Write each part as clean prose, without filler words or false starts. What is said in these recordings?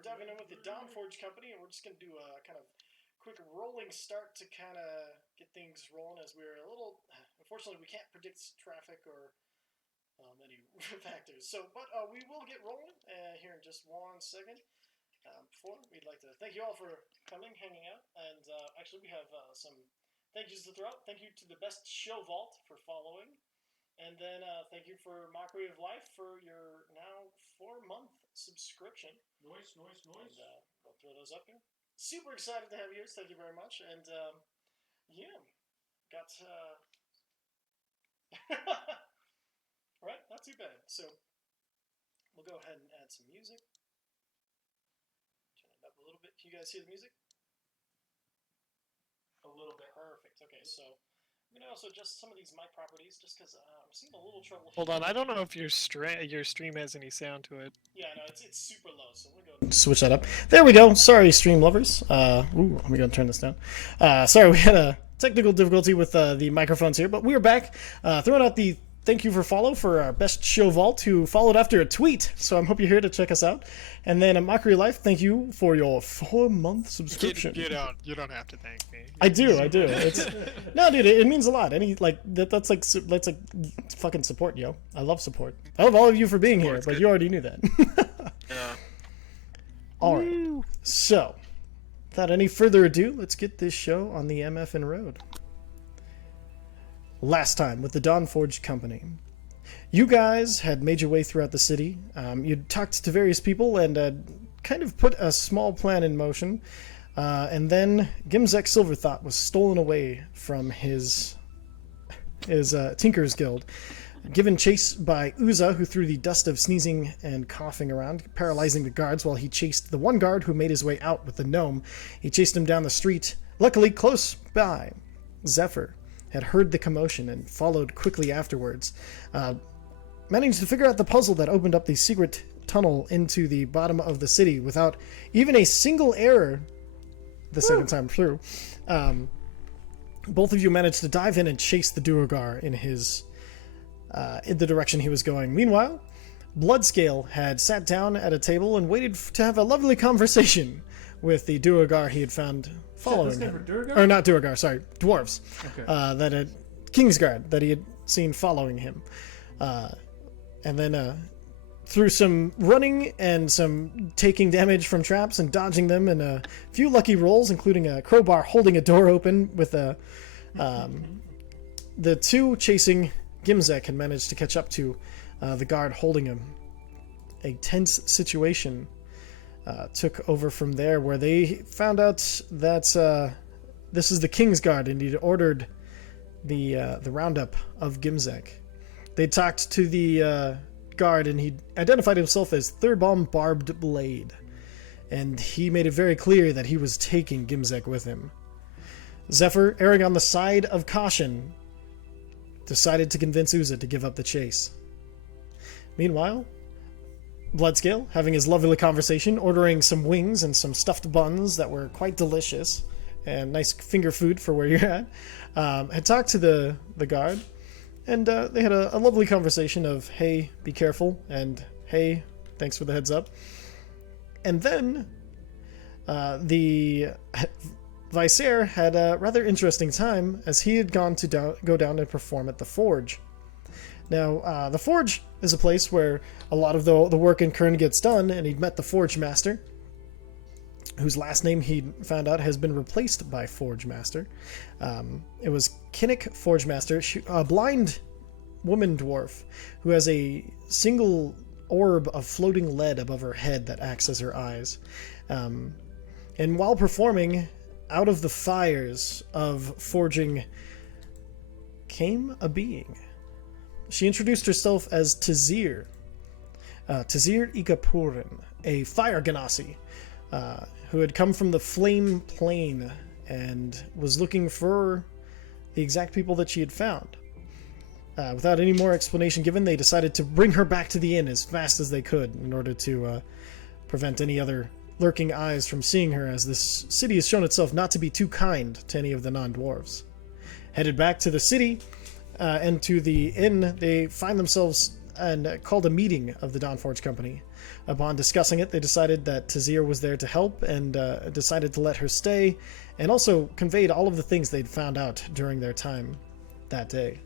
we're diving in with the Dawnforged company, and we're just going to do a kind of quick rolling start to kind of get things rolling as we're a little... Unfortunately, we can't predict traffic or any factors. But we will get rolling here in just 1 second. Before, we'd like to thank you all for coming, hanging out, and actually we have some thank yous to throw out. Thank you to the Best Show Vault for following. And then thank you for Mockery of Life for your now 4-month subscription. Noise. And, I'll throw those up here. Super excited to have you. Thank you very much. And yeah, got right, not too bad. So we'll go ahead and add some music. Turn it up a little bit. Can you guys hear the music? A little bit. Perfect. Okay, so I'm going to also adjust some of these mic properties just because I'm seeing a little trouble. Hold on, I don't know if your stream has any sound to it. Yeah, no, it's super low, so we're going to switch that up. There we go. Sorry, stream lovers. Ooh, I'm going to turn this down. Sorry, we had a technical difficulty with the microphones here, but we're back. Throwing out the thank you for follow for our Best Show Vault, who followed after a tweet. So I hope you're here to check us out. And then Mockery Life, thank you for your 4-month subscription. You don't have to thank me. I do. It's no, dude. It means a lot. That's like fucking support, yo. I love support. I love all of you for being here, but you already knew that. Yeah. All right. So, without any further ado, let's get this show on the MFN road. Last time with the Dawnforged company, you guys had made your way throughout the city. You'd talked to various people and kind of put a small plan in motion. And then Gimzek Silverthought was stolen away from his Tinker's Guild, given chase by Uza, who threw the dust of sneezing and coughing around, paralyzing the guards while he chased the one guard who made his way out with the gnome. He chased him down the street. Luckily, close by, Zephyr had heard the commotion and followed quickly afterwards, managed to figure out the puzzle that opened up the secret tunnel into the bottom of the city without even a single error the second time through. Both of you managed to dive in and chase the Duergar in the direction he was going. Meanwhile, Bloodscale had sat down at a table and waited to have a lovely conversation with the Duergar he had found following him. Or not Duergar, sorry, dwarves. Okay. That had Kingsguard that he had seen following him. And then through some running and some taking damage from traps and dodging them and a few lucky rolls, including a crowbar holding a door open with the two chasing Gimzek had managed to catch up to the guard holding him. A tense situation took over from there, where they found out that this is the Kingsguard and he'd ordered the roundup of Gimzek. They talked to the guard and he identified himself as Thurbalm Barbed Blade, and he made it very clear that he was taking Gimzek with him. Zephyr, erring on the side of caution, decided to convince Uza to give up the chase. Meanwhile, Bloodscale, having his lovely conversation, ordering some wings and some stuffed buns that were quite delicious and nice finger food for where you're at, had talked to the guard. And they had a lovely conversation of, hey, be careful, and hey, thanks for the heads up. And then the Visair had a rather interesting time, as he had gone to go down and perform at the Forge. Now, the Forge is a place where a lot of the work in Khirn gets done, and he'd met the Forge Master, whose last name he found out has been replaced by Forge Master. It was Kinnick Forge Master, a blind woman dwarf who has a single orb of floating lead above her head that acts as her eyes. And while performing, out of the fires of forging came a being. She introduced herself as Tazir. Tazir Ikapurin, a fire ganassi, who had come from the Flame Plane and was looking for the exact people that she had found. Without any more explanation given, they decided to bring her back to the inn as fast as they could in order to prevent any other lurking eyes from seeing her, as this city has shown itself not to be too kind to any of the non-dwarves. Headed back to the city and to the inn, they find themselves and called a meeting of the Dawnforged company. Upon discussing it, they decided that Tazir was there to help and decided to let her stay, and also conveyed all of the things they'd found out during their time that day.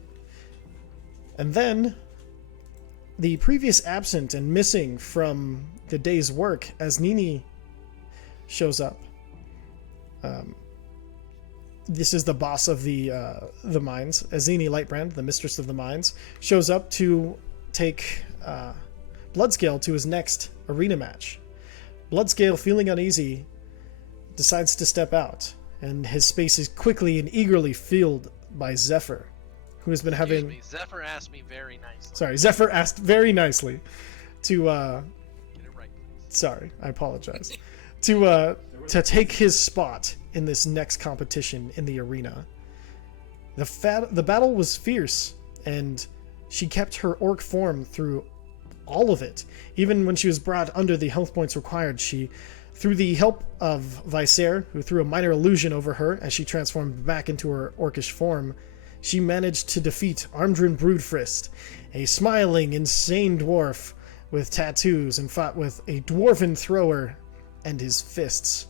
And then, the previous absent and missing from the day's work, as Nini shows up. This is the boss of the mines. Azini Lightbrand, the mistress of the mines, shows up to take Bloodscale to his next arena match. Bloodscale, feeling uneasy, decides to step out, and his space is quickly and eagerly filled by Zephyr, who has been having... Excuse me, Zephyr asked me very nicely. Sorry, Zephyr asked very nicely to... Get it right, please. Sorry, I apologize. To take his spot in this next competition in the arena. The battle was fierce, and she kept her orc form through all of it. Even when she was brought under the health points required, she, through the help of Viser, who threw a minor illusion over her as she transformed back into her orcish form, she managed to defeat Armdrin Broodfist, a smiling, insane dwarf with tattoos, and fought with a dwarven thrower and his fists.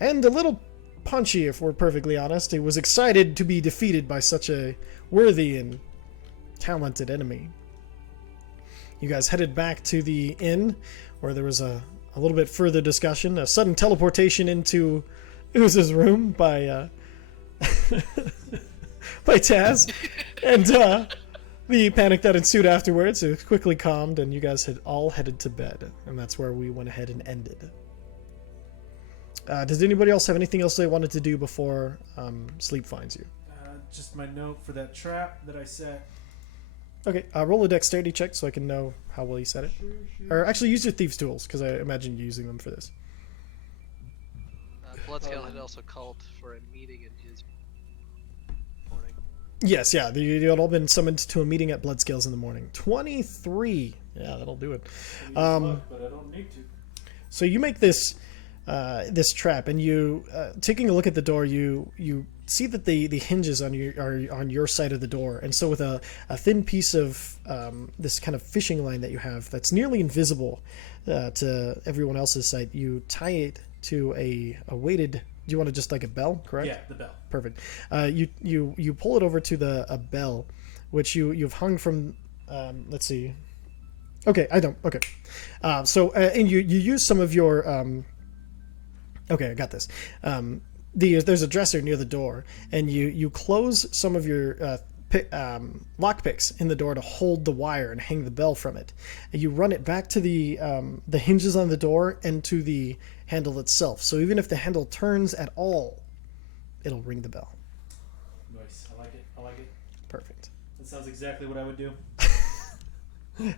And a little punchy, if we're perfectly honest. He was excited to be defeated by such a worthy and talented enemy. You guys headed back to the inn, where there was a little bit further discussion, a sudden teleportation into Uz's room by by Taz, and the panic that ensued afterwards. It was quickly calmed, and you guys had all headed to bed, and that's where we went ahead and ended. Does anybody else have anything else they wanted to do before sleep finds you? Just my note for that trap that I set. Okay, roll a dexterity check so I can know how well you set it. Or actually, use your thieves' tools, because I imagine you using them for this. Bloodscale had also called for a meeting in his morning. Yes, yeah, you had all been summoned to a meeting at Bloodscales in the morning. 23. Yeah, that'll do it. But I don't need to. So you make this trap, and you taking a look at the door, you see that the hinges on your side of the door, and so with a thin piece of this kind of fishing line that you have that's nearly invisible to everyone else's sight, you tie it to a weighted. Do you want to just like a bell? Correct. Yeah, the bell. Perfect. You pull it over to a bell, which you've hung from. Let's see. Okay, I don't. Okay, and you use some of your. Okay, I got this. There's a dresser near the door, and you close some of your lockpicks in the door to hold the wire and hang the bell from it. And you run it back to the hinges on the door and to the handle itself. So even if the handle turns at all, it'll ring the bell. Nice. I like it. Perfect. That sounds exactly what I would do.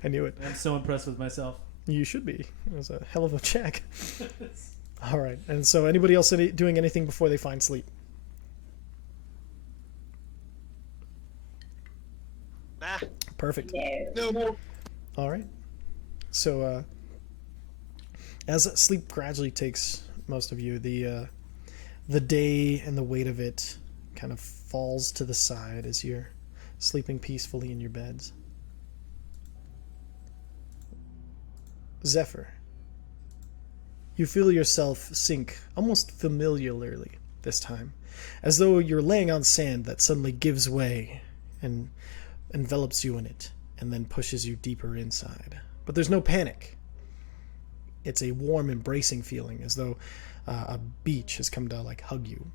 I knew it. I'm so impressed with myself. You should be. It was a hell of a check. All right. And so anybody else doing anything before they find sleep? Nah. Perfect. No. All right. So as sleep gradually takes most of you, the day and the weight of it kind of falls to the side as you're sleeping peacefully in your beds. Zephyr, you feel yourself sink almost familiarly this time, as though you're laying on sand that suddenly gives way and envelops you in it and then pushes you deeper inside. But there's no panic. It's a warm, embracing feeling, as though a beach has come to like hug you.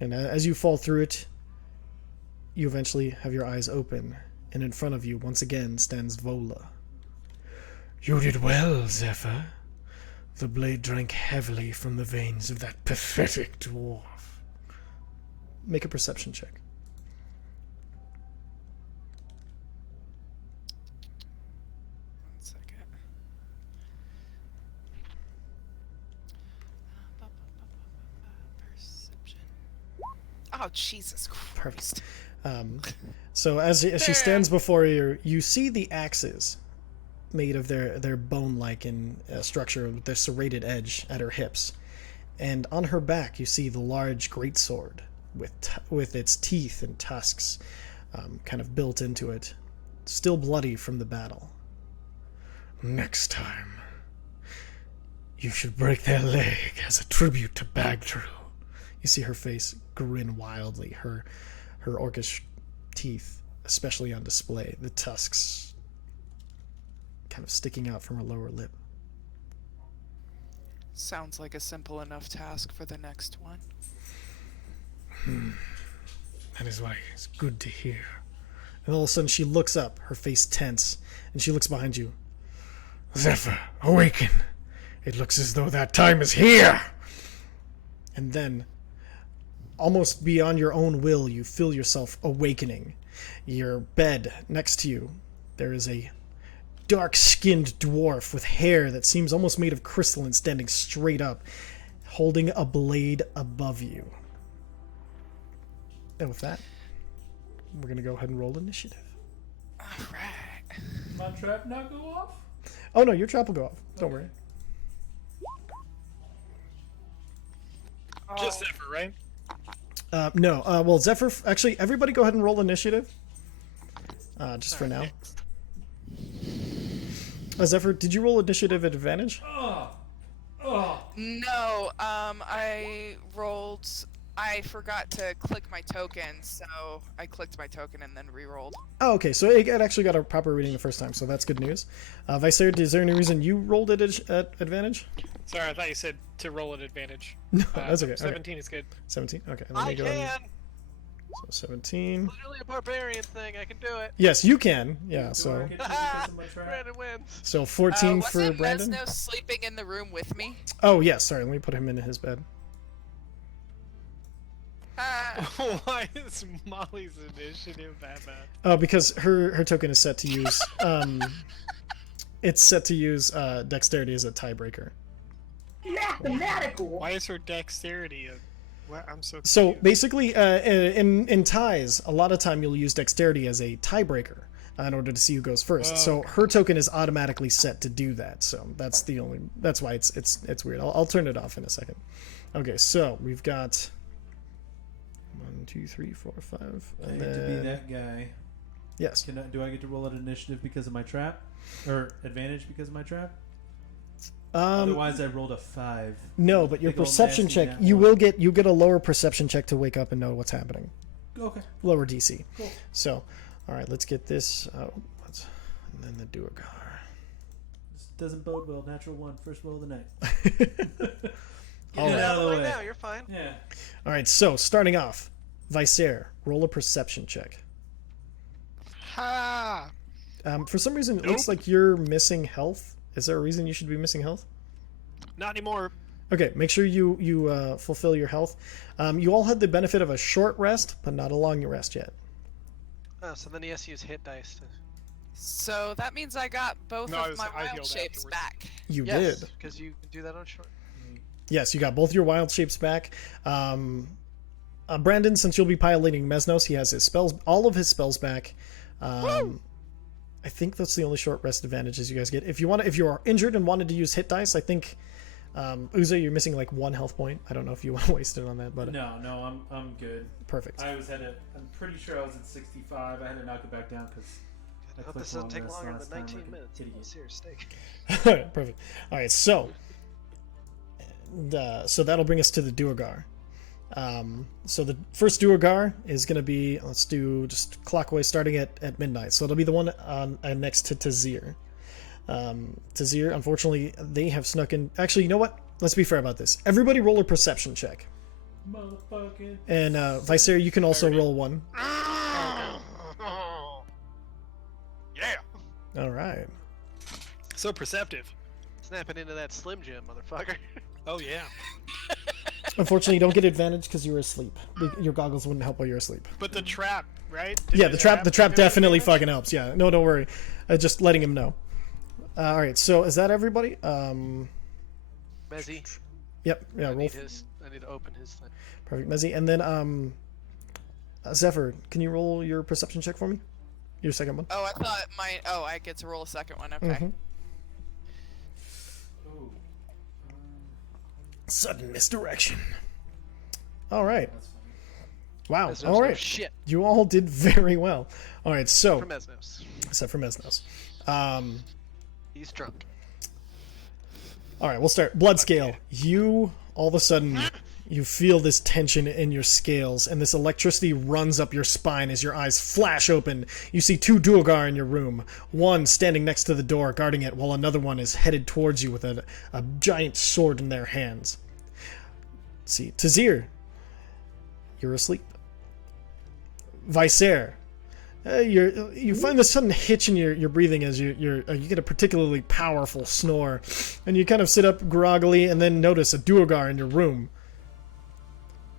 And as you fall through it, you eventually have your eyes open, and in front of you once again stands Vola. You did well, Zephyr. The blade drank heavily from the veins of that pathetic dwarf. Make a perception check. One second. Perception. Oh, Jesus Christ. So as she stands before you, you see the axes made of their bone-like in structure with their serrated edge at her hips, and on her back you see the large greatsword with its teeth and tusks kind of built into it, still bloody from the battle. Next time, You should break their leg as a tribute to Bagtru. You see her face grin wildly, her orcish teeth especially on display, the tusks kind of sticking out from her lower lip. Sounds like a simple enough task for the next one. That is why it's good to hear. And all of a sudden she looks up, her face tense, and she looks behind you. Zephyr, awaken! It looks as though that time is here! And then, almost beyond your own will, you feel yourself awakening. Your bed next to you, there is a dark-skinned dwarf with hair that seems almost made of crystalline standing straight up, holding a blade above you. And with that, we're going to go ahead and roll initiative. Alright. My trap not go off? Oh no, your trap will go off. Don't worry. Just Zephyr, right? No, well, Zephyr, actually, everybody go ahead and roll initiative. Just for now. Zephyr, did you roll initiative at advantage? No, I forgot to click my token, so I clicked my token and then re-rolled. Oh, okay, so it actually got a proper reading the first time, so that's good news. Vicer, is there any reason you rolled it at advantage? Sorry, I thought you said to roll at advantage. No, that's okay. 17 is good. 17? Okay, let me I go can! ahead and... So 17. Literally a barbarian thing. I can do it. Yes, you can. Yeah, Do I so... get to because of my trap? Brandon wins. So 14 for wasn't Brandon? Mesno sleeping in the room with me? Oh, yes, sorry, let me put him in his bed. Why is Molly's initiative that bad? Oh, because her token is set to use... it's set to use dexterity as a tiebreaker. Mathematical. Why is her dexterity a... What? I'm so confused. So basically, in ties, a lot of time you'll use dexterity as a tiebreaker in order to see who goes first. Oh, So her token is automatically set to do that. So that's why it's weird. I'll turn it off in a second. Okay, so we've got 1, 2, 3, 4, 5. I And hate to be then, that guy. yes. Do I get to roll at initiative because of my trap? Or advantage because of my trap? Otherwise, I rolled a 5. No, but your Big ol' perception nasty check, nat you one. will get a lower perception check to wake up and know what's happening. Okay, Lower DC. cool. So, all right, let's get this. And then the Duergar. This doesn't bode well. Natural 1, first roll of the night. All Get right. out of the way way. now. You're fine. Yeah. All right, so starting off, Vicer, roll a perception check. Ha! For some reason, it looks like you're missing health. Is there a reason you should be missing health? Not anymore. Okay, make sure you fulfill your health. You all had the benefit of a short rest, but not a long rest yet. Oh, so then he has to use hit dice. So that means I got both No, of my I wild healed shapes afterwards. back. You Yes, did. because you can do that on short. Yes, you got both your wild shapes back. Brandon, since you'll be piloting Mesnos, he has his spells, all of his spells back. I think that's the only short rest advantages you guys get. If you are injured and wanted to use hit dice, I think Uzo, you're missing like 1 health point. I don't know if you want to waste it on that, but No, I'm good. perfect. I'm pretty sure I was at 65. I had to knock it back down because I hope this doesn't take longer than 19 minutes. Serious stake. Perfect. All right, so that'll bring us to the Duergar. So the first Duergar is going to be, let's do just clockwise starting at midnight. So it'll be the one next to Tazir. Tazir, unfortunately, they have snuck in. Actually, you know what? Let's be fair about this. Everybody roll a perception check. Motherfucking. And Vicer, you can also roll one. Yeah. All right. So perceptive. Snapping into that Slim Jim, motherfucker. Oh yeah. Unfortunately, you don't get advantage because you were asleep. Your goggles wouldn't help while you're asleep. But the trap, right? Did Yeah, the the trap give definitely advantage? fucking helps. Yeah, no, don't worry. Just letting him know. All right, so is that everybody? Mezzy. Yep. Yeah. I Roll. need to open his thing. Perfect, Mezzy. And then Zephyr, can you roll your perception check for me? Your second one. Oh, I thought I get to roll a second one. Okay. Mhm. Ooh. Sudden misdirection. All right. That's funny. Wow. Mesnos All knows right. Shit. You all did very well. All right. So, For Mesnos. except for Mesnos. He's drunk. All right, we'll start. Blood scale. You all of a sudden you feel this tension in your scales, and this electricity runs up your spine as your eyes flash open. You see 2 Duergar in your room, one standing next to the door guarding it, while another one is headed towards you with a giant sword in their hands. Let's see, Tazir, you're asleep. Viser, you find this sudden hitch in your breathing as you get a particularly powerful snore, and you kind of sit up groggily and then notice a Duergar in your room.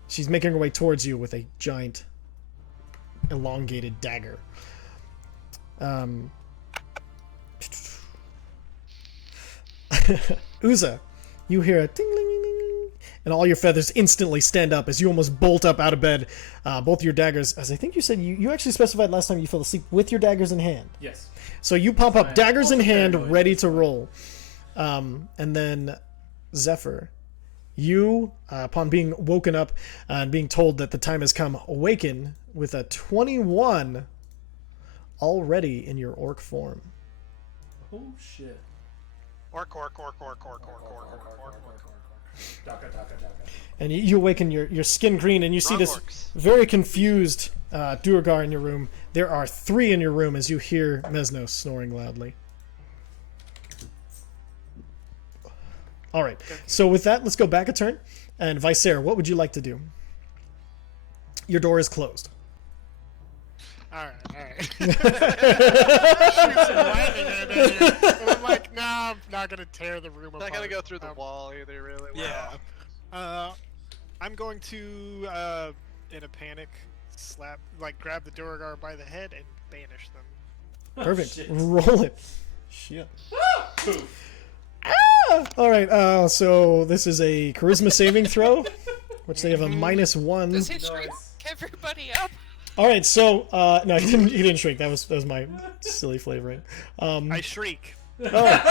She's making her way towards you with a giant, elongated dagger. Uza, you hear a ting-ling-ling-ling, and all your feathers instantly stand up as you almost bolt up out of bed. Both your daggers, as I think you said, you actually specified last time you fell asleep with your daggers in hand. Yes. So you pop up, daggers in hand, paranoid, ready to roll. And then Zephyr, you, upon being woken up and being told that the time has come, awaken with a 21 already in your orc form. Oh shit. Orc. And you awaken your skin green, and you see Wrong this orcs. very confused Duergar in your room. There are 3 in your room as you hear Mesnos snoring loudly. All right. So with that, let's go back a turn. And Viser, what would you like to do? Your door is closed. Alright. Shoots and laughing at it. And I'm like, nah, I'm not gonna tear the room apart. Not gonna go through the wall either, really. Yeah. I'm going to, in a panic, grab the Duergar by the head and banish them. Perfect. shit. Roll it. Shit. All right. So this is a charisma saving throw, which they have a -1. Does he shrink everybody up? All right. So no, he didn't shrink. That was my silly flavoring. I shriek. You're not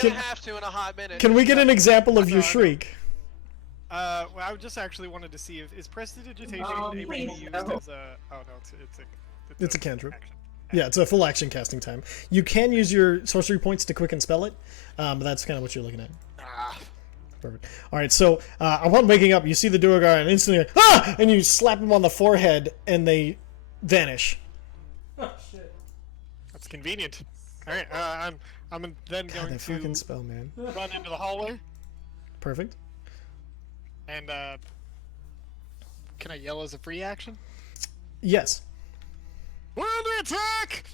gonna have to in a hot minute. Can we get an example of your shriek? Well, I just actually wanted to see if is prestidigitation able to be please, used no. as a. Oh no, It's a cantrip. action. Yeah, it's a full action casting time. You can use your sorcery points to quicken spell it, but that's kind of what you're looking at. Perfect. All right, so upon waking up, you see the Duergar and instantly, and you slap them on the forehead, and they vanish. Oh shit. That's convenient. All right, I'm then God, going that to fucking spell, man. run into the hallway Perfect. and can I yell as a free action? Yes. We're under attack!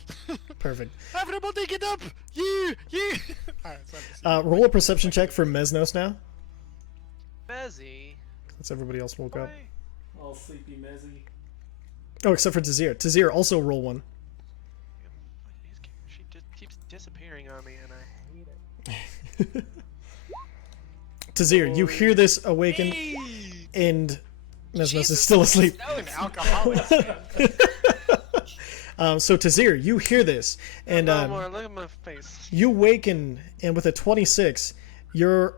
Perfect. Everybody get up! You! Alright, so I'm just Roll a perception check for Mesnos now. Bezzy. Since everybody else woke up. Why? All sleepy mezzy. Oh, except for Tazir. Tazir, also roll 1. She just keeps disappearing on me, and I hate it. Tazir, you hear this awaken, and Mesnos Jesus, is still asleep. an alcoholic. So Tazir, you hear this, and No more. Look at my face. you awaken, and with a 26, you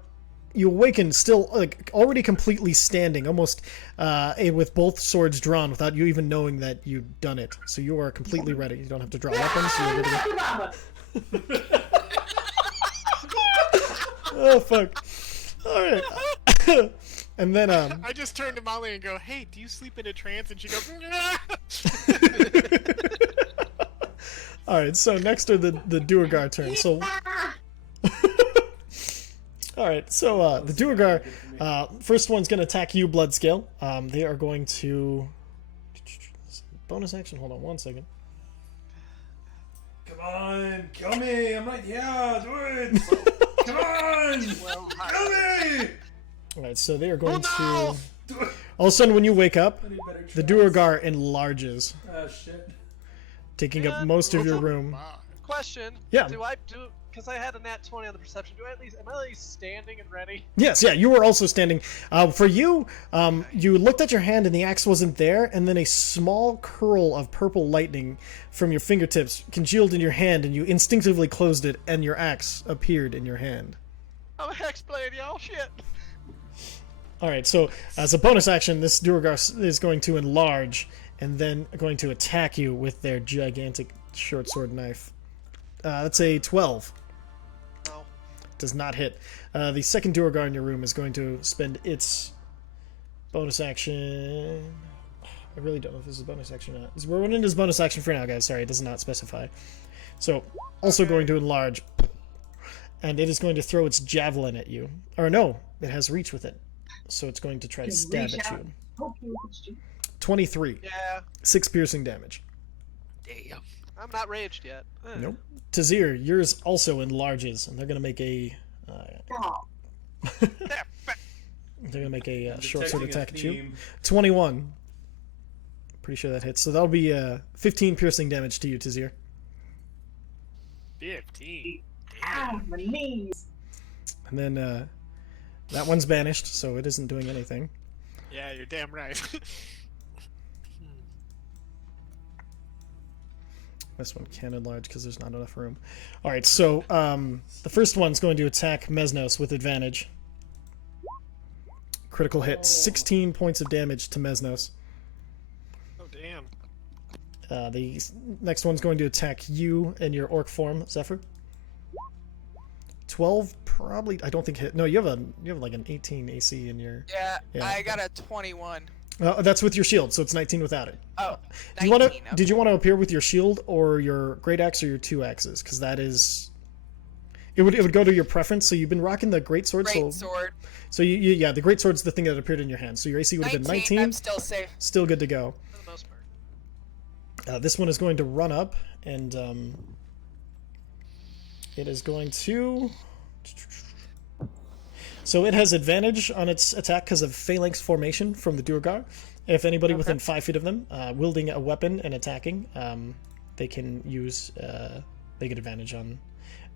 awaken still already completely standing, almost with both swords drawn, without you even knowing that you've done it. So you are completely ready. You don't have to draw weapons. You're ready to... Oh fuck! All right, and then I just turn to Molly and go, "Hey, do you sleep in a trance?" And she goes, all right. So next are the Duergar turn. So. All right, so the Duergar, first one's going to attack you, Bloodscale. They are going to... Bonus action, hold on 1 second. Come on, kill me! I'm like, yeah, do it! Come on! Kill me! All right, so they are going no! to... All of a sudden, when you wake up, I need better the traps. Duergar enlarges, Oh shit. taking up most of your room. Question. Yeah. Do I do? Because I had a nat 20 on the perception. Am I at least standing and ready? Yes, yeah, you were also standing. For you, you looked at your hand and the axe wasn't there, and then a small curl of purple lightning from your fingertips congealed in your hand, and you instinctively closed it, and your axe appeared in your hand. I'm a hexblade, y'all. Shit. All right, so as a bonus action, this Duergar is going to enlarge and then going to attack you with their gigantic short sword knife. That's a 12. No. does not hit. The second Duergar in your room is going to spend its bonus action. I really don't know if this is a bonus action or not. We're running this bonus action for now, guys. Sorry, it does not specify. So, also going to enlarge. And it is going to throw its javelin at you. Or no, it has reach with it. So it's going to try to Can stab reach at out. you. Hope you reached you. 23. Yeah, 6 piercing damage. damn. I'm not raged yet. Nope. Tazir, yours also enlarges, and they're going to make a... Oh, they're going to make a short sword Detecting a attack at you. theme. 21. Pretty sure that hits. So that'll be 15 piercing damage to you, Tazir. 15. ow, my knees. And then that one's banished, so it isn't doing anything. Yeah, you're damn right. This one can't enlarge because there's not enough room. Alright, so the first one's going to attack Mesnos with advantage. Critical hit. 16 points of damage to Mesnos. Oh, damn. The next one's going to attack you in your orc form, Zephyr. 12 probably. I don't think hit. No, you have like an 18 AC in your. Yeah, Yeah. I got a 21. That's with your shield, so it's 19 without it. Oh, Do you want 19. to? Did you want to appear with your shield or your great axe or your 2 axes? Because that is. It would go to your preference. So you've been rocking the great sword. Great so sword. so yeah, the great sword's the thing that appeared in your hand. So your AC would have been 19. I'm still safe. Still good to go. For the most part. This one is going to run up and it is going to. So it has advantage on its attack because of phalanx formation from the Duergar. If anybody within 5 feet of them wielding a weapon and attacking, they can use they get advantage on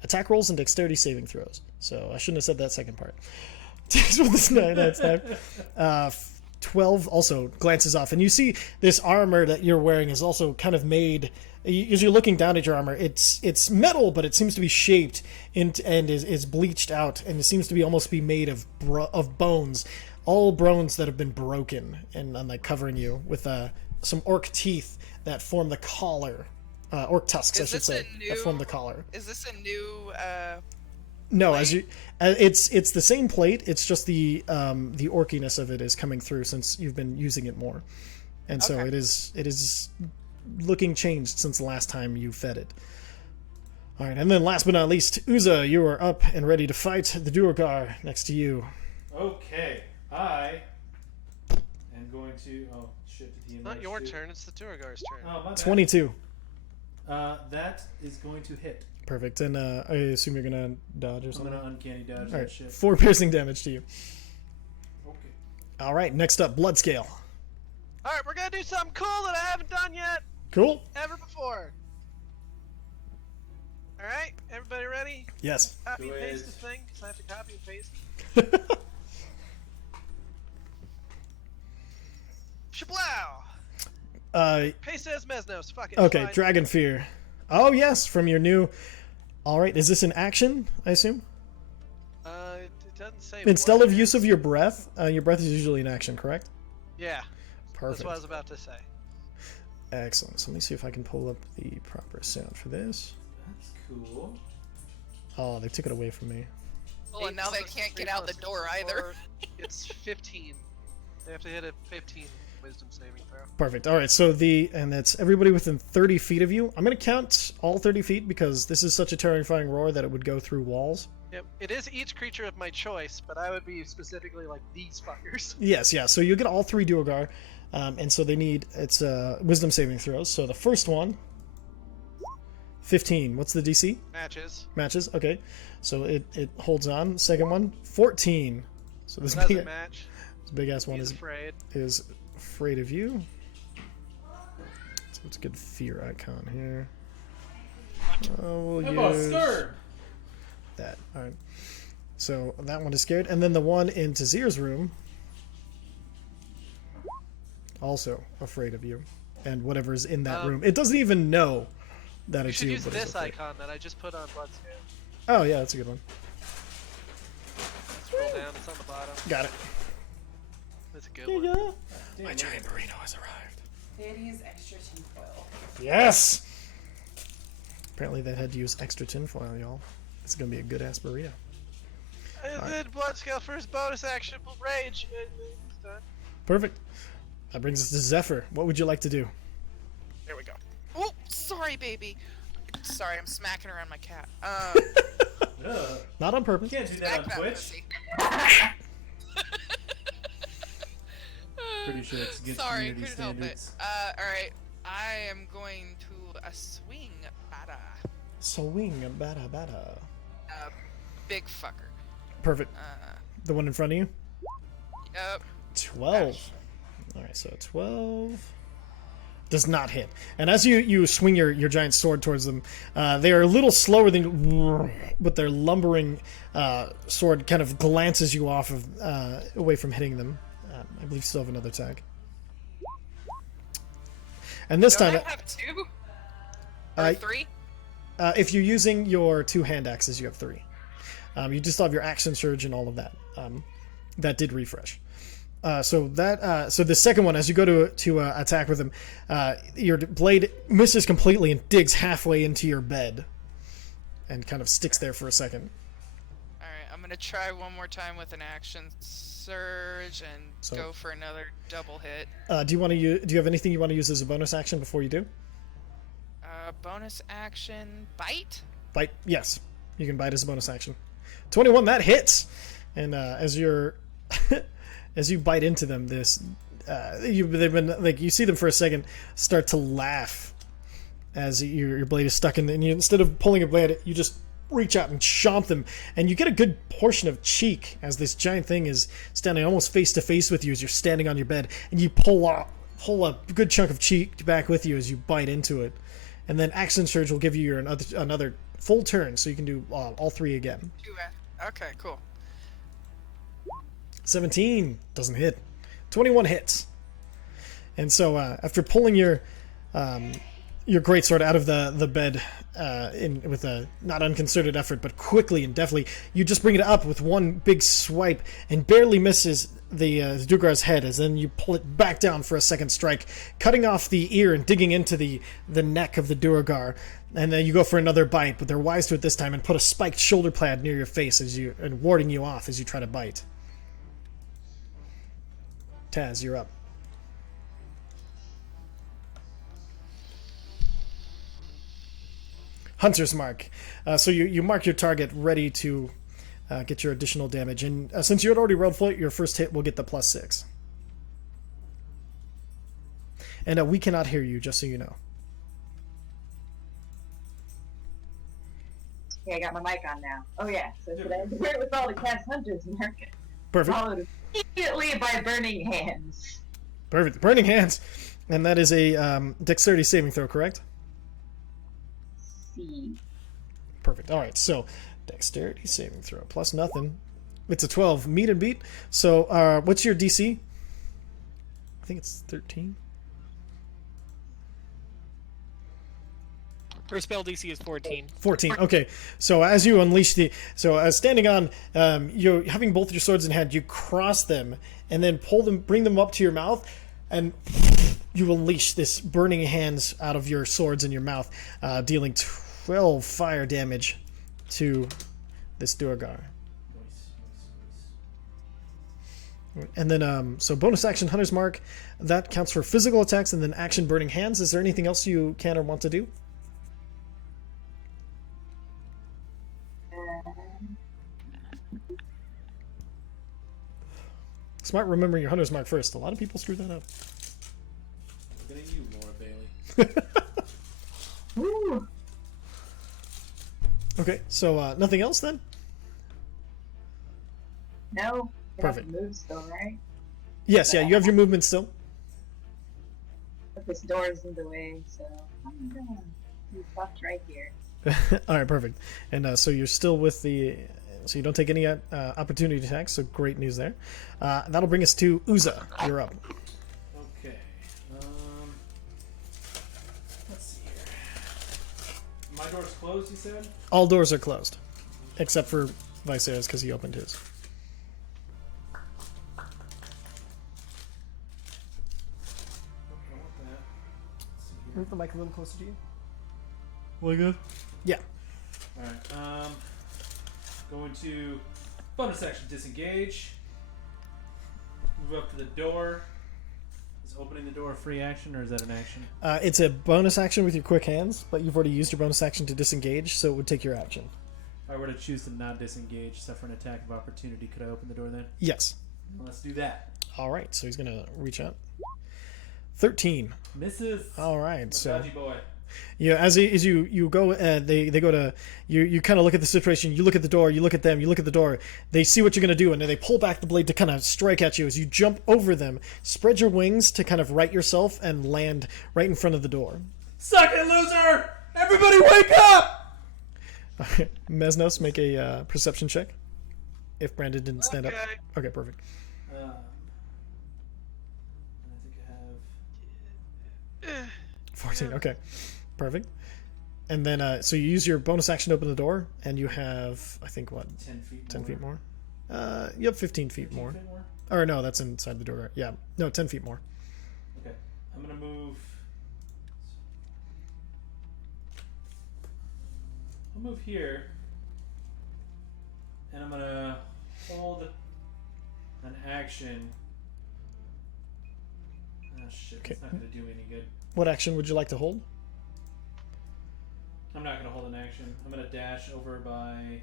attack rolls and dexterity saving throws. So I shouldn't have said that second part. That's time. 12 also glances off, and you see this armor that you're wearing is also kind of made. As you're looking down at your armor, it's metal, but it seems to be shaped and is bleached out, and it seems to be almost be made of bones, all bones that have been broken, and like covering you with some orc teeth that form the collar, orc tusks, I should say, that form the collar. Is this a new? No, plate? it's the same plate. It's just the orkiness of it is coming through since you've been using it more, and so Okay. it is looking changed since the last time you fed it. All right, and then last but not least, Uza, you are up and ready to fight the Duergar next to you. Okay, I am going to. Oh shit! Did he It's not enlarge your too? turn, it's the Duergar's turn. Oh, my bad. 22. That is going to hit. Perfect. And I assume you're gonna dodge or I'm something. gonna uncanny dodge All that right, shit. 4 piercing damage to you. Okay. All right, next up, Bloodscale. Alright, we're gonna do something cool that I haven't done yet, Cool. ever before. Alright, everybody ready? Yes. Copy and Go paste ahead. this thing, because I have to copy and paste. Shablow! Paste as Mesnos, fuck it. Okay, fine. Dragon Fear. Oh yes, from your new. All right, is this an action? I assume. It doesn't say. Instead what of it use is. of your breath is usually an action, correct? Yeah, Perfect. that's what I was about to say. Excellent. So let me see if I can pull up the proper sound for this. That's cool. Oh, they took it away from me. Well, and now they can't get out the door either. It's 15. They have to hit a 15 wisdom saving throw. Perfect. All right, so and that's everybody within 30 feet of you. I'm going to count all 30 feet because this is such a terrifying roar that it would go through walls. Yep, it is each creature of my choice, but I would be specifically like these fuckers. Yes, yeah. So you get all 3 Duergar, and so they need it's wisdom saving throws. So the first one, 15. What's the DC? Matches. Matches. Okay, so it holds on. Second one, 14. So this Doesn't big, match. this big ass one He's is afraid. afraid of you. So it's a good fear icon here. We'll I'm use scared. that. All right. So that one is scared, and then the one in Tazir's room, also afraid of you, and whatever's in that room. It doesn't even know that You it's should you. use but it's this afraid. icon that I just put on Bloodscale. Oh yeah, that's a good one. Scroll down, it's on the bottom. Got it. That's a good one. My giant burrito has arrived. Did use extra tinfoil. Yes. Apparently they had to use extra tinfoil, y'all. It's gonna be a good ass burrito. And then Bloodscale for his bonus action will rage. And then he's done. Perfect. That brings us to Zephyr. What would you like to do? There we go. Oh, sorry, baby. Sorry, I'm smacking around my cat. Ugh. Not on purpose. You can't do that Smack on that Twitch. pussy. Pretty sure it's against Sorry, community couldn't help it. standards. Alright. I am going to a swing bada. Swing, bada, bada. Big fucker. Perfect. The one in front of you? Yep. 12. Alright, so 12 does not hit. And as you swing your giant sword towards them, they are a little slower than, but their lumbering sword kind of glances you off of away from hitting them. I believe you still have another attack. And this Don't time, I have 2? Or I- 3? if you're using your 2 hand axes, you have 3. You just have your action surge and all of that. That did refresh. So the second one, as you go to attack with him, your blade misses completely and digs halfway into your bed, and kind of sticks there for a second. Alright, I'm gonna try one more time with an action surge and go for another double hit. Do you have anything you want to use as a bonus action before you do? Bonus action bite? Bite. Yes, you can bite as a bonus action. 21. That hits. And as you're as you bite into them, they've been like, you see them for a second start to laugh as your blade is stuck in, and you, instead of pulling a blade, you just reach out and chomp them, and you get a good portion of cheek as this giant thing is standing almost face to face with you as you're standing on your bed, and you pull a good chunk of cheek back with you as you bite into it. And then action surge will give you another full turn, so you can do all 3 again. Okay, cool. 17 doesn't hit. 21 hits. And so after pulling your greatsword out of the bed with a not unconcerted effort, but quickly and deftly, you just bring it up with one big swipe and barely misses the Dugar's head, as then you pull it back down for a second strike, cutting off the ear and digging into the neck of the Duergar. And then you go for another bite, but they're wise to it this time and put a spiked shoulder pad near your face and warding you off as you try to bite. Taz, you're up. Hunter's Mark. So you mark your target ready to get your additional damage. And since you had already rolled for it, your first hit will get the +6. And we cannot hear you, just so you know. Okay, I got my mic on now. Oh yeah, so should I interfere with all the cast Hunter's Mark? Perfect. Followed immediately by Burning Hands. Perfect. Burning Hands. And that is a dexterity saving throw, correct? See. Perfect. All right, so dexterity saving throw plus nothing. It's a 12. Meet and beat. So what's your DC? I think it's 13. Her spell DC is 14. 14. Okay. So as you unleash as standing on, you're having both your swords in hand, you cross them and then bring them up to your mouth, and you unleash this burning hands out of your swords in your mouth, dealing 12 fire damage to this Duergar. And then, so bonus action Hunter's Mark, that counts for physical attacks, and then action Burning Hands. Is there anything else you can or want to do? Smart remembering your Hunter's Mark first. A lot of people screw that up. Look at you, Laura Bailey. Woo! Okay, so nothing else then? No. Perfect. Move still, right? Yes, yeah, you have your movement still. But this door is in the way, so I'm gonna be fucked right here. All right, perfect. And so you're still with the... So you don't take any opportunity attacks, so great news there. That'll bring us to Uza. You're up. Okay. Let's see here. My door's closed, you said? All doors are closed, except for Viserys because he opened his. Move the mic a little closer to you. Like good? Yeah. Alright, going to Bonus action, disengage. Move up to the door. Is opening the door a free action, or is that an action? It's a bonus action with your quick hands, but you've already used your bonus action to disengage, so it would take your action. If I were to choose to not disengage, suffer an attack of opportunity, could I open the door then? Yes. Well, let's do that. All right, so he's going to reach out. 13. Misses. All right, so Dodgy boy. yeah, as you go, they go to you kind of look at the situation. You look at the door. You look at them. You look at the door. They see what you're gonna do, and then they pull back the blade to kind of strike at you as you jump over them. Spread your wings to kind of right yourself and land right in front of the door. Suck it, loser! Everybody wake up! Mesnos, make a perception check. If Brandon didn't stand up. Okay. Okay, perfect. I think I have 14. Okay, perfect. And then, so you use your bonus action to open the door, and you have, I think, what? 10 feet 10 more. feet more? You have 15 feet 15 more. feet more? Or no, that's inside the door. Yeah, no, 10 feet more. Okay. I'm gonna move. I'll move here. And I'm gonna hold an action. Oh shit, Okay. that's not gonna do any good. What action would you like to hold? I'm not gonna hold an action. I'm gonna dash over by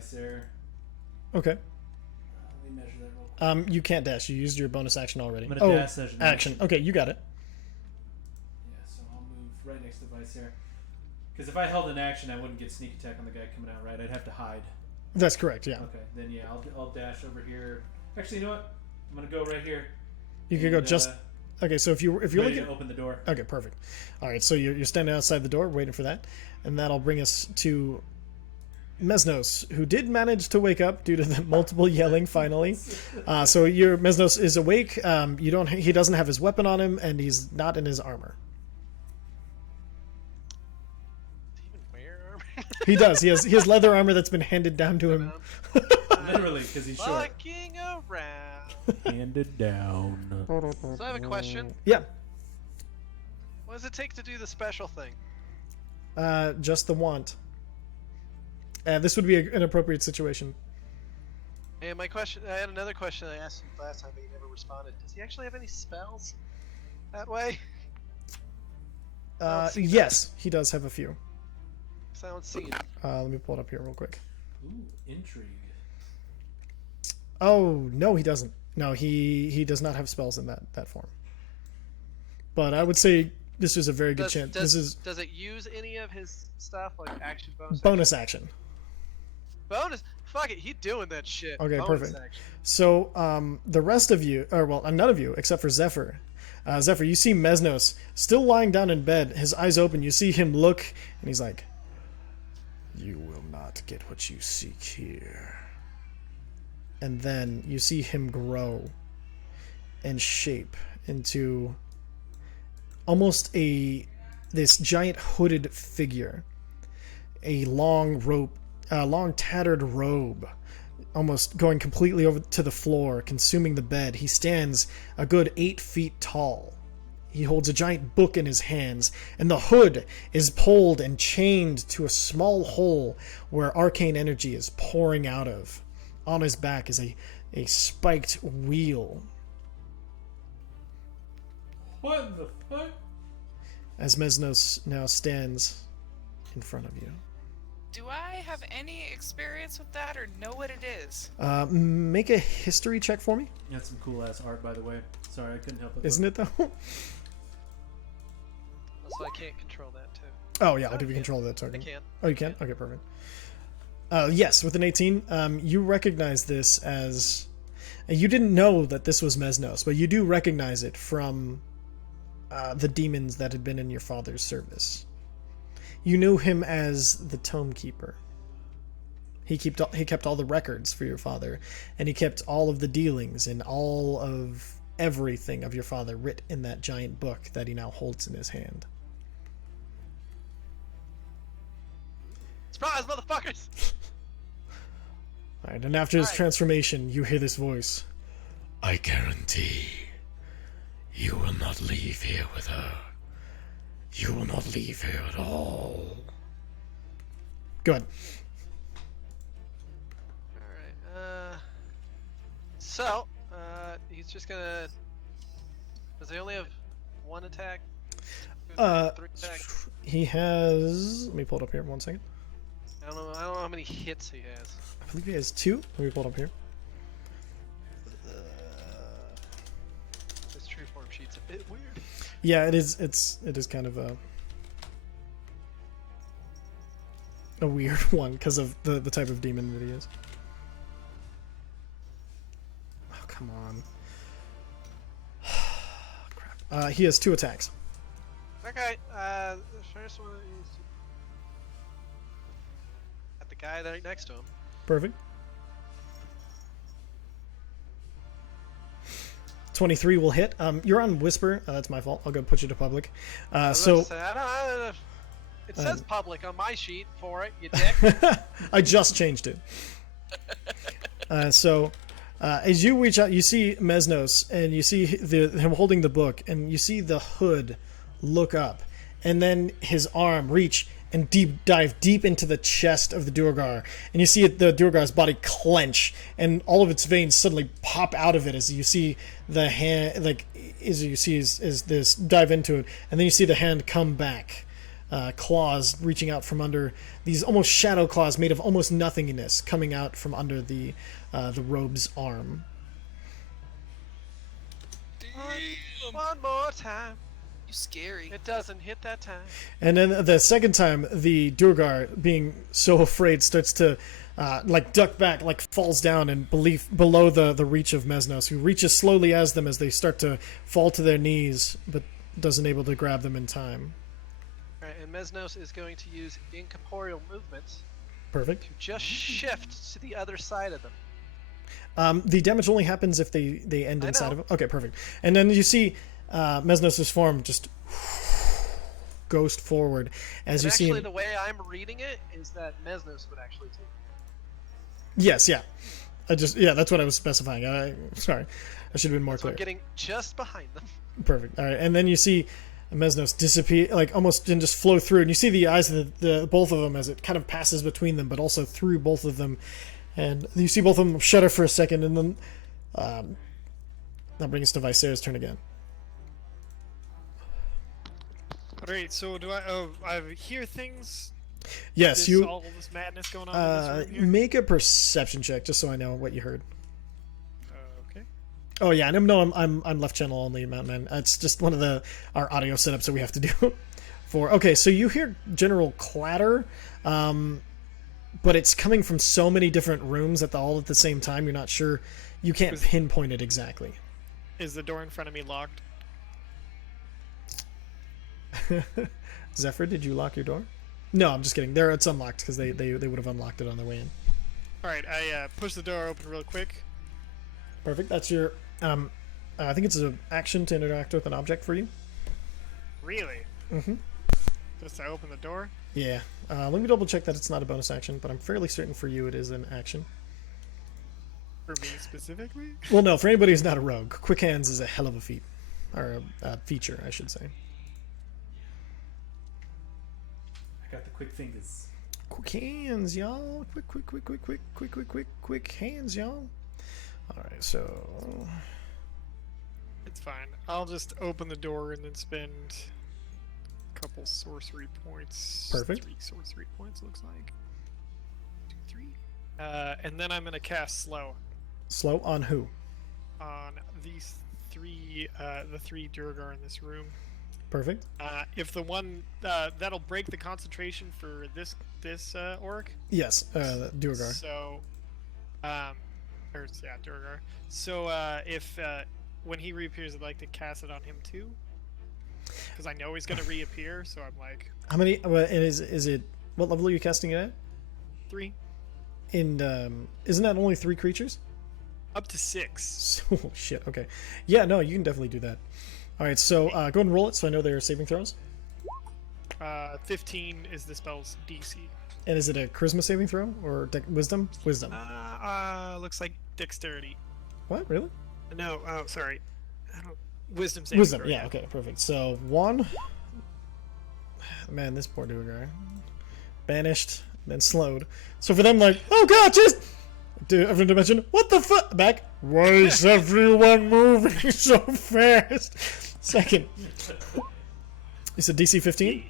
Sarah. Okay. Let me measure that real quick. You can't dash. You used your bonus action already. I'm gonna dash as an action. Okay, you got it. Yeah, so I'll move right next to Vicer. Because if I held an action, I wouldn't get sneak attack on the guy coming out, right? I'd have to hide. That's correct. Yeah. Okay, then yeah, I'll dash over here. Actually, you know what? I'm gonna go right here. You could go just. Okay, so if you're ready looking. to open the door. Okay, perfect. All right, so you're standing outside the door waiting for that, and that'll bring us to Mesnos, who did manage to wake up due to the multiple yelling. Finally, so your Mesnos is awake. He doesn't have his weapon on him, and he's not in his armor. Does he even wear armor? He does. He has leather armor that's been handed down to him. Literally, because he's short. Fucking around. Handed down. So I have a question. Yeah, What does it take to do the special thing? just the want. This would be an appropriate situation. And my question, I had another question I asked him last time, but he never responded. Does he actually have any spells that way? don't see Yes, he does have a few. 'Cause I don't see it. Let me pull it up here real quick. Ooh, intrigue. Oh no, he doesn't. No, he does not have spells in that form. But I would say this is a very good chance. Does it use any of his stuff like action bonus? Bonus action. Bonus? Fuck it, he doing that shit. Okay, Bonus perfect. action. So the rest of you, or well, none of you except for Zephyr. Zephyr, you see Mesnos still lying down in bed, his eyes open. You see him look, and he's like, "You will not get what you seek here." And then you see him grow and shape into almost this giant hooded figure, a long tattered robe, almost going completely over to the floor, consuming the bed. He stands a good 8 feet tall. He holds a giant book in his hands, and the hood is pulled and chained to a small hole where arcane energy is pouring out of. On his back is a spiked wheel. What the fuck? As Mesnos now stands in front of you. Do I have any experience with that or know what it is? Make a history check for me. That's some cool ass art, by the way. Sorry, I couldn't help it. Isn't it though? Also, I can't control that too. Oh yeah, I'll give you control of that I token. can. Oh, you can? Okay, perfect. Yes, with an 18, you recognize this as... You didn't know that this was Mesnos, but you do recognize it from the demons that had been in your father's service. You knew him as the Tome Keeper. He kept all the records for your father, and he kept all of the dealings and all of everything of your father writ in that giant book that he now holds in his hand. Surprise, motherfuckers! Alright, and after his Alright. transformation, you hear this voice. I guarantee you will not leave here with her. You will not leave here at all. Good. So, he's just gonna. Does he only have one attack? Three attack? He has. Let me pull it up here. 1 second. I don't know how many hits he has. I believe he has 2. Let me pull it up here. This true form sheet's a bit weird. Yeah, it is. It is kind of a weird one because of the type of demon that he is. Oh, come on. Crap. He has 2 attacks. Okay, the first one is at the guy right next to him. Perfect. 23 will hit. You're on Whisper. That's my fault. I'll go put you to public. So it says public on my sheet for it, you dick. I just changed it. As you reach out, you see Mesnos, and you see him holding the book, and you see the hood look up, and then his arm reach and dive deep into the chest of the Duergar, and you see the Duergar's body clench, and all of its veins suddenly pop out of it as you see the hand, as this dive into it, and then you see the hand come back, claws reaching out from under, these almost shadow claws made of almost nothingness coming out from under the robe's arm. One more time. Scary. It doesn't hit that time. And then the second time, the Duergar, being so afraid, starts to duck back, falls down and below the reach of Mesnos, who reaches slowly as they start to fall to their knees, but doesn't able to grab them in time. Alright, and Mesnos is going to use incorporeal movements. Perfect. To just shift to the other side of them. The damage only happens if they end inside of it. Okay, perfect. And then you see Mesnos' form just ghost forward as you see him. Actually, the way I'm reading it is that Mesnos would actually take it. Yes, yeah. That's what I was specifying. Sorry, I should have been more clear. I'm getting just behind them. Perfect. All right, and then you see Mesnos disappear, almost and just flow through, and you see the eyes of the both of them as it kind of passes between them, but also through both of them, and you see both of them shudder for a second, and then that brings us to Viserys' turn again. Alright, so do I hear things? Yes, all this madness going on in this room here? Make a perception check just so I know what you heard. Okay. Oh yeah, and I'm left channel only, Mountain Man. It's just one of our audio setups that we have to do. Okay, so you hear general clatter, but it's coming from so many different rooms all at the same time. You're not sure. You can't pinpoint it exactly. Is the door in front of me locked? Zephyr, did you lock your door? No, I'm just kidding. It's unlocked because they would have unlocked it on their way in. Alright, I push the door open real quick. Perfect. That's your I think it's an action to interact with an object for you. Really? Mm-hmm. Just to open the door? Yeah. Let me double check that it's not a bonus action, but I'm fairly certain for you it is an action. For me specifically? Well, no, for anybody who's not a rogue, Quick Hands is a hell of a feat. Or a feature, I should say. I got the quick fingers. Quick hands, y'all. Quick hands, y'all. Alright, so... It's fine. I'll just open the door and then spend a couple sorcery points. Perfect. 3 sorcery points, looks like. 2, 3. And then I'm going to cast Slow. Slow on who? On these 3, the 3 Duergar in this room. Perfect. If the one that'll break the concentration for this orc. Yes, Duergar. So, Duergar. So if when he reappears, I'd like to cast it on him too, because I know he's gonna reappear. So I'm like, how many? Is it? What level are you casting it at? 3. And isn't that only 3 creatures? Up to 6. Oh shit. Okay. Yeah. No, you can definitely do that. All right, so go ahead and roll it so I know they're saving throws. 15 is the spell's DC. And is it a charisma saving throw or wisdom? Wisdom. Looks like dexterity. What? Really? No. Oh, sorry. Wisdom saving Wisdom. throw. Yeah. Okay. Perfect. So 1. Man, this poor Duergar. Banished, then slowed. So for them, oh god, just Different dimension. What the fuck? Back. Why is everyone moving so fast? Second. It's a DC 15.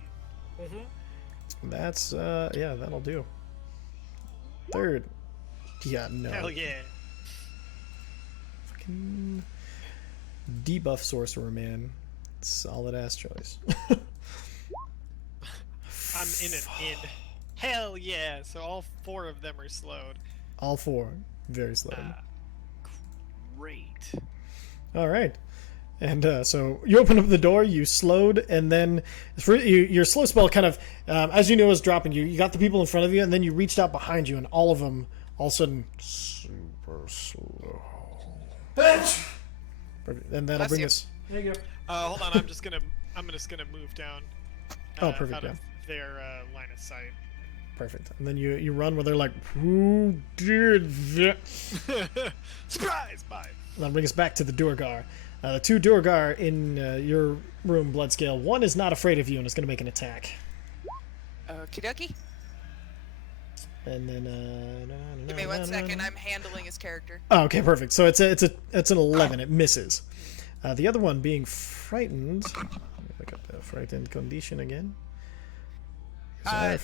That's yeah, that'll do. Third. Yeah, no. Hell yeah. Fucking debuff sorcerer, man. Solid ass choice. I'm in an id. Hell yeah! So all 4 of them are slowed. All 4. Very slow. Great. All right. And so you open up the door, you slowed, and then your slow spell kind of, as you knew, was dropping. You got the people in front of you, and then you reached out behind you, and all of them, all of a sudden, super slow. Bitch! Perfect. And that'll bring us. There you go. Hold on. I'm just gonna move down. Oh, perfect. Out Yeah. of their line of sight. Perfect. And then you run where they're like, who did that? Surprise! Bye. That'll bring us back to the Durgar. The 2 Durgar in your room, Bloodscale. 1 is not afraid of you and is going to make an attack. Okie dokie. And then Give me 1 second. I'm handling his character. Oh, okay, perfect. So it's an 11. It misses. The other one being frightened. Let me look up the frightened condition again.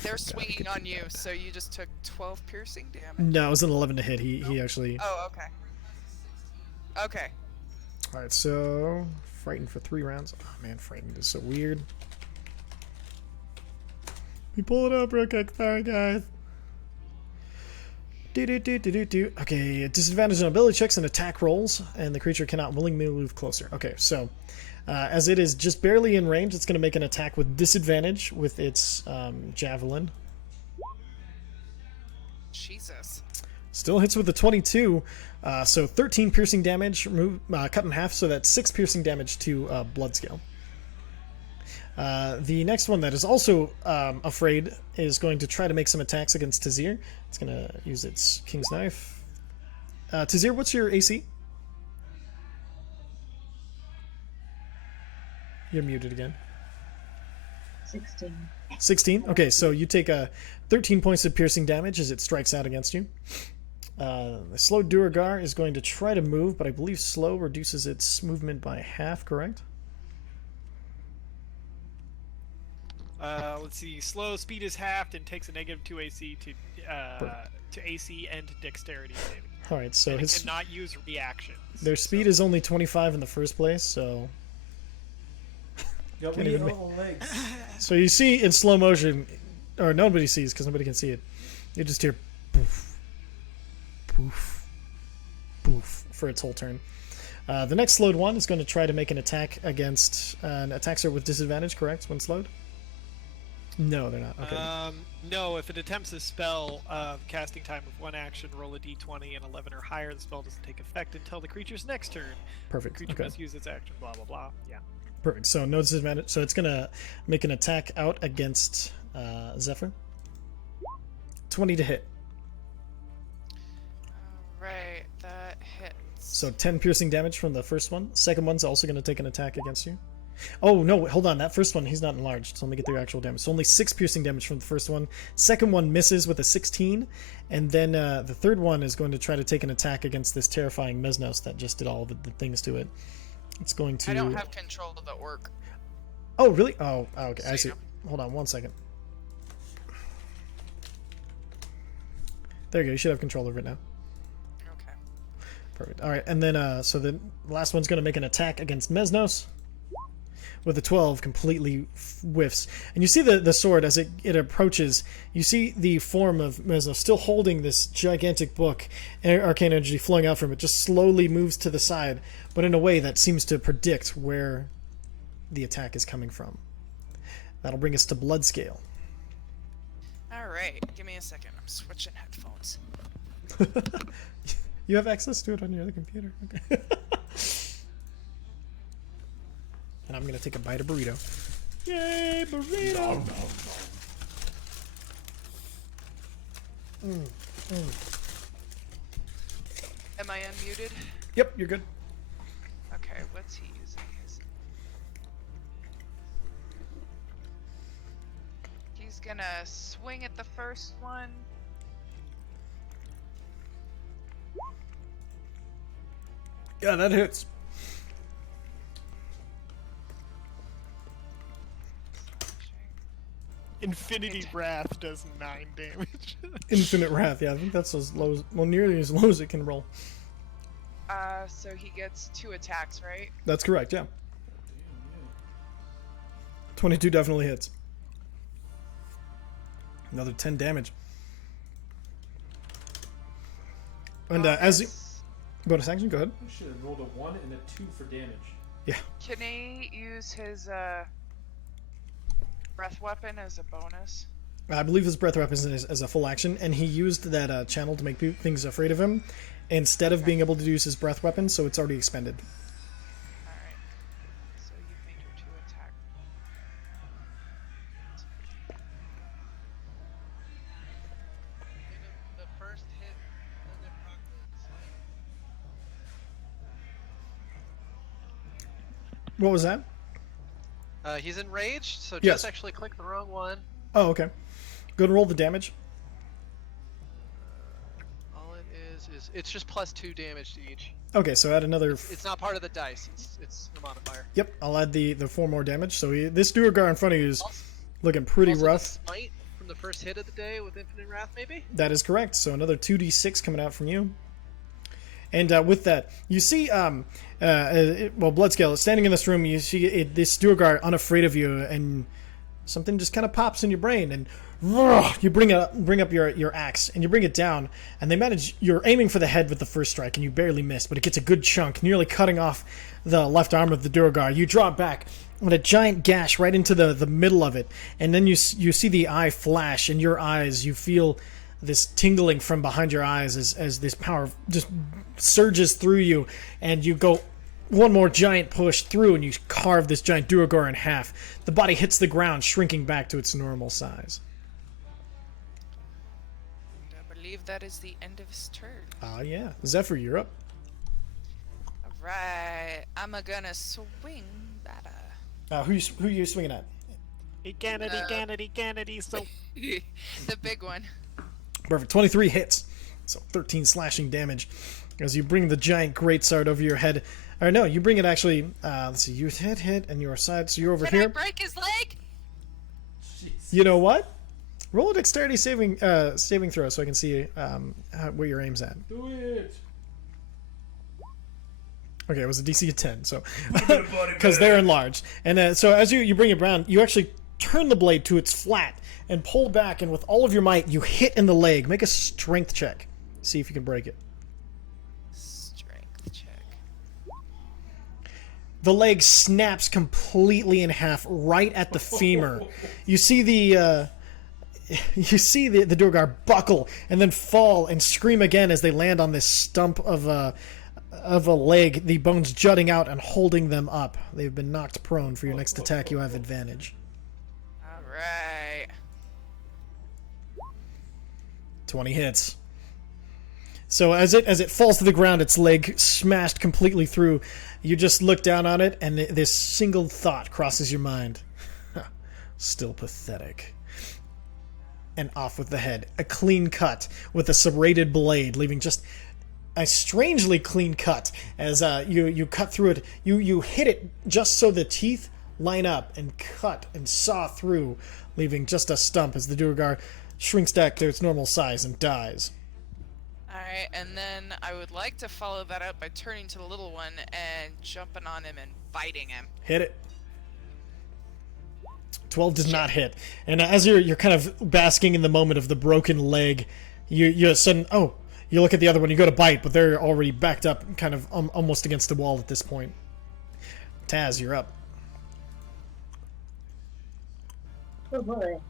They're swinging on you, so you just took 12 piercing damage. No, it was an 11 to hit. He actually. Oh, okay. Okay. All right, so frightened for 3 rounds. Oh man, frightened is so weird. We pull it up real quick. Sorry, guys. Do. Okay, disadvantage on ability checks and attack rolls, and the creature cannot willingly move closer. Okay, so as it is just barely in range, it's going to make an attack with disadvantage with its javelin. Jesus. Still hits with a 22, so 13 piercing damage, cut in half, so that's 6 piercing damage to Bloodscale. The next one that is also afraid is going to try to make some attacks against Tazir. It's going to use its King's Knife. Tazir, what's your AC? You're muted again. 16. 16? Okay, so you take 13 points of piercing damage as it strikes out against you. The slow Duergar is going to try to move, but I believe slow reduces its movement by half, correct? Let's see. Slow speed is halved and takes a -2 AC to AC and dexterity saving. All right, so And it his cannot use reactions. their speed is only 25 in the first place, so Got Can't wee even little legs. so you see in slow motion, or nobody sees because nobody can see it. You just hear poof, poof, poof for its whole turn. The next slowed one is going to try to make an attack against an attacker with disadvantage, correct? When slowed? No, they're not. Okay. No, if it attempts a spell casting time of 1 action, roll a d20 and 11 or higher, the spell doesn't take effect until the creature's next turn. Perfect. The creature Okay. must use its action, blah, blah, blah. Yeah. Perfect. So no disadvantage. So it's gonna make an attack out against Zephyr. 20 to hit. Alright, that hits. So 10 piercing damage from the first one. Second one's also gonna take an attack against you. Oh no! Hold on. That first one, he's not enlarged. So let me get the actual damage. So only 6 piercing damage from the first one. Second one misses with a 16, and then the third one is going to try to take an attack against this terrifying Mesnos that just did all of the things to it. It's going to. I don't have control of the orc. Oh really? Oh okay. I So, see. yeah. Hold on 1 second. There you go. You should have control over it now. Okay. Perfect. All right, and then so the last one's going to make an attack against Mesnos. With a 12, completely whiffs. And you see the sword as it approaches. You see the form of Mesnos still holding this gigantic book, and arcane energy flowing out from it. Just slowly moves to the side, but in a way that seems to predict where the attack is coming from. That'll bring us to Bloodscale. Alright, give me a second. I'm switching headphones. You have access to it on your other computer. Okay. And I'm gonna take a bite of burrito. Yay, burrito! Am I unmuted? Yep, you're good. Okay, what's he using? He's gonna swing at the first one. Yeah, that hits. Infinity Wrath does 9 damage. Infinite Wrath, yeah, I think that's as low as, well, nearly as low as it can roll. So he gets 2 attacks, right? That's correct, yeah. 22 definitely hits. Another 10 damage. And as you... Bonus action, go ahead. I should have rolled a 1 and a 2 for damage. Yeah. Can he use his breath weapon as a bonus? I believe his breath weapon is as a full action, and he used that channel to make things afraid of him instead of being able to use his breath weapon, so it's already expended. Alright. So you made your 2 attack. The first hit, and then What was that? he's enraged, so Yes. just actually click the wrong one. Oh, okay. Go and roll the damage. All it is it's just +2 damage to each. Okay, so add another... It's not part of the dice. It's a modifier. Yep, I'll add the 4 more damage. So this Duergar in front of you is looking pretty Also rough. The smite from the first hit of the day with Infinite Wrath, maybe? That is correct. So another 2d6 coming out from you. And with that, you see, Bloodscale, standing in this room, you see this Duergar unafraid of you, and something just kind of pops in your brain, and you bring up your axe, and you bring it down, and you're aiming for the head with the first strike, and you barely miss, but it gets a good chunk, nearly cutting off the left arm of the Duergar. You draw it back, with a giant gash right into the middle of it, and then you see the eye flash, and your eyes, you feel this tingling from behind your eyes as this power just surges through you, and you go one more giant push through, and you carve this giant Duergar in half. The body hits the ground, shrinking back to its normal size. I believe that is the end of his turn. Yeah. Zephyr, you're up. Alright, I'm gonna swing better. Who are you swinging at? Ganity, so... The big one. Perfect. 23 hits. So 13 slashing damage as you bring the giant greatsword over your head. Or no, you bring it actually, let's see, you hit, and your side, so you're over Can here. I break his leg? Jeez. You know what? Roll a dexterity saving throw so I can see where your aim's at. Do it. Okay, it was a DC of 10, so because they're enlarged. And so as you bring it around, you actually turn the blade to its flat and pull back, and with all of your might, you hit in the leg. Make a strength check. See if you can break it. Strength check. The leg snaps completely in half right at the femur. You see the Duergar buckle and then fall and scream again as they land on this stump of a leg, the bones jutting out and holding them up. They've been knocked prone. For your next attack, you have advantage. Alright. 20 hits. So as it falls to the ground, its leg smashed completely through. You just look down on it, and this single thought crosses your mind. Still pathetic. And off with the head. A clean cut with a serrated blade, leaving just a strangely clean cut as you cut through it. You hit it just so the teeth line up and cut and saw through, leaving just a stump as the Duergar shrinks back to its normal size and dies. Alright, and then I would like to follow that up by turning to the little one and jumping on him and biting him. Hit it. 12 does not hit. And as you're kind of basking in the moment of the broken leg, you sudden, you look at the other one, you go to bite, but they're already backed up, kind of almost against the wall at this point. Taz, you're up. Oh boy.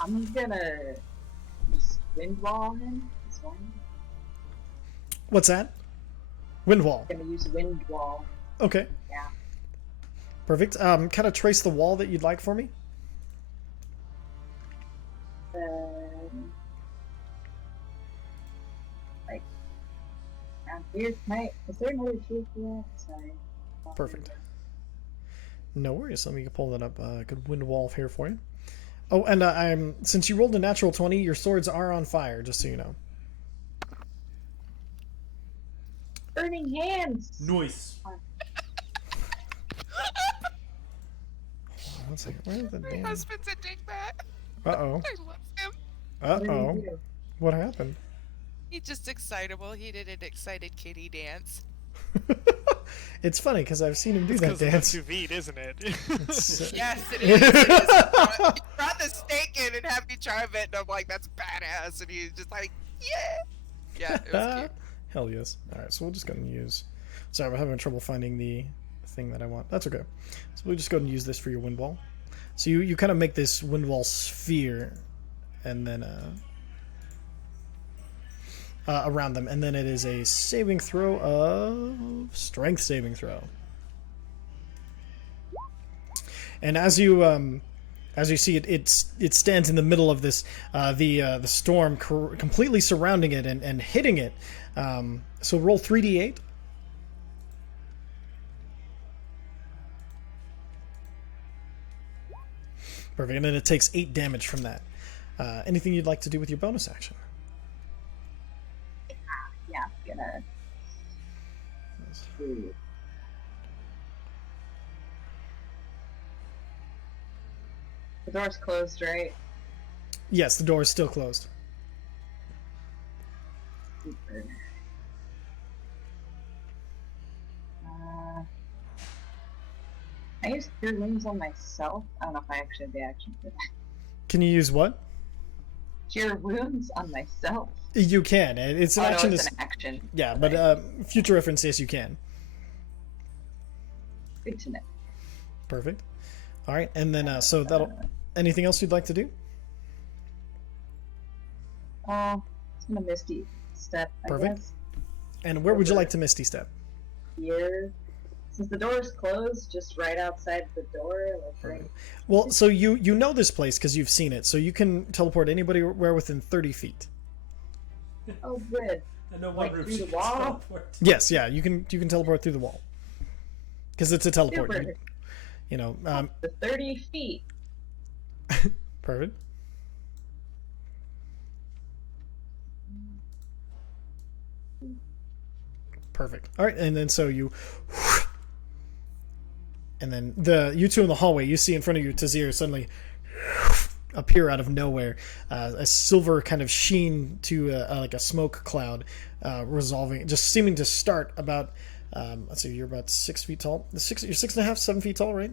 I'm gonna just windwall him. This one. What's that? Wind wall. I'm gonna use windwall. Okay. Yeah. Perfect. Kind of trace the wall that you'd like for me. Like around here. Is there another tool for that? Sorry. Perfect. No worries. Let me pull that up. Good wind wall here for you. Oh, and since you rolled a natural 20, your swords are on fire, just so you know. burning hands. Noise. Hold on 1 second. Where is the My damn? husband's a dingbat. Uh-oh. I love him. What did he Uh-oh. do? What happened? He's just excitable. He did an excited kitty dance. It's funny because I've seen him do It's that 'cause of the dance. sous vide, isn't it? It's, Yes, it is. It is. He brought the steak in and had me try it, and I'm like, that's badass. And he's just like, yeah. Yeah, it was cute. Hell yes. Alright, so we'll just go and use... Sorry, we're having trouble finding the thing that I want. That's okay. So we'll just go and use this for your wind wall. So you kind of make this wind wall sphere, and then... around them, and then it is a saving throw of strength saving throw. And as you see it, it stands in the middle of this the storm completely surrounding it and hitting it. So roll 3d8. Perfect, and then it takes 8 damage from that. Anything you'd like to do with your bonus action? Yeah, I'm gonna. Ooh. The door's closed, right? Yes, the door is still closed. Super. I use Cure Wounds on myself. I don't know if I actually have the action for that. Can you use what? Cure Wounds on myself. You can. It's an Oh, action. no, it's to an action. Yeah, but future reference, yes, you can. Good to know. Perfect. All right, and then so that'll. Anything else you'd like to do? It's gonna Misty Step, I Perfect. guess. And where would you like to Misty Step? Here. Since the door's closed, just right outside the door, like right. Well, so you know this place because you've seen it, so you can teleport anywhere within 30 feet. Oh, good. I know one Like room through she the can wall? teleport. Yes, yeah, you can teleport through the wall because it's a teleport. Super. You know, The 30 feet. perfect. Perfect. All right, and then so you, and then you two in the hallway, you see in front of you Tazir suddenly appear out of nowhere, a silver kind of sheen to like a smoke cloud, resolving, just seeming to start about. Let's see, you're about 6 feet tall. You're 6.5, 7 feet tall, right?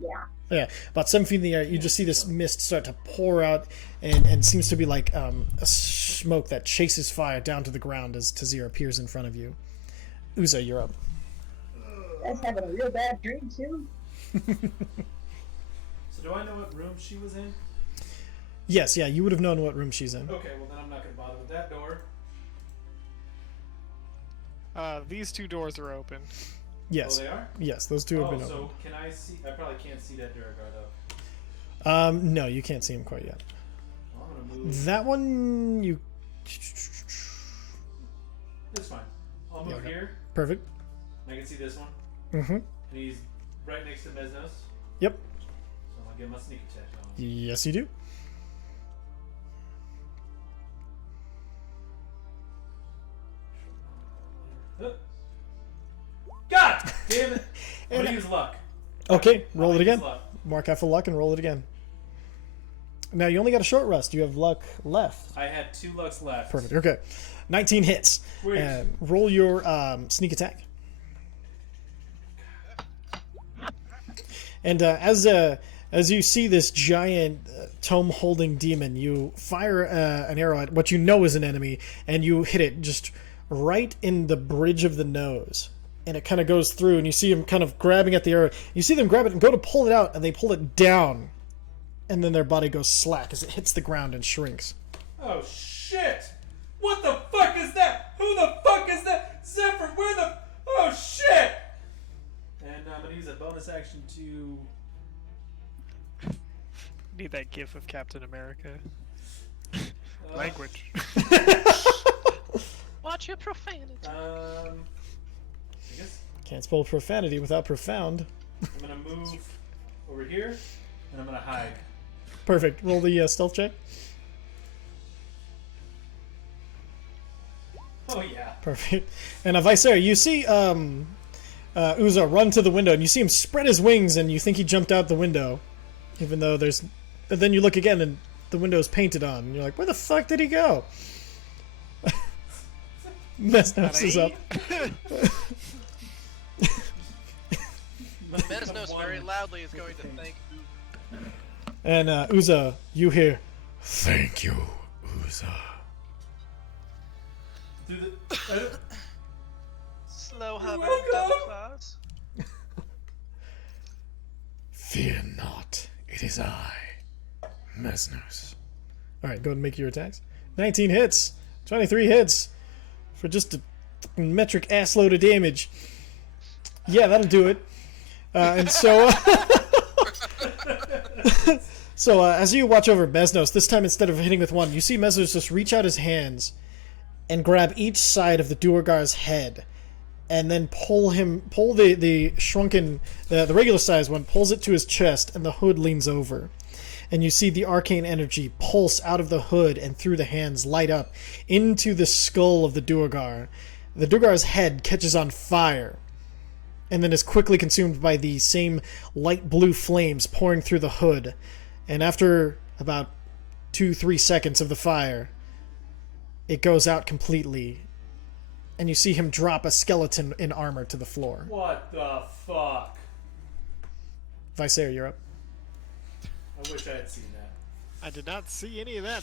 Yeah. Yeah, about 7 feet in the air. You just see this mist start to pour out, and seems to be like a smoke that chases fire down to the ground as Tazir appears in front of you. Uza, you're up. That's having a real bad dream, too. So do I know what room she was in? Yes, yeah, you would have known what room she's in. Okay, well then I'm not going to bother with that door. These two doors are open. Yes, Oh, they are? yes, those two have been so opened. can I see? I probably can't see that Duragar though. No, you can't see him quite yet. Well, I'm going to move. That one, you... It's fine. I'll move okay. here. Perfect. And I can see this one. Mm-hmm. And he's right next to Mesnos. Yep. So I'll get my sneak attack on. Yes, you do. God damn it! I'm gonna use luck. Okay, roll I'll it again. use luck. Mark out for luck and roll it again. Now, you only got a short rest. You have luck left. I had 2 lucks left. Perfect. Okay. 19 hits. Sweet. And roll your sneak attack. And as you see this giant tome-holding demon, you fire an arrow at what you know is an enemy, and you hit it just right in the bridge of the nose. And it kind of goes through, and you see him kind of grabbing at the arrow. You see them grab it and go to pull it out, and they pull it down. And then their body goes slack as it hits the ground and shrinks. Oh shit! What the fuck is that? Who the fuck is that? Zephyr, where the... Oh shit! And I'm gonna use a bonus action to... Need that gif of Captain America. Language. Watch your profanity. I guess Can't spell profanity without profound. I'm gonna move over here, and I'm gonna hide. Perfect. Roll the stealth check. Oh yeah. Perfect. And Visera, you see Uza run to the window, and you see him spread his wings, and you think he jumped out the window, even though there's. But then you look again, and the window's painted on, and you're like, where the fuck did he go? Mesnos is up. Mesnos very loudly is going to thank Ooh. And Uza, you hear, thank you, Uza. Do the, Slow You're hover welcome. double claws. Fear not, it is I, Mesnos. Alright, go ahead and make your attacks. 19 hits, 23 hits, for just a metric assload of damage. Yeah, that'll do it. And so... So as you watch over Mesnos, this time instead of hitting with one, you see Mesnos just reach out his hands and grab each side of the Duergar's head, and then pull the shrunken, the regular size one, pulls it to his chest, and the hood leans over. And you see the arcane energy pulse out of the hood and through the hands, light up into the skull of the Duergar. The Duergar's head catches on fire, and then is quickly consumed by the same light blue flames pouring through the hood. And after about 2-3 seconds of the fire, it goes out completely, and you see him drop a skeleton in armor to the floor. what the fuck? Visera, you're up. I wish I had seen that. I did not see any of that.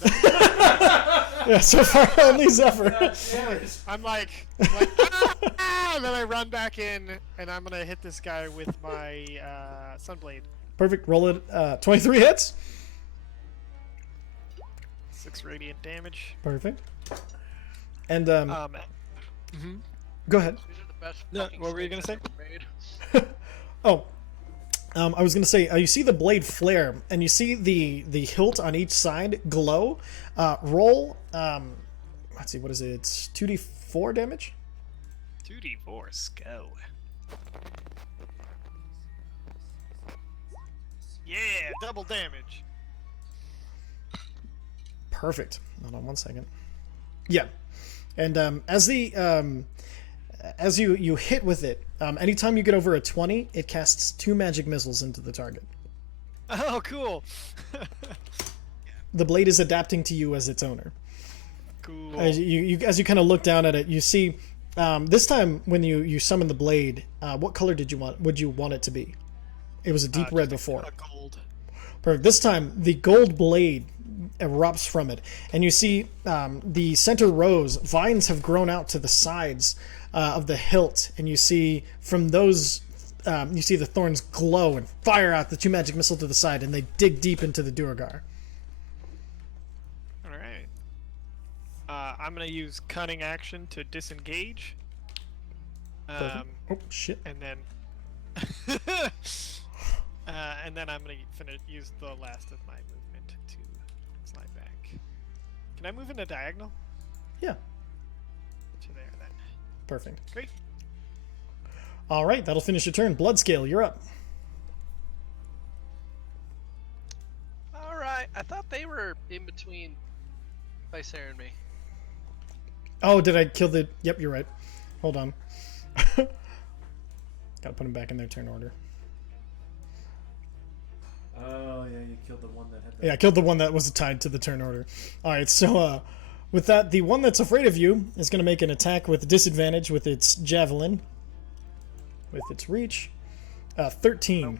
Yeah, so far only Zephyr. God damn it. I'm like ah! And then I run back in, and I'm gonna hit this guy with my Sunblade. Perfect. Roll it. 23 hits. 6 radiant damage. Perfect. And Mhm. go ahead. These are the best No, fucking what were you snakes gonna I've ever made. Oh, I was gonna say you see the blade flare, and you see the hilt on each side glow. Roll. Let's see. What is it? It's 2d4 damage. 2d4, go. Yeah, double damage. Perfect. Hold on one second. Yeah, and as you hit with it, anytime you get over a 20, it casts 2 magic missiles into the target. Oh, cool. The blade is adapting to you as its owner. Cool. As you kind of look down at it, you see this time when you summon the blade, what color would you want it to be? It was a deep red before. Gold. Perfect. This time the gold blade erupts from it, and you see the center rows, vines have grown out to the sides of the hilt, and you see from those you see the thorns glow and fire out the 2 magic missiles to the side, and they dig deep into the Duergar. All right. I'm gonna use cunning action to disengage. Perfect. Oh shit. And then, I'm gonna use the last of my movement to slide back. Can I move in a diagonal? Yeah. To there then. Perfect. Great. All right, that'll finish your turn. Bloodscale, you're up. Alright, I thought they were in between Visera and me. Oh, did I kill the... Yep, you're right. Hold on. Gotta put them back in their turn order. Oh yeah, you killed the one that had. Yeah, I killed the one that was tied to the turn order. All right, so with that, the one that's afraid of you is going to make an attack with disadvantage with its javelin. With its reach. 13. Nope.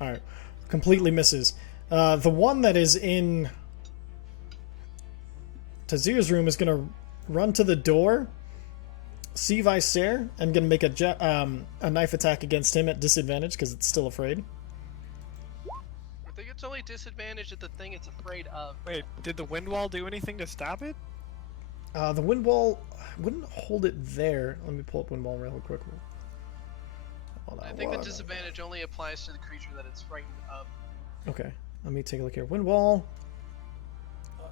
All right, completely misses. The one that is in Tazir's room is going to run to the door, see Visera, and going to make a knife attack against him at disadvantage because it's still afraid. I think it's only disadvantage at the thing it's afraid of. Wait, did the wind wall do anything to stop it? The wind wall wouldn't hold it there. Let me pull up wind wall real quick. Hold on, I think the disadvantage only applies to the creature that it's frightened of. Okay, let me take a look here. Wind wall.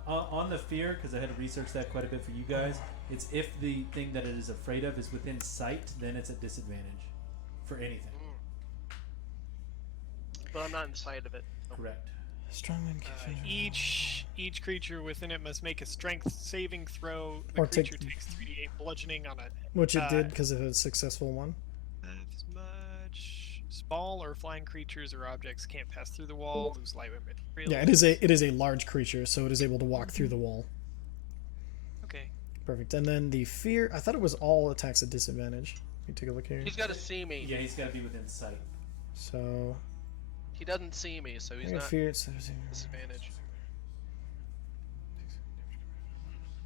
On the fear, because I had to research that quite a bit for you guys. It's if the thing that it is afraid of is within sight, then it's at disadvantage for anything. But I'm not in sight of it. Correct. Strongman. Each creature within it must make a strength saving throw. The Or take- creature takes 3d8 bludgeoning on a Which it did because of a successful one. as much. Small or flying creatures or objects can't pass through the wall, lose light with materials. Yeah, it is a large creature, so it is able to walk through the wall. Okay. Perfect. And then the fear, I thought it was all attacks at disadvantage. Let me take a look here. He's got to see me. Yeah, he's got to be within sight. So, He doesn't see me, so he's yeah, not fear. disadvantage.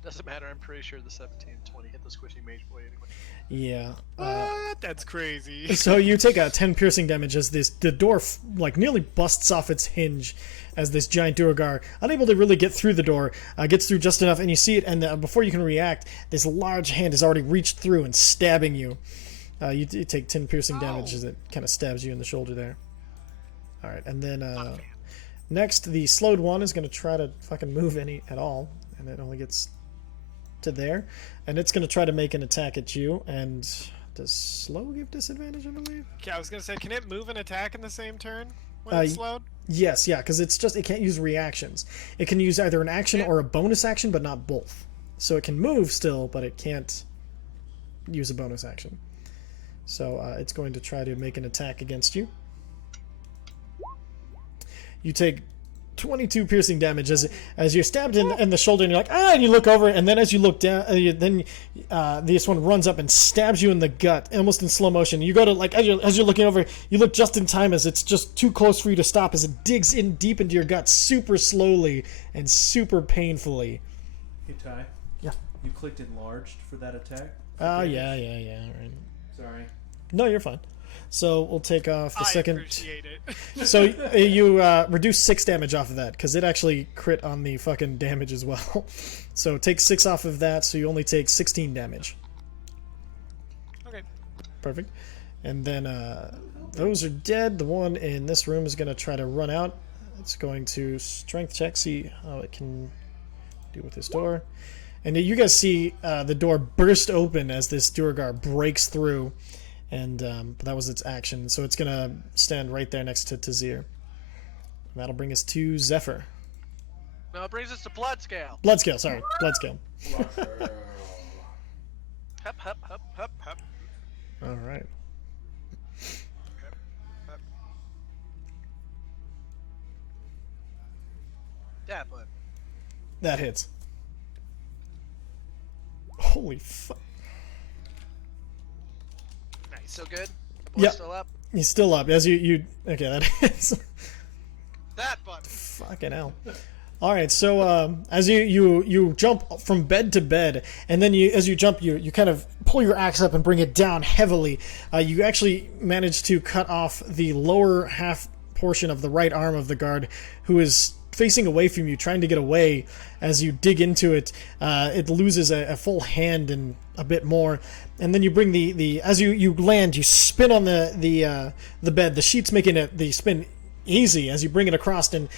Doesn't matter. I'm pretty sure the 17 and 20 hit the squishy mage boy anyway. Yeah. What? That's crazy. So you take a 10 piercing damage as the door like nearly busts off its hinge as this giant Duergar, unable to really get through the door, gets through just enough, and you see it, and before you can react, this large hand has already reached through and stabbing you. You take 10 piercing damage as it kind of stabs you in the shoulder there. All right, and then next, the slowed one is going to try to fucking move any at all, and it only gets to there, and it's going to try to make an attack at you. And does slow give disadvantage, I believe? Okay, I was gonna say, can it move and attack in the same turn when it's slowed? Yes, yeah, because it's just, it can't use reactions. It can use either an action or a bonus action, but not both. So it can move still, but it can't use a bonus action. So it's going to try to make an attack against you. You take 22 piercing damage as you're stabbed in the shoulder, and you're like, ah, and you look over, and then as you look down, this one runs up and stabs you in the gut, almost in slow motion. You go to, like, as you're looking over, you look just in time as it's just too close for you to stop, as it digs in deep into your gut super slowly and super painfully. Hey, Ty. Yeah. You clicked enlarged for that attack? Oh, yeah, right. Sorry. No, you're fine. So we'll take off the second. Appreciate it. So you reduce 6 damage off of that, because it actually crit on the fucking damage as well. So take 6 off of that, so you only take 16 damage. Okay. Perfect. And then those are dead. The one in this room is going to try to run out. It's going to strength check, see how it can do with this door. And you guys see the door burst open as this Duergar breaks through. And that was its action. So it's going to stand right there next to Tazir. And that'll bring us to Zephyr. No, it brings us to Bloodscale. Bloodscale, sorry. Bloodscale. Hup, hup, hup, hup, hup. All right. Yeah, but That hits. Holy fuck. still good? Boy's Yep. still up? He's still up. As you okay, that hits. That button. Fucking hell. All right, so as you jump from bed to bed, and then as you jump, you kind of pull your axe up and bring it down heavily. You actually manage to cut off the lower half portion of the right arm of the guard, who is facing away from you, trying to get away. As you dig into it, it loses a full hand and a bit more, and then you bring the as you land, you spin on the bed. The sheets making the spin easy as you bring it across and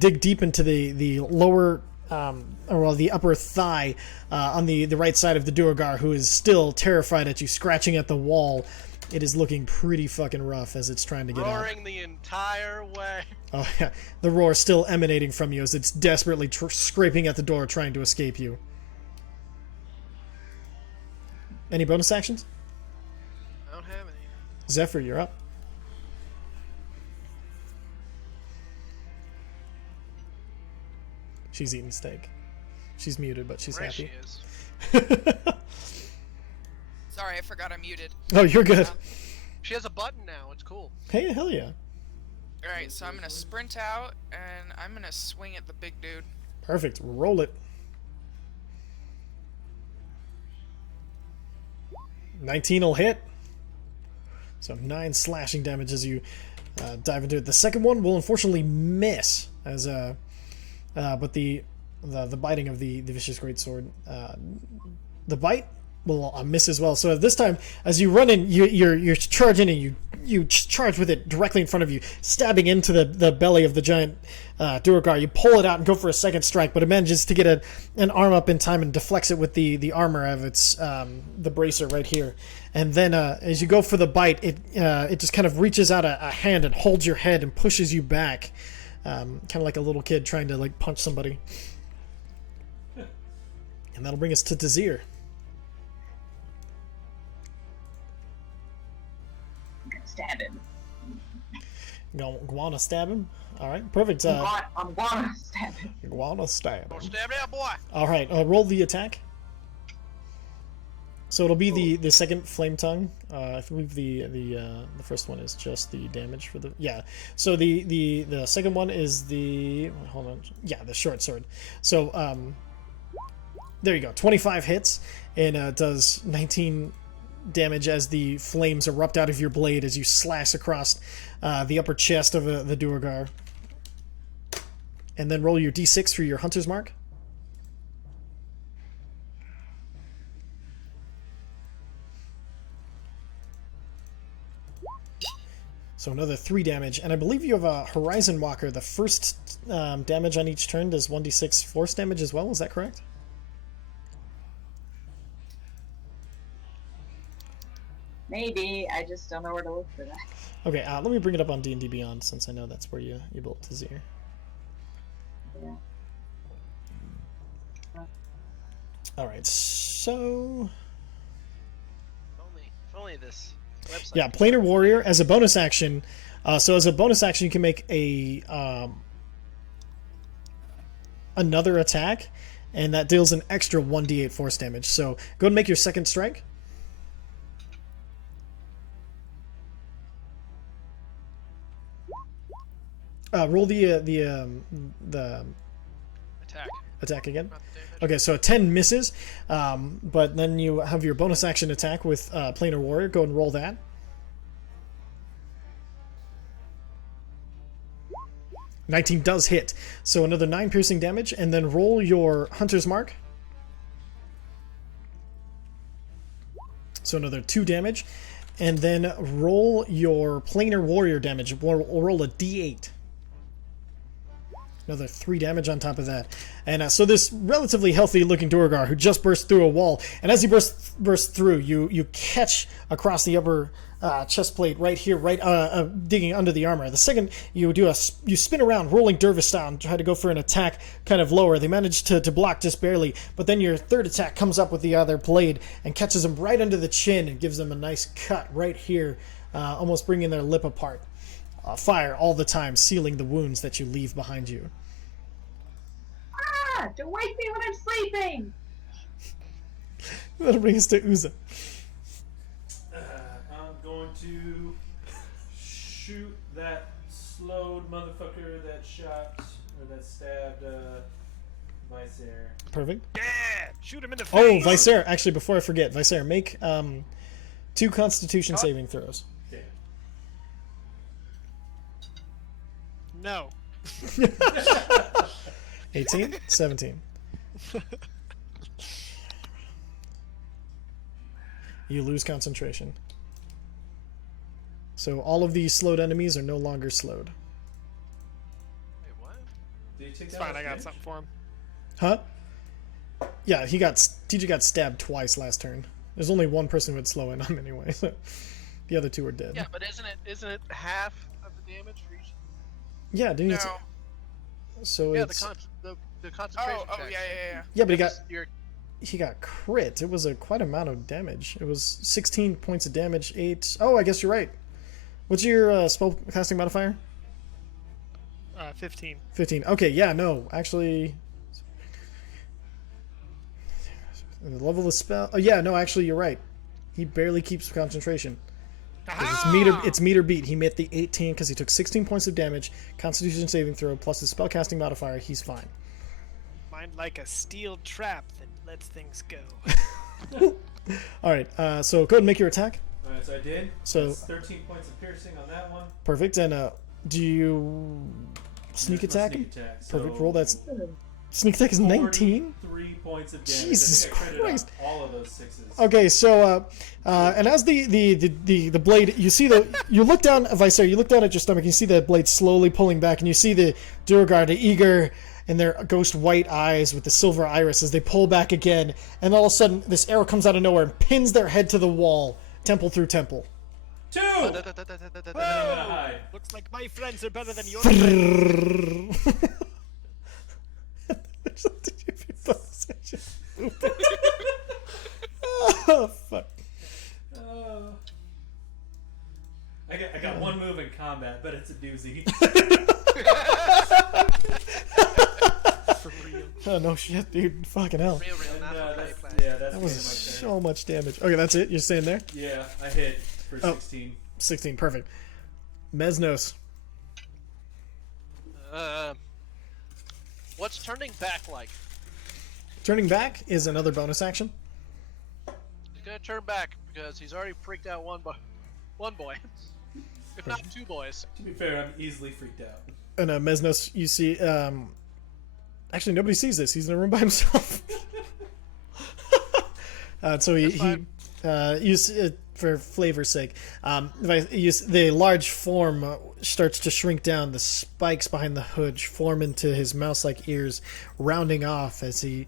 dig deep into the lower the upper thigh on the right side of the Duergar, who is still terrified at you, scratching at the wall. It is looking pretty fucking rough as it's trying to get out. Roaring the entire way. Oh yeah, the roar still emanating from you as it's desperately scraping at the door, trying to escape you. Any bonus actions? I don't have any. Zephyr, you're up. She's eating steak. She's muted, but she's Right, happy. she is. Sorry, I forgot I'm muted. Oh, you're good. She has a button now. It's cool. Hey, hell yeah. Alright, so I'm gonna sprint out, and I'm gonna swing at the big dude. Perfect. Roll it. 19 will hit. So 9 slashing damage as you dive into it. The second one will unfortunately miss, as but the biting of the vicious greatsword, the bite will miss as well. So this time, as you run in, you're charging and you charge with it directly in front of you, stabbing into the belly of the giant Duergar. You pull it out and go for a second strike, but it manages to get an arm up in time and deflects it with the armor of its the bracer right here. And then as you go for the bite, it just kind of reaches out a hand and holds your head and pushes you back. kind of like a little kid trying to like punch somebody. And that'll bring us to Tazir. Stab him. Guana stab him. All right, perfect. I'm gonna stab him. Guana stab Don't him. stab that boy. All right, roll the attack. So it'll be the second flame tongue. I believe the first one is just the damage for the So the second one is the the short sword. So there you go, 25 hits and does 19 damage as the flames erupt out of your blade as you slash across the upper chest of the Duergar. And then roll your d6 for your hunter's mark. So another 3 damage, and I believe you have a Horizon Walker. The first damage on each turn does 1d6 force damage as well, is that correct? Maybe. I just don't know where to look for that. Okay, let me bring it up on D&D Beyond, since I know that's where you built Tazir. Yeah. Alright, so... If only this website. Yeah, Planar Warrior, as a bonus action... so as a bonus action, you can make a... another attack, and that deals an extra 1d8 force damage. So, go ahead and make your second strike. Roll the Attack. attack again. Not the damage. Okay, so a 10 misses, but then you have your bonus action attack with Planar Warrior. Go and roll that. $19 does hit, so another 9 piercing damage, and then roll your Hunter's Mark. So another 2 damage, and then roll your Planar Warrior damage. We'll roll a d8. Another 3 damage on top of that. And so this relatively healthy looking Duergar who just burst through a wall, and as he bursts through, you catch across the upper chest plate right here, digging under the armor. The second you spin around, rolling Dervish style, and try to go for an attack kind of lower. They manage to block just barely, but then your third attack comes up with the other blade and catches them right under the chin and gives them a nice cut right here, almost bringing their lip apart. Fire all the time, sealing the wounds that you leave behind you. Ah! Don't wake me when I'm sleeping! That'll bring us to Uza. I'm going to shoot that slowed motherfucker that shot or that stabbed Visair. Perfect. Yeah! Shoot him in the face! Oh, Visair, actually, before I forget, Visair, make 2 Constitution saving throws. Yeah. No. 18, 17. You lose concentration. So all of these slowed enemies are no longer slowed. Wait, what? Did you take It's that fine, as I got damage? something for him. Huh? Yeah, TJ got stabbed twice last turn. There's only one person who would slow in him anyway, so the other 2 are dead. Yeah, but isn't it half of the damage for each? Yeah, didn't you? No. So Yeah, it's the concentration. Oh, check. yeah. yeah, but You're- he got crit. It was a quite amount of damage. It was 16 points of damage. 8. Oh, I guess you're right. What's your spell casting modifier? 15. 15. Okay, yeah, no, actually, the level of the spell. Oh, yeah, no, actually, you're right. He barely keeps concentration. 'Cause it's meter beat. He met the 18 because he took 16 points of damage. Constitution saving throw plus the spell casting modifier. He's fine. Mind like a steel trap that lets things go. All right, so go ahead and make your attack. Alright, so I did. So- That's 13 points of piercing on that one. Perfect. And do you sneak That's my attack? Sneak attack. Perfect. So Roll that. Sneak attack is 19. 3 points of damage. Jesus I think I critted on Christ. all of those 6s. Okay, so and as the blade, you look down, Visair, you look down at your stomach, and you see the blade slowly pulling back, and you see the Duergar, the eager, and their ghost white eyes with the silver iris as they pull back again, and all of a sudden this arrow comes out of nowhere and pins their head to the wall, temple through temple. 2! Whoa! I'm gonna hide. Looks like my friends are better than yours. Oh, fuck. Oh. I got one move in combat, but it's a doozy. For real. Oh, no shit, dude. Fucking hell. Real, not for That's, play. yeah, that's That the was end of my turn. so much damage. Okay, that's it? You're staying there? Yeah, I hit for Oh. 16. 16, perfect. Mesnos. What's turning back like? Turning back is another bonus action. He's gonna turn back because he's already freaked out one boy, if not two boys. To be fair, I'm easily freaked out. And Mesnos, you see, actually nobody sees this. He's in a room by himself. So That's fine. you see, for flavor's sake, the large form starts to shrink down. The spikes behind the hood form into his mouse-like ears, rounding off as the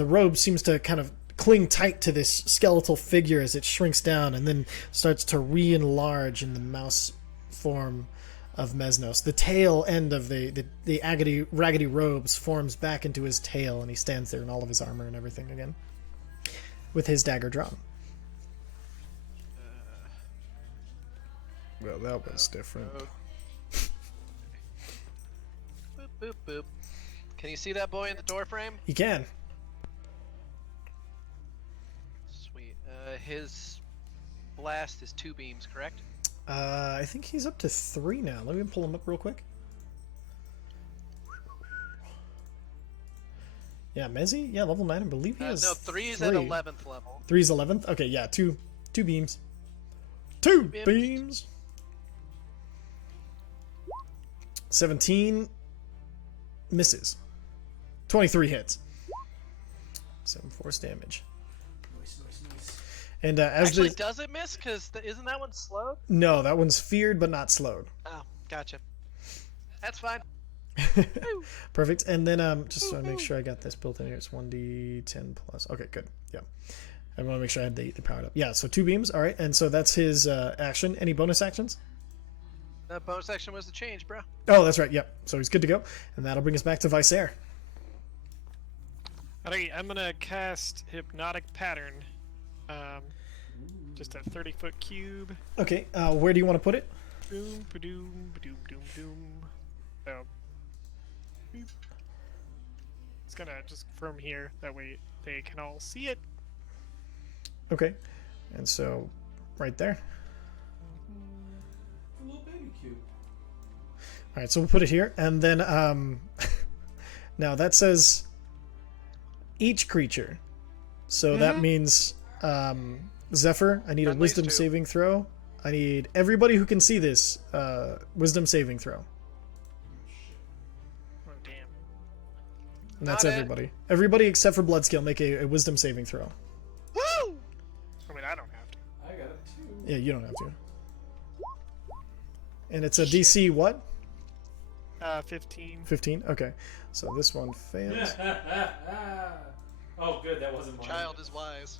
robe seems to kind of cling tight to this skeletal figure as it shrinks down and then starts to re-enlarge in the mouse form of Mesnos. The tail end of the raggedy robes forms back into his tail, and he stands there in all of his armor and everything again, with his dagger drawn. Well, that was different. Boop, boop, boop. Can you see that boy in the door frame? He can. Sweet. His blast is 2 beams, correct? I think he's up to 3 now. Let me pull him up real quick. Yeah, Mezzy? Yeah, level 9. I believe he has No, 3 is at 11th level. 3 is 11th? Okay, yeah, two beams. 2 Beams. beams! 17 misses. 23 hits. 7 force damage. Nice. And as Actually, the... does it miss? Because isn't that one slowed? No, that one's feared but not slowed. Oh, gotcha. That's fine. Perfect. And then just to make sure I got this built in here, it's 1d10 plus. Okay, good. Yeah. I want to make sure I had the powered up. Yeah, so 2 beams. All right. And so that's his action. Any bonus actions? The bonus action was the change, bro. Oh, that's right. Yep. So he's good to go. And that'll bring us back to Visair. Alright, I'm gonna cast Hypnotic Pattern. Just a 30-foot cube. Okay. Where do you want to put it? Boom, ba-doom, ba-doom, doom, doom. So, boop. It's gonna just from here. That way they can all see it. Okay. And so right there. A little baby cube. All right. So we'll put it here. And then now that says each creature. So that means Zephyr, I need a At least wisdom 2. saving throw. I need everybody who can see this wisdom saving throw. Oh, damn. And that's Got it. everybody. Everybody except for Bloodscale make a wisdom saving throw. Woo! I mean, I don't have to. I got it too. Yeah, you don't have to. And it's a DC what? 15. 15? Okay. So this one fails. Oh, good, that wasn't mine. Child is wise.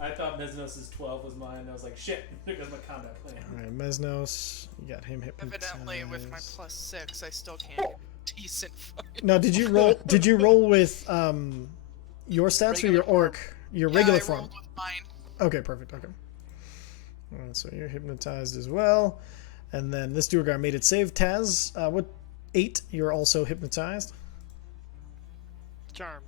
I thought Mesnos' 12 was mine. I was like, shit, there goes my combat plan. Alright, Mesnos. You got him hypnotized. Evidently, with my +6, I still can't get a decent fight. Now, did you roll? Did you roll with your stats or Regular your orc? Your Yeah, regular I form. rolled with mine. Okay, perfect. Okay. Alright, so you're hypnotized as well, and then this Duergar made it save. Taz, what? 8. You're also hypnotized. Charmed.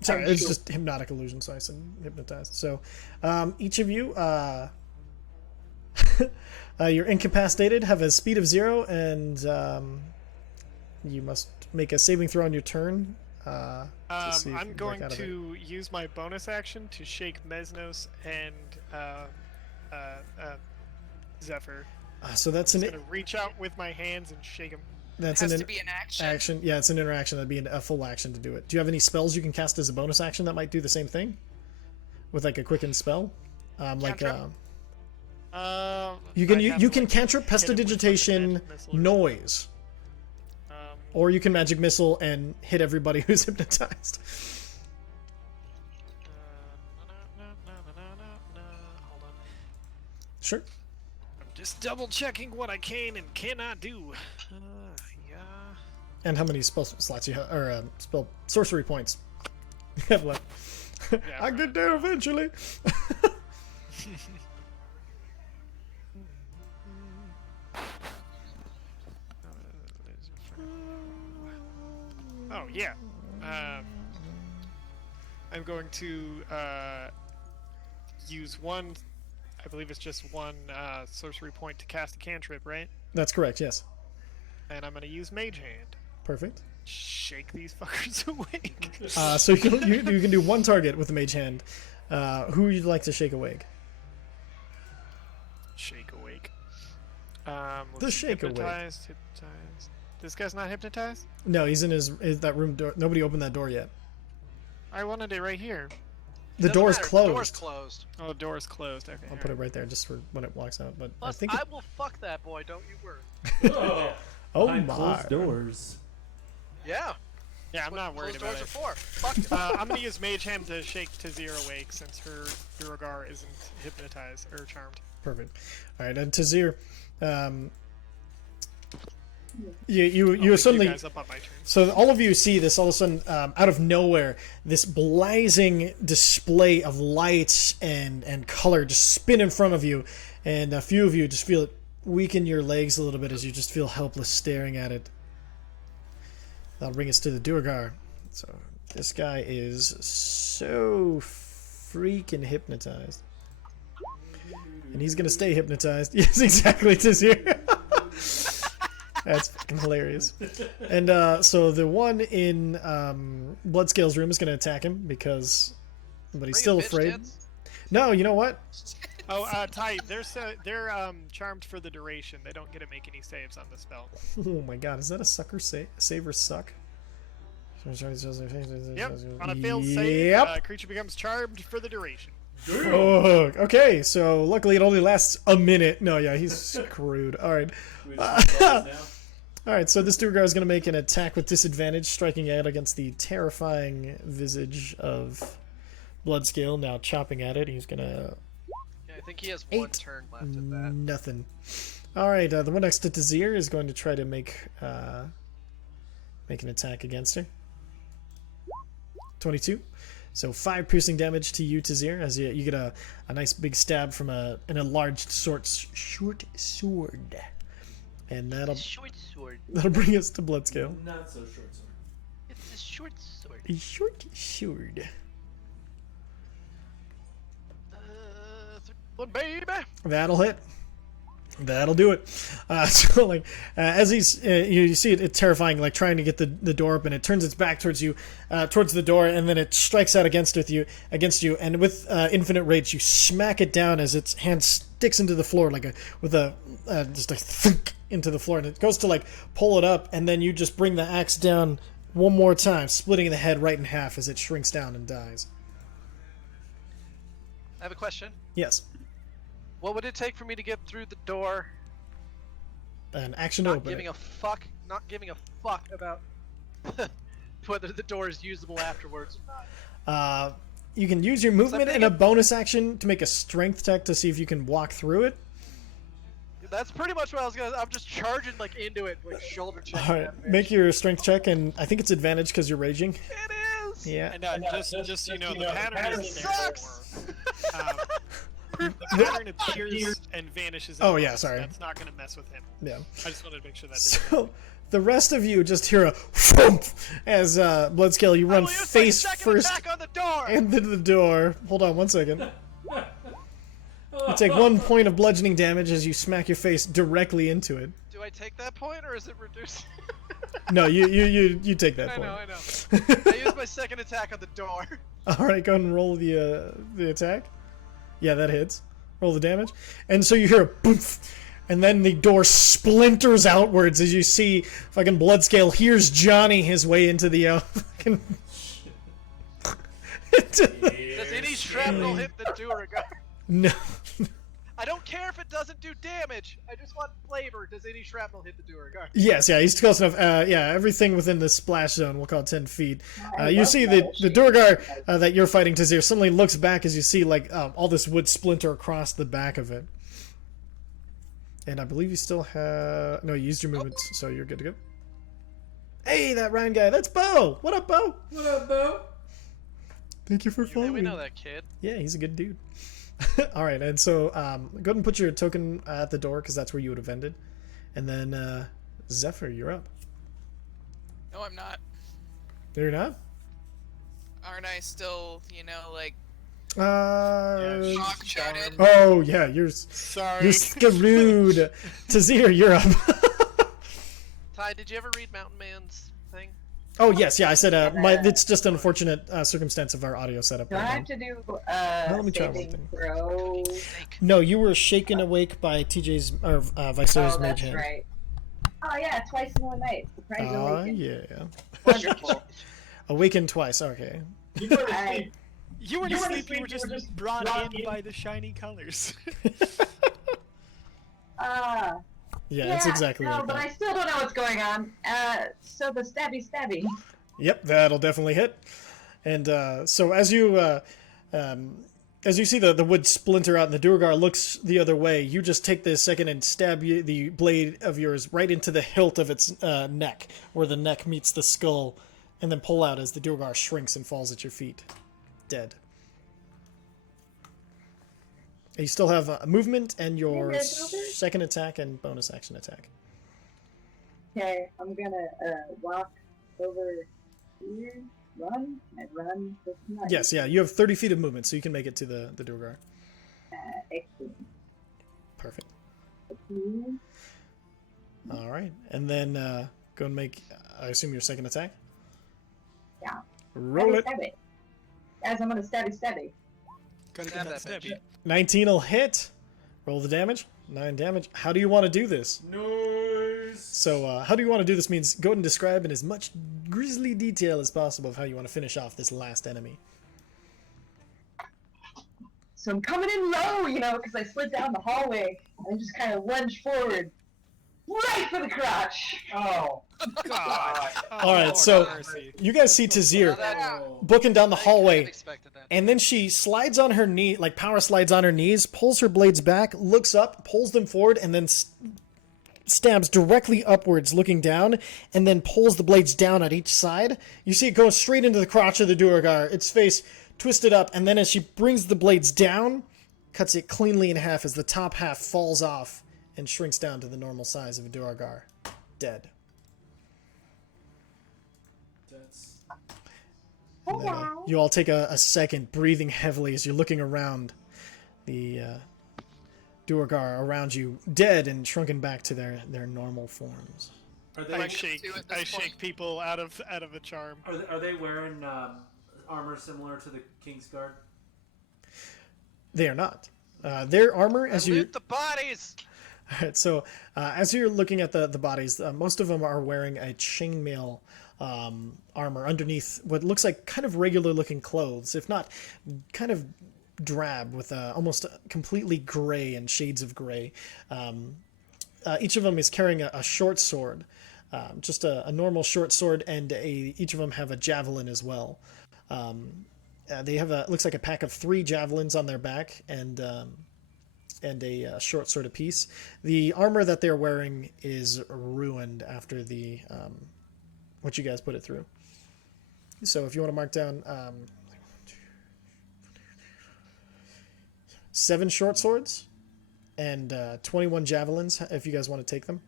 Sorry, it's just hypnotic illusion, so I said hypnotized. So, each of you, you're incapacitated, have a speed of 0, and you must make a saving throw on your turn. To see if you I'm can going break out of it. to use my bonus action to shake Mesnos and Zephyr. So that's I'm an just gonna reach out with my hands and shake him. that's Has an to be an action. action. Yeah, it's an interaction. That'd be a full action to do it. Do you have any spells you can cast as a bonus action that might do the same thing? With like a quicken spell, Cantrip? you can I'd have you to, can like, cantrip hit him with, like, a prestidigitation magic missile or noise, something. or you can magic missile and hit everybody who's hypnotized. Hold on. Sure. I'm just double checking what I can and cannot do. Yeah. And how many spell slots you have, or spell sorcery points you have left. Yeah, I get there eventually. Oh yeah. I'm going to use one. I believe it's just one sorcery point to cast a cantrip, right? That's correct. Yes. And I'm going to use Mage Hand. Perfect. Shake these fuckers awake. So you can do one target with the mage hand. Who would you like to shake awake? Shake awake. The shake awake. Hypnotized. This guy's not hypnotized? No, he's in his that room door. Nobody opened that door yet. I wanted it right here. The Doesn't door's matter, closed. The door's closed. Oh, the door's closed. Okay. I'll put it right there just for when it walks out. But Plus, I think. I will fuck that boy. Don't you worry. Oh, Oh behind my. closed doors. Yeah. Yeah, I'm What not worried closed about doors it. are for. Fuck it. I'm gonna use Mage Hand to shake Tazir awake since her Duergar isn't hypnotized or charmed. Perfect. All right, and Tazir, you I'll suddenly. wake you guys up on my turn. So all of you see this all of a sudden, out of nowhere, this blazing display of lights and color just spin in front of you, and a few of you just feel it weaken your legs a little bit as you just feel helpless staring at it. That'll bring us to the Duergar. So this guy is so freaking hypnotized. And he's gonna stay hypnotized. Yes, exactly, Tazir. That's fucking hilarious. And so the one in Bloodscale's room is gonna attack him because, but he's still Bring it, bitch afraid. tits. No, you know what? Oh, Ty, they're charmed for the duration. They don't get to make any saves on the spell. Oh my god, is that a sucker save or suck? Yep. On a failed save, Yep. creature becomes charmed for the duration. Oh, okay. So luckily it only lasts a minute. No, yeah, he's screwed. All right. We just now. All right. So this Duergar is going to make an attack with disadvantage, striking out against the terrifying visage of Bloodscale. Now chopping at it, he's going to Yeah, I think he has one 8. turn left at that. Nothing. All right. The one next to Tazir is going to try to make an attack against her. 22. So 5 piercing damage to you, Tazir, as you get a nice big stab from an enlarged short sword. And that'll Short sword. bring us to Bloodscale. Not so short sword. It's a short sword. A short sword. One baby. That'll hit. That'll do it. So like as he's you see it terrifying, like trying to get the door open. It turns its back towards you, towards the door, and then it strikes out against you, and with infinite rage you smack it down as its hand sticks into the floor like just a thunk into the floor, and it goes to like pull it up, and then you just bring the axe down one more time, splitting the head right in half as it shrinks down and dies. I have a question. Yes, What would it take for me to get through the door? an action to Not open giving it. a fuck. Not giving a fuck about whether the door is usable afterwards or not. You can use your movement Something- and a bonus action to make a strength check to see if you can walk through it. That's pretty much what I was gonna. I'm just charging like into it, like shoulder check. All right, make your strength check, and I think it's advantage because you're raging. It is. Yeah. And just so you know, the pattern It is sucks. the pattern appears and vanishes. Oh, at yeah, once. sorry. That's not going to mess with him. Yeah. I just wanted to make sure that. So the rest of you just hear a thump as Bloodscale, you I run will use my face second first attack on the door. into the door. Hold on one second. You take 1 point of bludgeoning damage as you smack your face directly into it. Do I take that point or is it reduced? No, you take that I point. know. I use my second attack on the door. All right, go ahead and roll the attack. Yeah, that hits. Roll the damage, and so you hear a boof, and then the door splinters outwards as you see fucking Bloodscale hears Johnny his way into the fucking. Does any shrapnel hit the Duergar? No. I don't care if it doesn't do damage. I just want flavor. Does any shrapnel hit the Duergar? Yes, yeah, he's close enough. Yeah, everything within the splash zone, we'll call it 10 feet. You see the Duergar that you're fighting, Tazir, suddenly looks back as you see like all this wood splinter across the back of it. And I believe you still have... No, you used your movements, so you're good to go. Hey, that Ryan guy. That's Bo. What up, Bo? What up, Bo? Thank you for Yeah, following. we know that kid. Yeah, he's a good dude. All right, and so go ahead and put your token at the door because that's where you would have ended. And then Zephyr, you're up. No, I'm not. You're not? Aren't I still, like, Yeah, charted? Oh yeah, you're Sorry. you're screwed. Tazir, you're up. Ty, did you ever read Mountain Man's thing? Oh yes, yeah. I said it's just an unfortunate circumstance of our audio setup. Do I right have now. to do let me try one saving thing. throw? No, you were shaken awake by TJ's or Viceroy's Oh, mage that's hand. right. Oh yeah, twice in one night. Surprise awaken. Yeah. Wonderful. Awakened twice. Okay. You go to I- sleep. You weren't You weren't asleep, you were just brought in by the shiny colors. Ah. Yeah, it's exactly no, like but that. I still don't know what's going on. So the stabby. Yep, that'll definitely hit. And so as you see the wood splinter out and the Durgar looks the other way, you just take this second and stab the blade of yours right into the hilt of its neck, where the neck meets the skull, and then pull out as the Durgar shrinks and falls at your feet, dead. You still have movement and your Yeah, it's over. second attack and bonus action attack. Okay, I'm gonna walk over here. Run. I run. Yes, yeah, you have 30 feet of movement, so you can make it to the Durgar. Excellent. Perfect. Mhm. All right, and then go and make, I assume, your second attack? Yeah. Roll it. Stabby. Guys, I'm gonna stabby. Gotta Stab get that that bitch. stabby. 19 will hit. Roll the damage. 9 damage. How do you want to do this? Noise. So, how do you want to do this means go ahead and describe in as much grisly detail as possible of how you want to finish off this last enemy. So I'm coming in low, because I slid down the hallway and just kind of lunged forward. Right for the crotch! Oh. God. All right, Lord so mercy. you guys see Tazir Oh. booking down the I kind hallway. of expected that. And then she slides on her knee, like power slides on her knees, pulls her blades back, looks up, pulls them forward, and then stabs directly upwards, looking down, and then pulls the blades down at each side. You see it go straight into the crotch of the Duergar, its face twisted up, and then as she brings the blades down, cuts it cleanly in half as the top half falls off and shrinks down to the normal size of a Duergar. Dead. That's... And then, you all take a second, breathing heavily as you're looking around. The Duergar around you, dead and shrunken back to their normal forms. Are I they, gonna shake. do at this I shake point? people out of a charm. are they wearing armor similar to the King's Guard? They are not. Their armor, as you Loot the bodies! Alright, so as you're looking at the bodies, most of them are wearing a chainmail armor underneath what looks like kind of regular looking clothes, if not kind of drab with almost completely gray and shades of gray. Each of them is carrying a short sword, just a normal short sword, and each of them have a javelin as well. They have looks like a pack of 3 javelins on their back and a short sword apiece. The armor that they're wearing is ruined after the what you guys put it through. So if you want to mark down 7 short swords and 21 javelins, if you guys want to take them.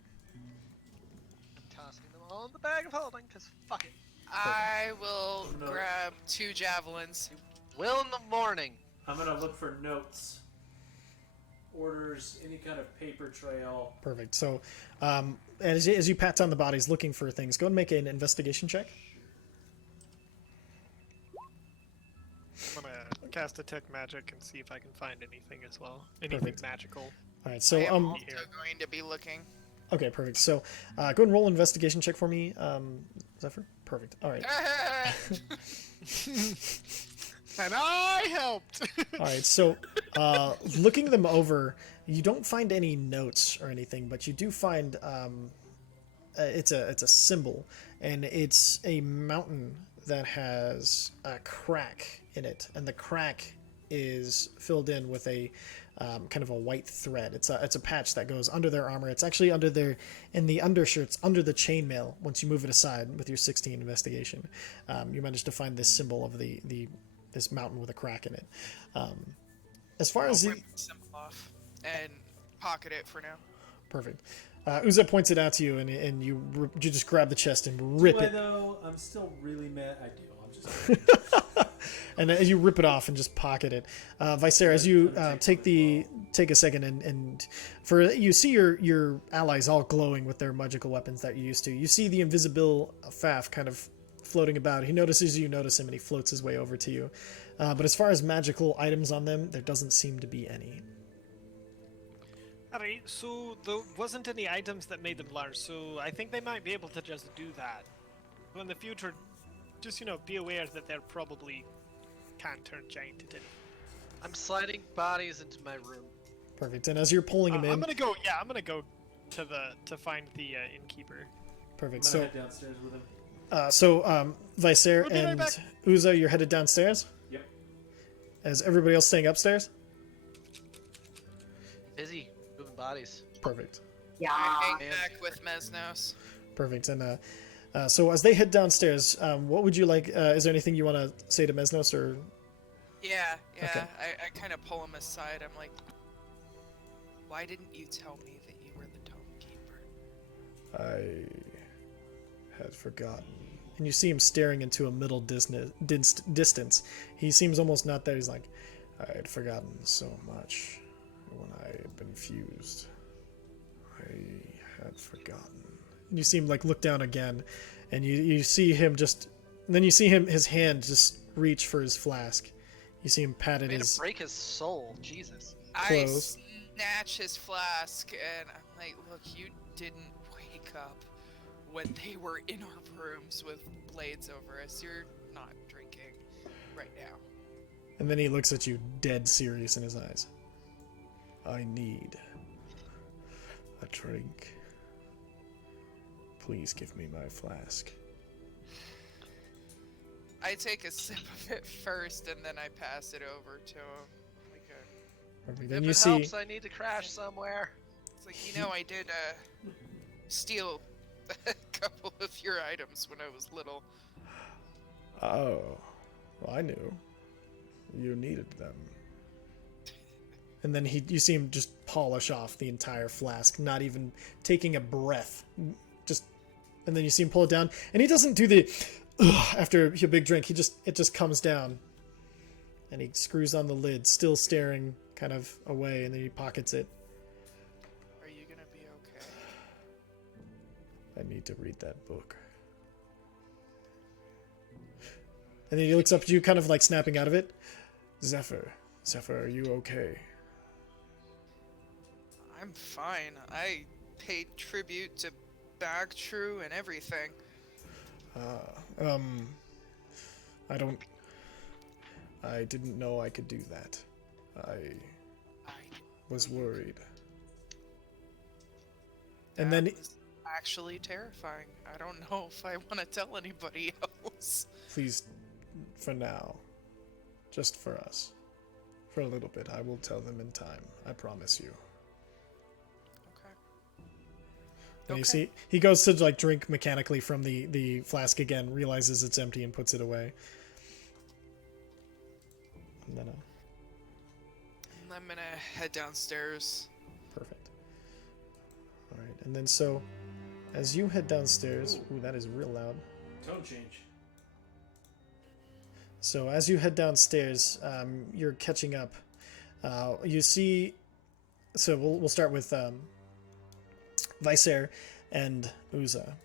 Tossing them all in the bag of holding, because fuck it. I will No. grab 2 javelins. Will in the morning. I'm gonna look for notes, orders, any kind of paper trail. Perfect. So as you pat down the bodies looking for things, go and make an investigation check. I'm gonna cast detect magic and see if I can find anything as well. Anything Perfect. magical. All right. I So am also here. going to be looking. okay, perfect. So go and roll an investigation check for me, Zephyr. Perfect. All right. And I helped. All right, so looking them over, you don't find any notes or anything, but you do find it's a symbol, and it's a mountain that has a crack in it, and the crack is filled in with a kind of a white thread. It's a patch that goes under their armor. It's actually under in the undershirts, under the chainmail. Once you move it aside with your 16 investigation, you manage to find this symbol of this mountain with a crack in it. As far as rip the symbol off and pocket it for now. perfect. Uza points it out to you, and you just grab the chest and rip Do I, it. though? I'm still really mad. I do. I'm just. And as you rip it off and just pocket it, Vicer, as you take a second and you see your allies all glowing with their magical weapons that you're used to. You see the invisible Faf kind of floating about. He notices you notice him, and he floats his way over to you. But as far as magical items on them, there doesn't seem to be any. Alright, so there wasn't any items that made them large, so I think they might be able to just do that. So in the future, just, be aware that they're probably can't turn giant at any. I'm sliding bodies into my room. Perfect. And as you're pulling him in, I'm gonna go to find the innkeeper. perfect. I'm So gonna head downstairs with him. Vicer We'll be right and back. Uza, you're headed downstairs. Yep. As everybody else staying upstairs. Busy moving bodies. Perfect. Yeah. I hang back with Mesnos. Perfect. And so as they head downstairs, what would you like? Is there anything you want to say to Mesnos or? Yeah. Okay. I kind of pull him aside. I'm like, why didn't you tell me that you were the Tome Keeper? I had forgotten. And you see him staring into a middle distance. He seems almost not there. He's like, I had forgotten so much when I had been fused. I had forgotten. And you see him like look down again, and you see him just. And then you see his hand just reach for his flask. You see him pat at Made his. to break his soul. Jesus. I Close. snatch his flask and I'm like, look, you didn't wake up when they were in our rooms with blades over us. You're not drinking right now. And then he looks at you, dead serious in his eyes. I need a drink. Please give me my flask. I take a sip of it first and then I pass it over to him. Like Perfect. If Then you it see. helps, I need to crash somewhere. it's like, I did steal a couple of your items when I was little. Oh, well, I knew. You needed them. And then you see him just polish off the entire flask, not even taking a breath. And then you see him pull it down, and he doesn't do the after a big drink. It just comes down, and he screws on the lid, still staring kind of away, and then he pockets it. Are you gonna be okay? I need to read that book. And then he looks up at you, kind of like snapping out of it. Zephyr, are you okay? I'm fine. I paid tribute to Bagtrue and everything. I didn't know I could do that. I was worried. And then That was actually terrifying. I don't know if I want to tell anybody else. please, for now, just for us, for a little bit, I will tell them in time. I promise you. And you see, he goes to like drink mechanically from the flask again, realizes it's empty, and puts it away. And then, I'm gonna head downstairs. perfect. All right, and then so, as you head downstairs, ooh, that is real loud. Tone change. So as you head downstairs, you're catching up. You see, so we'll start with Vicer and Uza.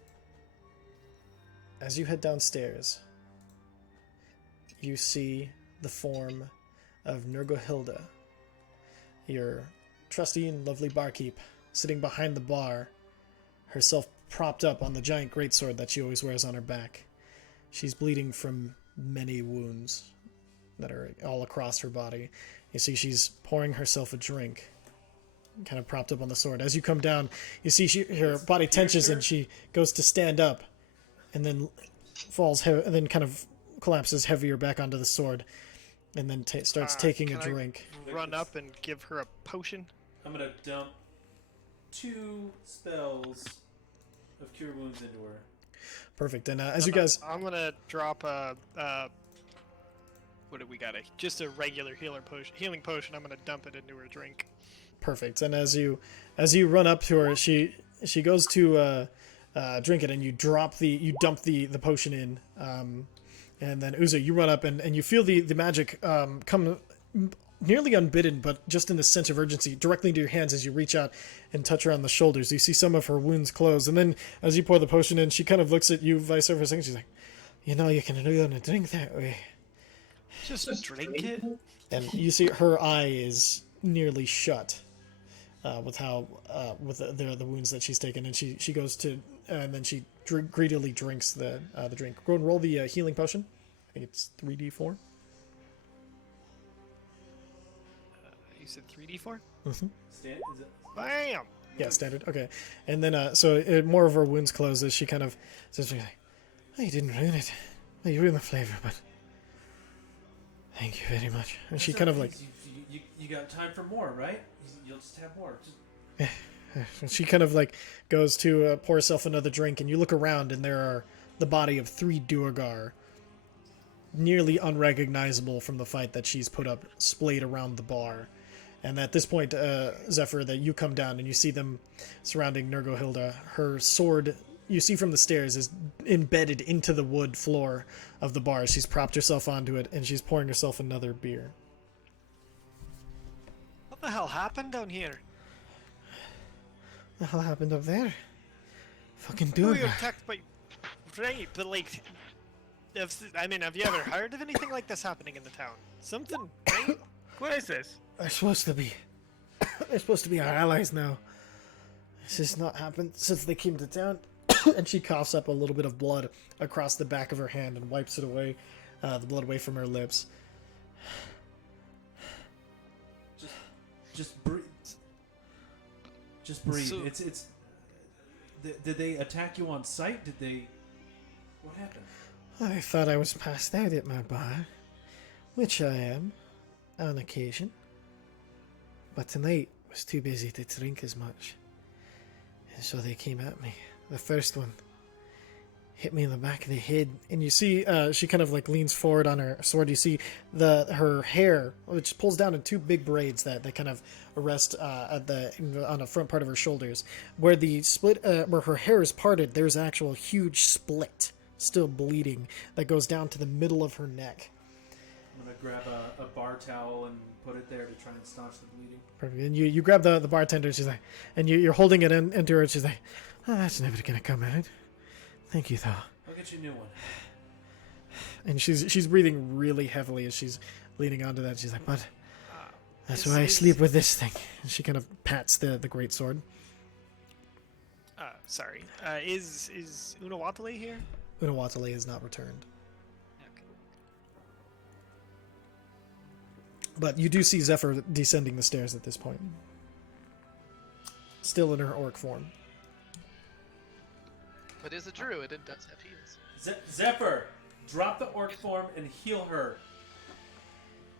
As you head downstairs, you see the form of Nurgohilda, your trusty and lovely barkeep, sitting behind the bar, herself propped up on the giant greatsword that she always wears on her back. She's bleeding from many wounds that are all across her body. You see she's pouring herself a drink, kind of propped up on the sword. As you come down, you see her body tenses and she goes to stand up, and then falls, and then kind of collapses heavier back onto the sword. and then starts taking a can I drink. Run up and give her a potion. I'm gonna dump 2 spells of Cure Wounds into her. Perfect. And as you guys, I'm gonna drop a what do we got? Just a regular healing potion. I'm gonna dump it into her drink. perfect. And as you run up to her, she goes to drink it, and you dump the potion in. And then Uzo, you run up and you feel the magic come nearly unbidden, but just in the sense of urgency, directly into your hands as you reach out and touch her on the shoulders. You see some of her wounds close, and then as you pour the potion in, she kind of looks at you, vice over, for a second. She's like, "You know, you can only drink that way." Just drink it. And you see her eye is nearly shut with the wounds that she's taken, and she goes to and then she greedily drinks the drink. Go and roll the healing potion. I think it's 3d4. You said 3d4. Mm-hmm. Is it? Bam. Yeah, standard. Okay, and then more of her wounds close as she kind of says, "Oh, you didn't ruin it. Oh, you ruined the flavor, but thank you very much." And she kind of like you got time for more, right? You'll just have more. and she kind of like goes to pour herself another drink, and you look around, and there are the body of 3 Duergar, nearly unrecognizable from the fight that she's put up, splayed around the bar. And at this point, Zephyr, that you come down and you see them surrounding Nurgohilda. Her sword, you see from the stairs, is embedded into the wood floor of the bar. She's propped herself onto it, and she's pouring herself another beer. What the hell happened down here? What the hell happened up there? Fucking We were Duergar. attacked by... Right, but like... have you ever heard of anything like this happening in the town? Something... Right? What is this? They're supposed to be. They're supposed to be our allies now. This has not happened since they came to town. And she coughs up a little bit of blood across the back of her hand and wipes it away, the blood away from her lips. Just breathe. Just breathe. So- It's. Did they attack you on sight? Did they? What happened? I thought I was passed out at my bar, which I am, on occasion. But tonight was too busy to drink as much. And so they came at me. The first one hit me in the back of the head. And you see, she kind of like leans forward on her sword. You see her hair, which pulls down in 2 big braids that kind of rest on the front part of her shoulders. Where the split, where her hair is parted, there's an actual huge split, still bleeding, that goes down to the middle of her neck. I'm gonna grab a bar towel and put it there to try and staunch the bleeding. Perfect. And you grab the bartender, and she's like, and you're holding it into her, and she's like, "Oh, that's never gonna come out. Thank you, though." I'll get you a new one. And she's breathing really heavily as she's leaning onto that. She's like, "But that's This why I is- sleep with this thing." And she kind of pats the great sword. Sorry. Is Unawatale here? Unawatale has not returned. Okay. But you do see Zephyr descending the stairs at this point. Still in her orc form. But is a druid and does have heals. Zephyr, drop the orc form and heal her.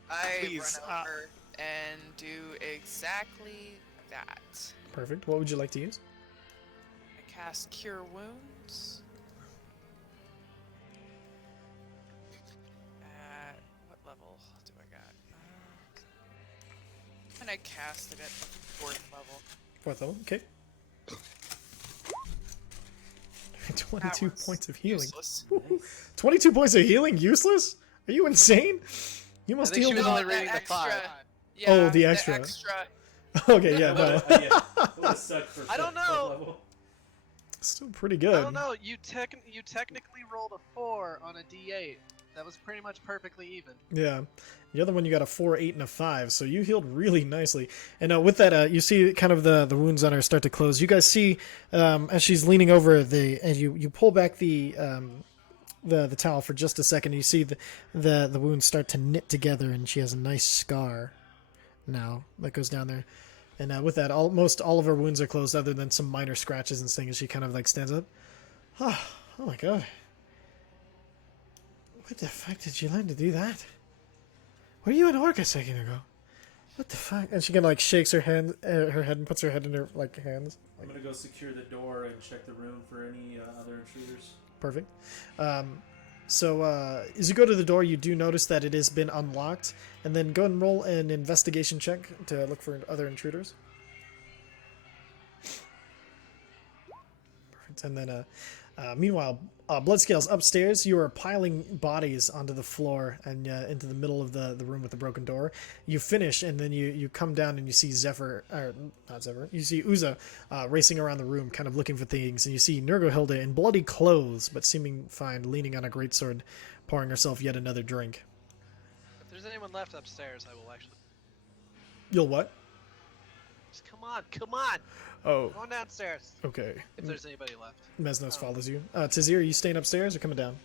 I Please, run over and do exactly that. Perfect. What would you like to use? I cast Cure Wounds. At what level do I got? And I cast it at 4th level. 4th level. Okay. 22 That was points of healing. Useless. 22 points of healing? Useless? Are you insane? You I must think she heal. was No, only that reading the extra. 5. Yeah, Oh, the extra. Okay, yeah, no. It would've sucked for I don't fifth know. level. Still pretty I good. don't know. You technically rolled a 4 on a D8. That was pretty much perfectly even. Yeah. The other one, you got a 4, 8, and a 5, so you healed really nicely. And with that, you see kind of the wounds on her start to close. You guys see, as she's leaning over and you pull back the towel for just a second, you see the wounds start to knit together, and she has a nice scar now that goes down there. And with that, almost all of her wounds are closed, other than some minor scratches and things. As she kind of like stands up. Oh my god! What the fuck did you learn to do that? Were you an orc a second ago? What the fuck? And she kind of like shakes her head and puts her head in her like hands. I'm gonna go secure the door and check the room for any other intruders. Perfect. So as you go to the door, you do notice that it has been unlocked, and then go and roll an investigation check to look for other intruders. Perfect. And then, meanwhile, Bloodscale's upstairs. You are piling bodies onto the floor and into the middle of the room with the broken door. You finish, and then you come down and you see you see Uza racing around the room, kind of looking for things, and you see Nurglehilde in bloody clothes, but seeming fine, leaning on a greatsword, pouring herself yet another drink. If there's anyone left upstairs, I will actually. You'll what? Just come on! Oh, Going downstairs. okay. If there's anybody left. Mesnos follows you. Tazir, are you staying upstairs or coming down?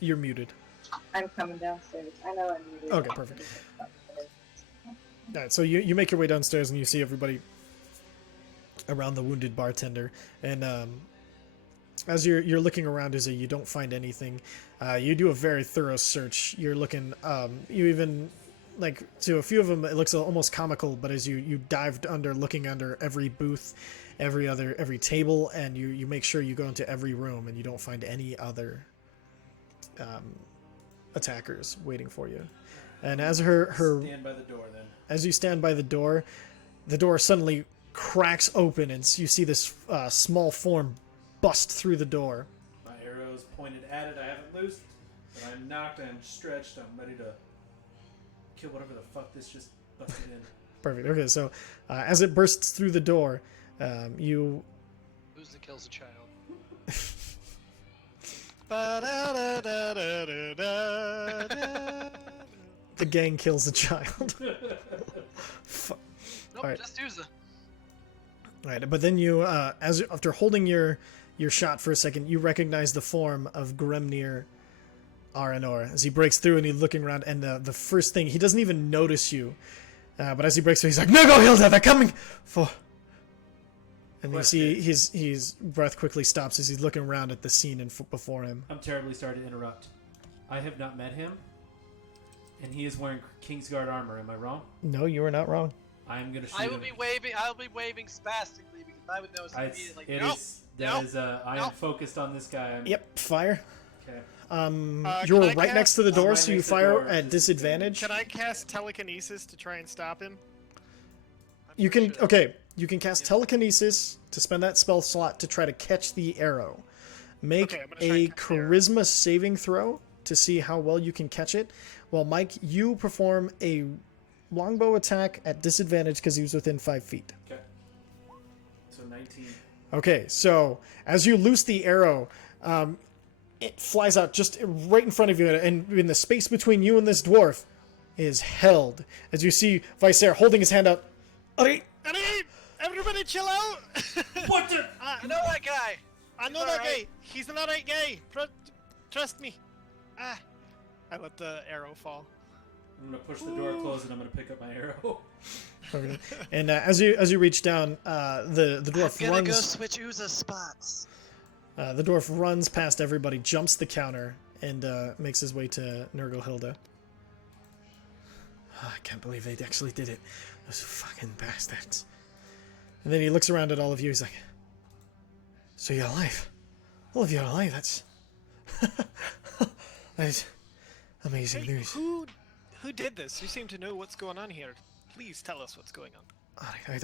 You're muted. I'm coming downstairs. I know I'm muted. Okay, perfect. Alright, so you make your way downstairs and you see everybody around the wounded bartender. And as you're looking around, Izzy, you don't find anything. You do a very thorough search. You're looking, you even, like, to a few of them, it looks almost comical, but as you dived under, looking under every booth, every table, and you make sure you go into every room and you don't find any other attackers waiting for you. And as Stand by the door then. as you stand by the door suddenly cracks open and you see this small form bust through the door. My arrow's pointed at it. I haven't loosed, but I'm knocked. I'm stretched. I'm ready to kill whatever the fuck this just busted in. Perfect. Okay, so as it bursts through the door, you Who's the kills a child? the gang kills a child. Fuck. Nope, Alright. just use it. Right, but then you, after holding your shot for a second, you recognize the form of Gremnir Aranor as he breaks through and he's looking around, and the first thing, he doesn't even notice you, but as he breaks through, he's like, "No, go, Hilda, they're coming for." And you see his breath quickly stops as he's looking around at the scene before him. I'm terribly sorry to interrupt. I have not met him, and he is wearing Kingsguard armor. Am I wrong? No, you are not wrong. I am gonna shoot I'll him. be waving spastically because I would know immediately. I am focused on this guy. Yep, fire. Okay. You're can I right next to the I'm door, right so you next to the fire door, at just- disadvantage. Can I cast telekinesis to try and stop him? You can You can cast telekinesis to spend that spell slot to try to catch the arrow. Make Okay, I'm gonna try a and catch the arrow. charisma saving throw to see how well you can catch it. While Mike, you perform a longbow attack at disadvantage because he was within 5 feet. Okay. So 19. Okay, so as you loose the arrow, it flies out just right in front of you, and in the space between you and this dwarf is held. As you see Vicer holding his hand out. Everybody chill out! What the? I know that guy. I know He's that alright. guy! He's an alright guy! Trust me! I let the arrow fall. I'm gonna push the door closed and I'm gonna pick up my arrow. Okay. And as you reach down, the dwarf I'm gonna go runs. switch Uza's spots. The dwarf runs past everybody, jumps the counter, and makes his way to Nurglehilde. Oh, I can't believe they actually did it. Those fucking bastards. And then he looks around at all of you. He's like, "So you're alive? All of you are alive. That's that is amazing Hey, news." who did this? You seem to know what's going on here. Please tell us what's going on. I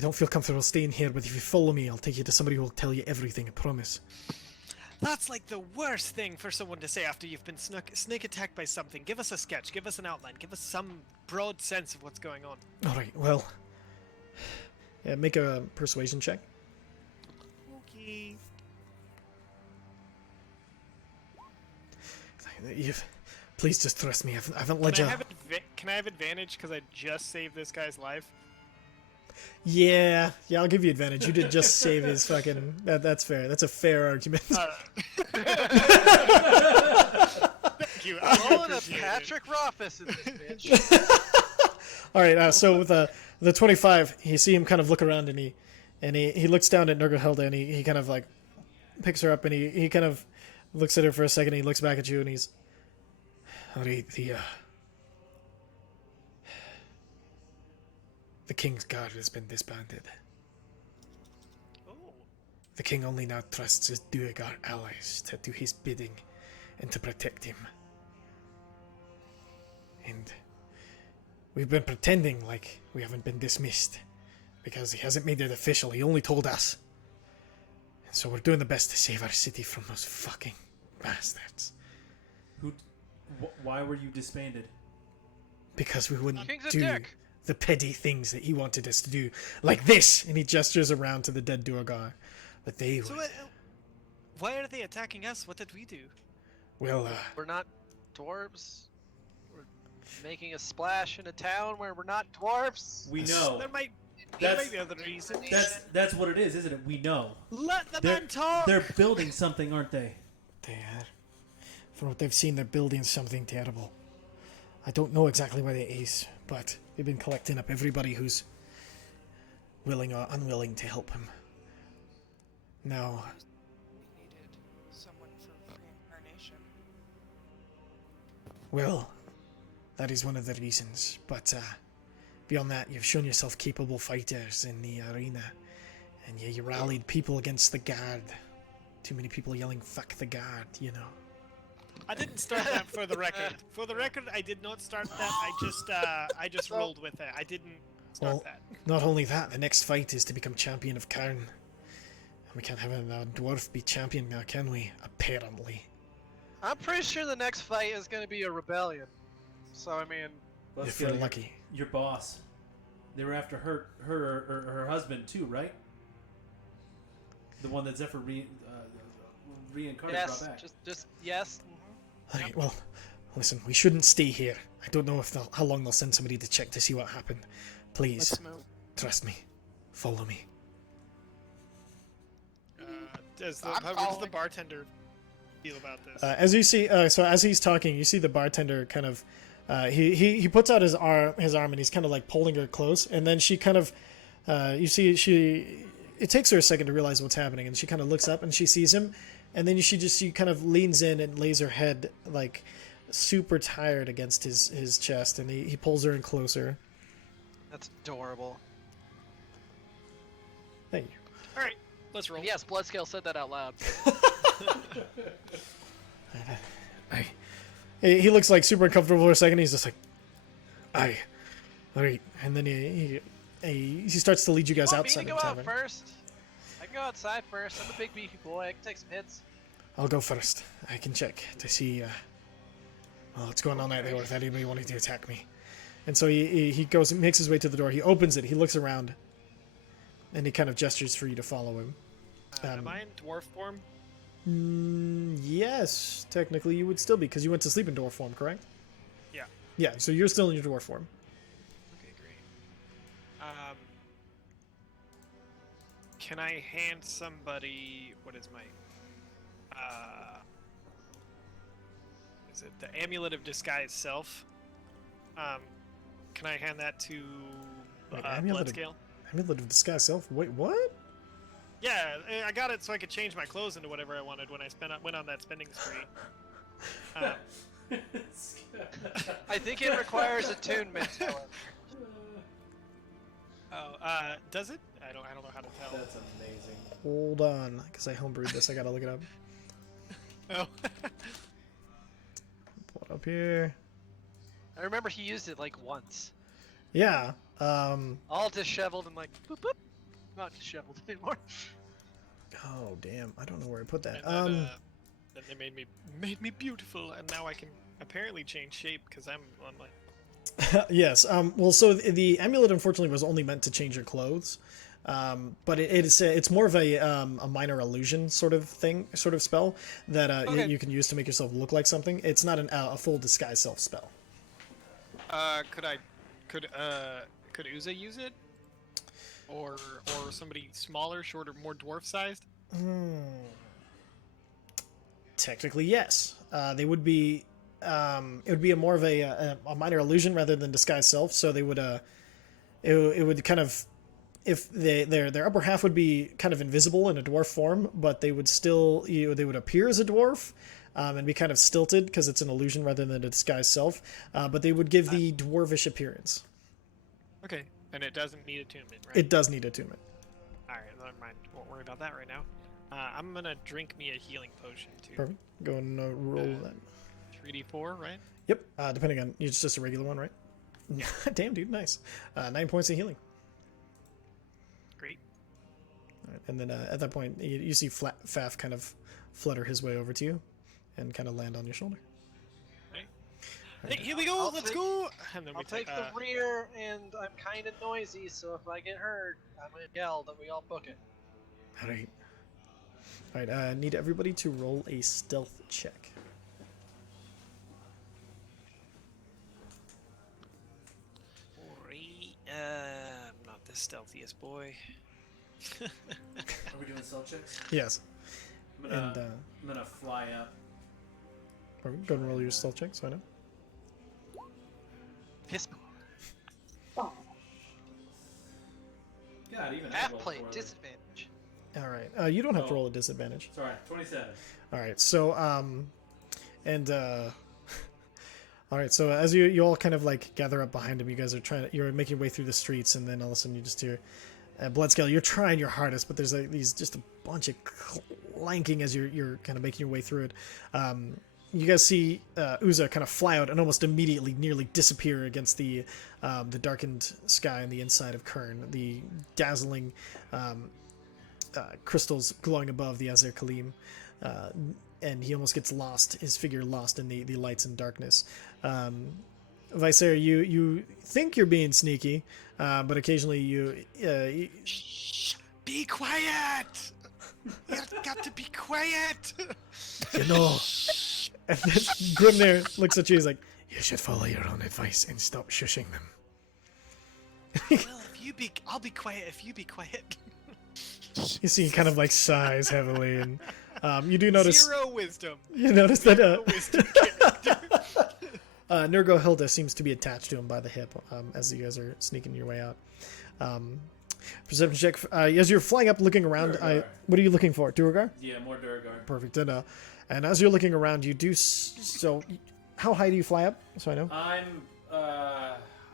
don't feel comfortable staying here, but if you follow me, I'll take you to somebody who will tell you everything. I promise. That's like the worst thing for someone to say after you've been snake attacked by something. Give us a sketch, give us an outline, give us some broad sense of what's going on. All right. Well, yeah, make a persuasion check. Okay. Please just trust me. I haven't led you. Can I have advantage because I just saved this guy's life? Yeah, I'll give you advantage. You did just save his fucking. That's fair. That's a fair argument. Thank you. Rolling a Patrick Rothfuss in this bitch. All right. So with the 25, you see him kind of look around and he looks down at Nurglehilde and he kind of like picks her up and he kind of looks at her for a second. He looks back at you and he's, alright, the king's guard has been disbanded. Oh. The king only now trusts his Duergar allies to do his bidding and to protect him. And we've been pretending like we haven't been dismissed because he hasn't made it official. He only told us. And so we're doing the best to save our city from those fucking bastards. Why were you disbanded? Because we wouldn't King's a do dick. the petty things that he wanted us to do. Like this! And he gestures around to the dead Duergar. But they So would. why are they attacking us? What did we do? Well, We're not dwarves. We're making a splash in a town where we're not dwarves. We know. There might That's- be other reasons. That's what it is, isn't it? We know. Let the They're, man talk. they're building something, aren't they? they are. From what they've seen, they're building something terrible. I don't know exactly what it is, but they've been collecting up everybody who's willing or unwilling to help him. Now, We needed someone for reincarnation. well, that is one of the reasons. But beyond that, you've shown yourself capable fighters in the arena. And yeah, you rallied people against the guard. Too many people yelling, fuck the guard, you know. I didn't start that for the record. For the record, I did not start that. I just rolled with it. I didn't start Well, that. not only that, the next fight is to become champion of Khirn. And we can't have a dwarf be champion now, can we? Apparently. I'm pretty sure the next fight is going to be a rebellion. So I mean, If we're lucky. Your boss. They were after her or her husband too, right? The one that Zephyr reincarnated yes, brought back. just yes. Alright, well, listen, we shouldn't stay here. I don't know if how long they'll send somebody to check to see what happened. Please, Let's move. trust me. Follow me. How does the following. bartender feel about this? As you see, so as he's talking, you see the bartender kind of, he puts out his arm, and he's kind of like pulling her close, and then she kind of, you see it takes her a second to realize what's happening, and she kind of looks up and she sees him, and then she kind of leans in and lays her head like super tired against his chest, and he pulls her in closer. That's adorable. Thank you. All right, let's roll. And yes, Bloodscale said that out loud. He looks like super uncomfortable for a second. He's just like, all right, and then he starts to lead you guys Want me outside to the go out tavern. first? I can go outside first. I'm a big beefy boy. I can take some hits. I'll go first. I can check to see what's going on out there with anybody wanting to attack me. And so he goes and makes his way to the door. He opens it. He looks around, and he kind of gestures for you to follow him. Am I in dwarf form? Yes, technically you would still be, because you went to sleep in dwarf form, correct? Yeah. Yeah, so you're still in your dwarf form. Okay, great. Can I hand somebody? What is my? Is it the amulet of disguise self? Can I hand that to Wait, amulet of- Bloodscale? Amulet of Disguise Self? Wait, what? Yeah, I got it so I could change my clothes into whatever I wanted when I went on that spending spree. I think it requires attunement. However. Does it? I don't know how to tell. That's amazing. Hold on, because I homebrewed this. I gotta look it up. Oh. Pull it up here. I remember he used it like once. Yeah. All disheveled and like boop boop. Not disheveled anymore. Oh damn! I don't know where I put that. And then they made me beautiful, and now I can apparently change shape because I'm on my. Yes. Well, so the amulet unfortunately was only meant to change your clothes, but it's more of a minor illusion sort of thing, sort of spell that Okay. you can use to make yourself look like something. It's not a full disguise self spell. Could Uza use it? Or somebody smaller, shorter, more dwarf sized? Technically, yes. They would be. It would be more of a minor illusion rather than disguise self. So they would. It would kind of if their upper half would be kind of invisible in a dwarf form, but they would still they would appear as a dwarf. And be kind of stilted because it's an illusion rather than a disguised self, but they would give the dwarvish appearance. Okay, and it doesn't need attunement, right? It does need attunement. Alright, never mind. Won't worry about that right now. I'm gonna drink me a healing potion too. Perfect. Go and roll that. 3d4, right? Yep. Depending on it's just a regular one, right? Damn, dude, nice. 9 points of healing. Great. All right, and then at that point, you see Faf kind of flutter his way over to you, and kind of land on your shoulder. Hey, here we go. Let's go. And then I'll we take the rear, and I'm kind of noisy, so if I get hurt, I'm gonna yell that we all book it. All right. All right. I need everybody to roll a stealth check. I'm not the stealthiest boy. Are we doing stealth checks? Yes. I'm gonna fly up. Perfect. Go and roll your stealth check, so I know. Piss. Oh, God, even I Half rolled plate poorly. disadvantage. All right. You don't have to roll a disadvantage. Sorry, 27. All right. So all right. So as you all kind of like gather up behind him, you guys are you're making your way through the streets, and then all of a sudden you just hear Bloodscale. You're trying your hardest, but there's like just a bunch of clanking as you're kind of making your way through it. You guys see Uza kind of fly out and almost immediately nearly disappear against the darkened sky on the inside of Khirn. The dazzling crystals glowing above the Azer Kalim. And he almost gets lost, his figure lost in the lights and darkness. Visair, you think you're being sneaky, but occasionally you Shh! Be quiet! You've got to be quiet! you know. And then Grimnir looks at you, he's like, you should follow your own advice and stop shushing them. Well, I'll be quiet if you be quiet. You see he kind of like sighs heavily, and you do notice... Zero wisdom. You notice that Zero wisdom character. Nurgo Hilda seems to be attached to him by the hip as you guys are sneaking your way out. Perception check. As you're flying up, looking around, what are you looking for? Duergar? Yeah, more Durgar. Perfect. And as you're looking around, you do... So, how high do you fly up? So I know.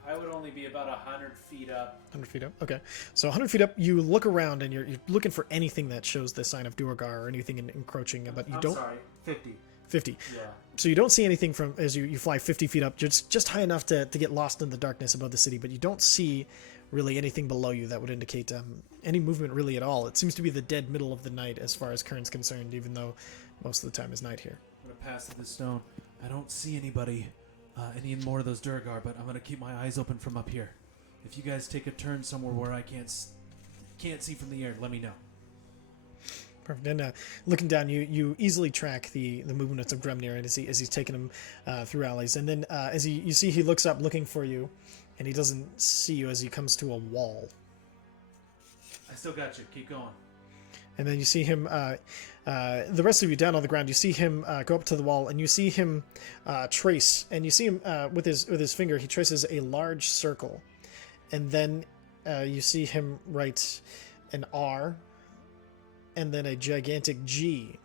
I would only be about 100 feet up. 100 feet up? Okay. So 100 feet up, you look around and you're looking for anything that shows the sign of Duergar or anything encroaching, but you don't... Sorry, 50. 50. Yeah. So you don't see anything from as you fly 50 feet up, just high enough to get lost in the darkness above the city, but you don't see really anything below you that would indicate any movement really at all. It seems to be the dead middle of the night as far as Khirn's concerned, even though most of the time is night here. I'm going to pass through the stone. I don't see anybody, any more of those Durgar, but I'm going to keep my eyes open from up here. If you guys take a turn somewhere where I can't see from the air, let me know. Perfect. And looking down, you easily track the movements of Gremnir as he's taking him through alleys. And then as you see, he looks up looking for you, and he doesn't see you as he comes to a wall. I still got you. Keep going. And then you see him, the rest of you down on the ground, you see him go up to the wall, and you see him trace, and you see him with his finger, he traces a large circle. And then you see him write an R, and then a gigantic G.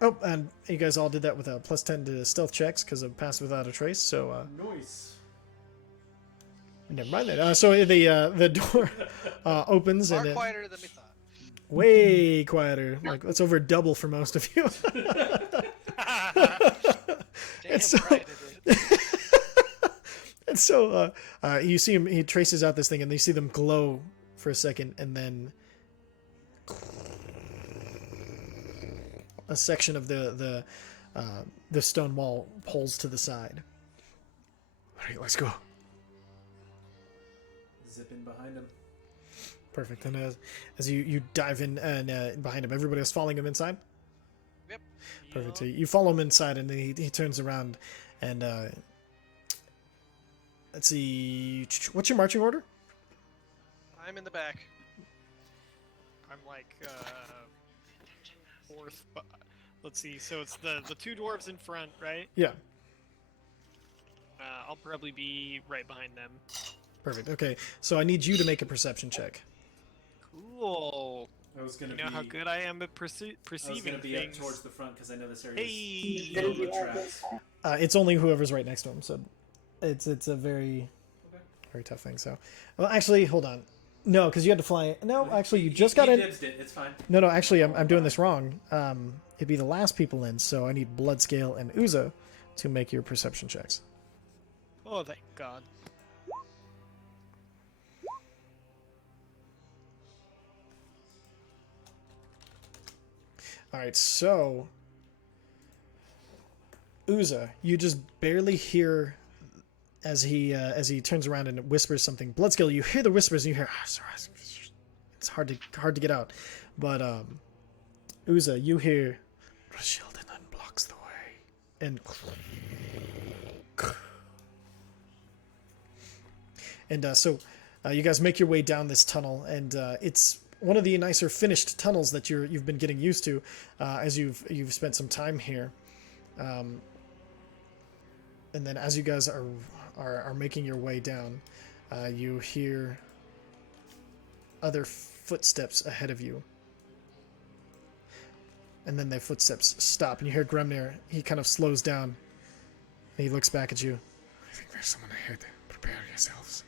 Oh, and you guys all did that with a +10 to stealth checks because of pass without a trace. So Nice. never mind that. So the door opens Far and it, quieter than we thought. way quieter. Like that's over double for most of you. Damn so- right it is. And so you see him. He traces out this thing, and you see them glow for a second, and then a section of the stone wall pulls to the side. All right, let's go. Zip in behind him. Perfect. And as you dive in and behind him, everybody else following him inside. Yep. Perfect. So you follow him inside, and then he turns around, and let's see. What's your marching order? I'm in the back. I'm like fourth. Let's see. So it's the two dwarves in front, right? Yeah. I'll probably be right behind them. Perfect. Okay, so I need you to make a perception check. Cool. I was gonna You know how good I am at perceiving be things. up towards the front because I know this area is Hey. filled with traps. It's only whoever's right next to him, so it's a very tough thing. So, well, actually, hold on. No, because you had to fly. No, actually, you just got in. Dibsed it. It's fine. No, actually, I'm doing this wrong. It'd be the last people in, so I need Bloodscale and Uza to make your perception checks. Oh, thank God. All right, so Uza, you just barely hear as he turns around and whispers something. Bloodscale, you hear the whispers and you hear, sorry, it's hard to get out. But Uza, you hear Rashildan unblocks the way, and so you guys make your way down this tunnel, and it's one of the nicer finished tunnels that you've been getting used to as you've spent some time here. And then as you guys are making your way down, you hear other footsteps ahead of you. And then their footsteps stop, and you hear Gremnir. He kind of slows down, and he looks back at you. I think there's someone ahead. Prepare yourselves.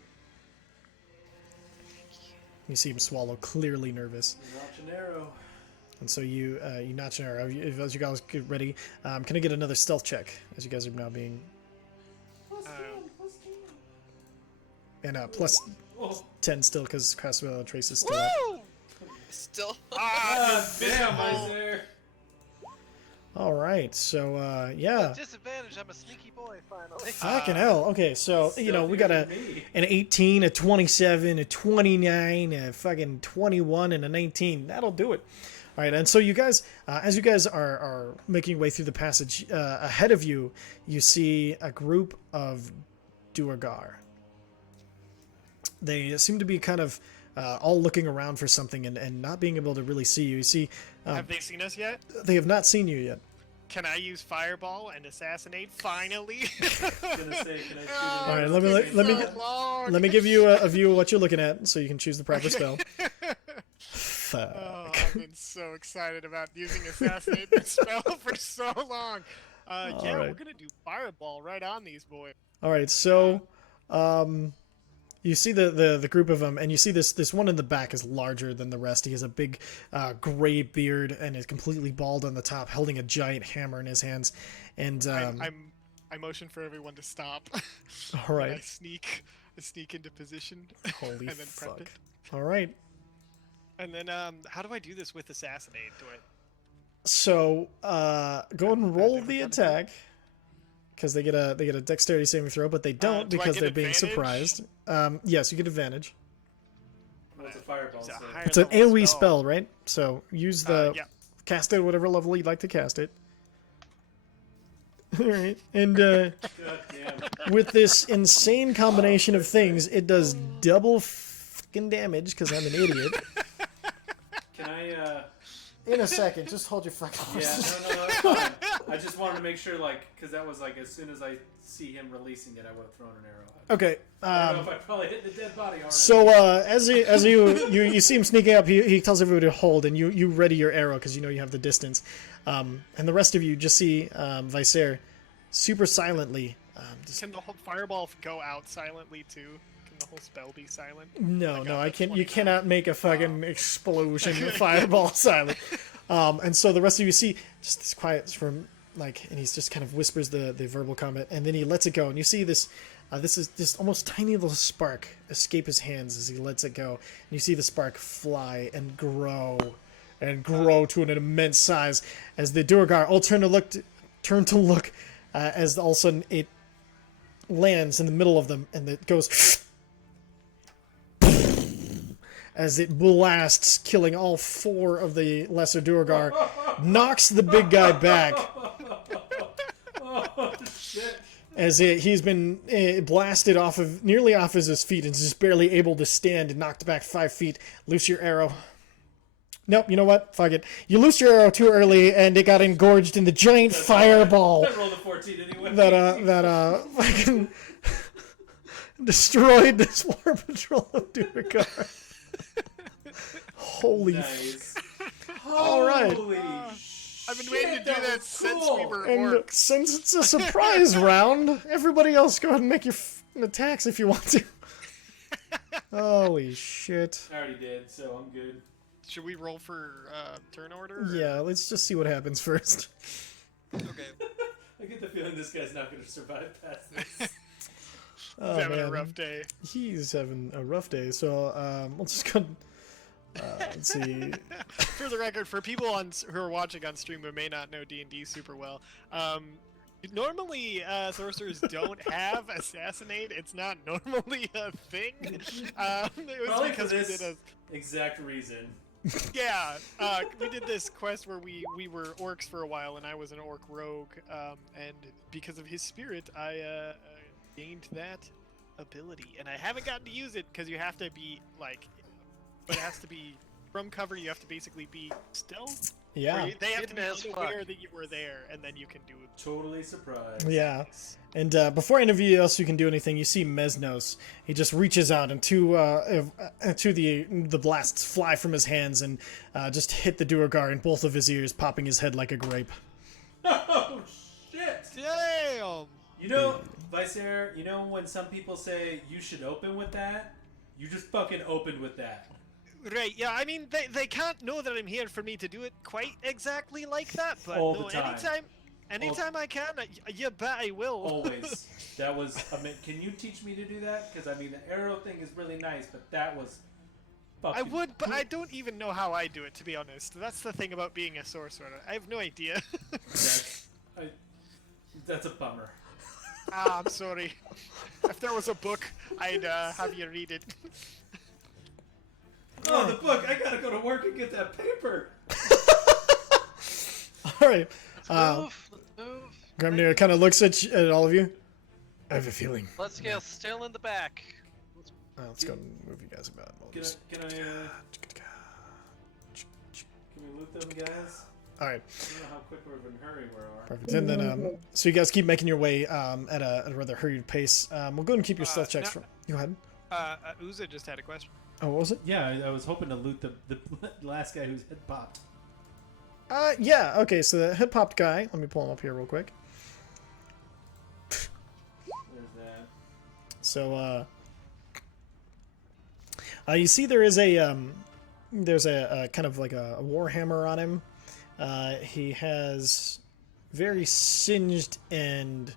You see him swallow, clearly nervous. Notch an arrow. And so you notch an arrow. As you guys get ready, can I get another stealth check? As you guys are now being... And plus 10 still, because Crossbow Trace is still up. Still. Damn, Isaiah. All right, so yeah. Disadvantage. I'm a sneaky boy. Finally. Fucking hell. Okay, so we got an 18, a 27, a 29, a fucking 21, and a 19. That'll do it. All right, and so you guys, as you guys are making your way through the passage, ahead of you, you see a group of Duergar. They seem to be kind of all looking around for something and not being able to really see you. You see, Have they seen us yet? they have not seen you yet. Can I use Fireball and Assassinate finally? All right, let me give you a view of what you're looking at, so you can choose the proper spell. Fuck. Oh, I've been so excited about using Assassinate this spell for so long. Yeah, right. we're gonna do Fireball right on these boys. All right, so you see the group of them, and you see this one in the back is larger than the rest. He has a big gray beard and is completely bald on the top, holding a giant hammer in his hands. And I motion for everyone to stop. all right, I sneak into position. holy and then fuck! prep it. All right, And then how do I do this with Assassinate? Do I? so go and roll the attack. Because they get a dexterity saving throw, but they don't do I because get they're being advantage? surprised. Yes, you get advantage. What's a fireball? It's a say? higher It's an level AoE spell, right? So use the yeah. cast it at whatever level you'd like to cast it. All right, and God damn. with this insane combination of things, it does double fucking damage because I'm an idiot. Can I? In a second, just hold your fucking Yeah, horses. no, that's fine. I just wanted to make sure, because that was as soon as I see him releasing it, I would have thrown an arrow. Okay. I don't know if I probably hit the dead body already. So as you see him sneaking up, he tells everybody to hold, and you ready your arrow because you know you have the distance. And the rest of you just see Viser super silently. Can the whole Fireball go out silently too? Can the whole spell be silent? No, got no, I that can't. 20 You cannot make a fucking explosion fireball silent. And so the rest of you see just this quiet from and he's just kind of whispers the verbal comment, and then he lets it go, and you see this. This is this almost tiny little spark escape his hands as he lets it go, and you see the spark fly and grow to an immense size as the Duergar all turn to look as all of a sudden it lands in the middle of them, and it goes as it blasts, killing all 4 of the lesser Duergar, knocks the big guy back. Oh, shit. As he's been blasted nearly off his feet and is just barely able to stand and knocked back 5 feet. Loose your arrow. Nope, you know what? Fuck it. You loosed your arrow too early and it got engorged in the giant fireball. I rolled a 14 anyway. That fucking destroyed this floor patrol of Duergar. Holy Nice. All right. Holy I've been waiting to do that since we were And orcs. since it's a surprise round, everybody else go ahead and make your attacks if you want to. Holy shit. I already did, so I'm good. Should we roll for turn order? or- Yeah, let's just see what happens first. Okay. I get the feeling this guy's not going to survive past this. Oh, He's having a man. rough day. He's having a rough day, so we'll just go. Let's see. For the record, for people who are watching on stream who may not know D&D super well, normally sorcerers don't have assassinate. It's not normally a thing. It was Probably because for we this did exact reason. yeah, we did this quest where we were orcs for a while, and I was an orc rogue, and because of his spirit, I gained that ability, and I haven't gotten to use it because you have to be like, but it has to be from cover. You have to basically be stealth. Yeah. They have to be Hidden as fuck. unaware that you were there, and then you can do it. Totally surprised. Yeah. And before any of you else who can do anything, you see Mesnos. He just reaches out and to the blasts fly from his hands and just hit the Duergar in both of his ears, popping his head like a grape. Oh, shit! Damn! You know, Viceair, you know when some people say you should open with that? You just fucking opened with that. Right, yeah, I mean, they can't know that I'm here for me to do it quite exactly like that, but All the no, time. anytime I can, you bet I will. Always. That was. I mean, can you teach me to do that? Because I mean, the arrow thing is really nice, but that was. I Fucking would, but I don't even know how I do it, to be honest. That's the thing about being a sorcerer. I have no idea. That's a bummer. I'm sorry. If there was a book, I'd have you read it. Oh, the book! I gotta go to work and get that paper. All right. Let's move. Grimnir kind of looks at all of you. I have a feeling. Let's go. Still in the back. Let's go and move you guys about. We'll Can just- I can we loot them, guys? All right. I don't know how quick we're in a hurry we are. Perfect. And then, so you guys keep making your way at a rather hurried pace. We'll go ahead and keep your stealth checks. no- Go ahead. Uza just had a question. Oh, what was it? Yeah, I was hoping to loot the last guy whose head popped. Yeah. Okay. So the head popped guy. Let me pull him up here real quick. There's that. So, you see, there's a kind of like a warhammer on him. He has very singed and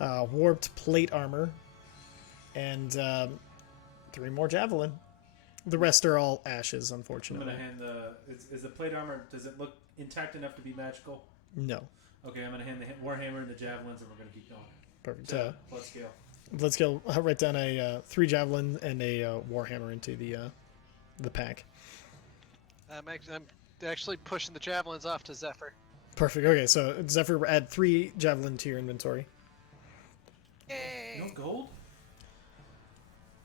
warped plate armor, and 3 more javelin. The rest are all ashes, I'm unfortunately. gonna hand the. Is the plate armor? Does it look intact enough to be magical? No. Okay, I'm gonna hand the warhammer and the javelins, and we're gonna keep going. Perfect. So, let's go. Let's go. I'll write down a 3 javelin and a warhammer into the pack. I'm actually pushing the javelins off to Zephyr. Perfect. Okay, so Zephyr, add 3 javelin to your inventory. Yay! No gold?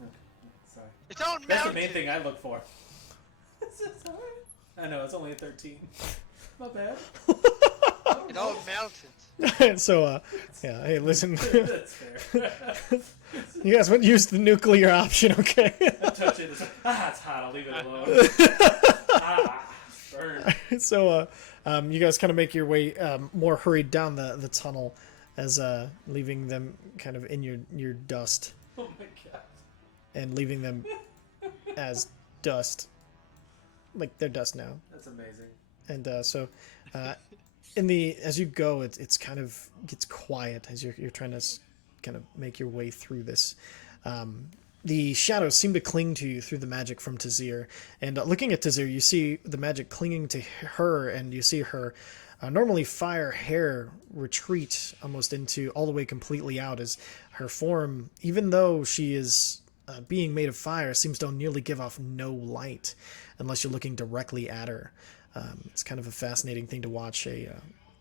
Okay, sorry. It's all That's the mounted. main thing I look for. I know, it's only a 13. Not bad. It all mounted. So, yeah. Hey, listen. That's fair. You guys would use the nuclear option, okay? I touch it. It's like, it's hot. I'll leave it alone. Burn. So, you guys kind of make your way more hurried down the tunnel as leaving them kind of in your dust Oh my god. and leaving them as dust. Like, they're dust now. That's amazing. And so, as you go, it's kind of gets quiet as you're trying to kind of make your way through this. The shadows seem to cling to you through the magic from Tazir. And looking at Tazir, you see the magic clinging to her, and you see her normally fire hair retreat almost into all the way completely out, as her form, even though she is being made of fire, seems to nearly give off no light unless you're looking directly at her. It's kind of a fascinating thing to watch a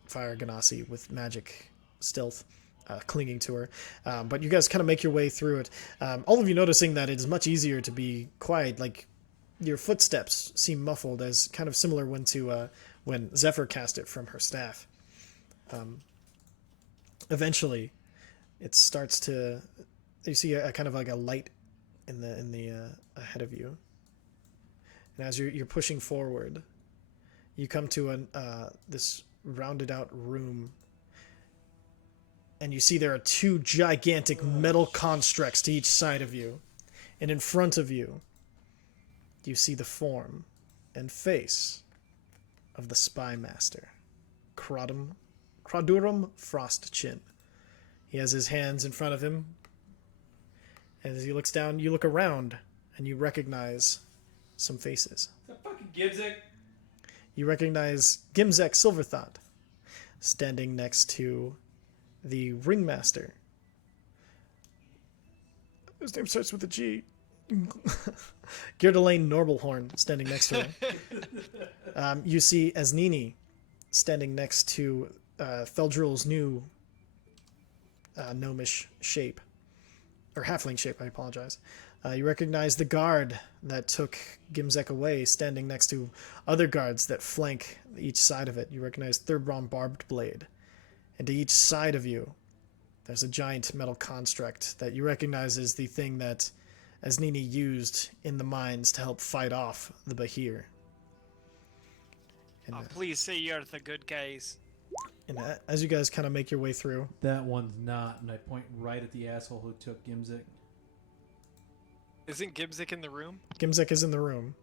fire ganassi with magic stealth clinging to her. But you guys kind of make your way through it. All of you noticing that it is much easier to be quiet. Like, your footsteps seem muffled, as kind of similar when Zephyr cast it from her staff. Eventually, it starts to you see a kind of like a light in the ahead of you. And as you're pushing forward, you come to this rounded out room, and you see there are two gigantic metal constructs to each side of you, and in front of you, you see the form and face of the Spy Master, Cradurum Frostchin. He has his hands in front of him, and as he looks down, you look around, and you recognize some faces. Is that fucking Gibzik? You recognize Gimzek Silverthought, standing next to the Ringmaster. His name starts with a G. Geardelaine Norbalhorn standing next to him. You see Asnini standing next to Theldril's new gnomish shape. Or halfling shape, I apologize. You recognize the guard that took Gimzek away, standing next to other guards that flank each side of it. You recognize Thurbron Barbed Blade. And to each side of you, there's a giant metal construct that you recognize as the thing that Asnini used in the mines to help fight off the Bahir. And, Please say you're the good guys. and as you guys kind of make your way through, That one's not, and I point right at the asshole who took Gimzik. Isn't Gibzik in the room? Gimzek is in the room.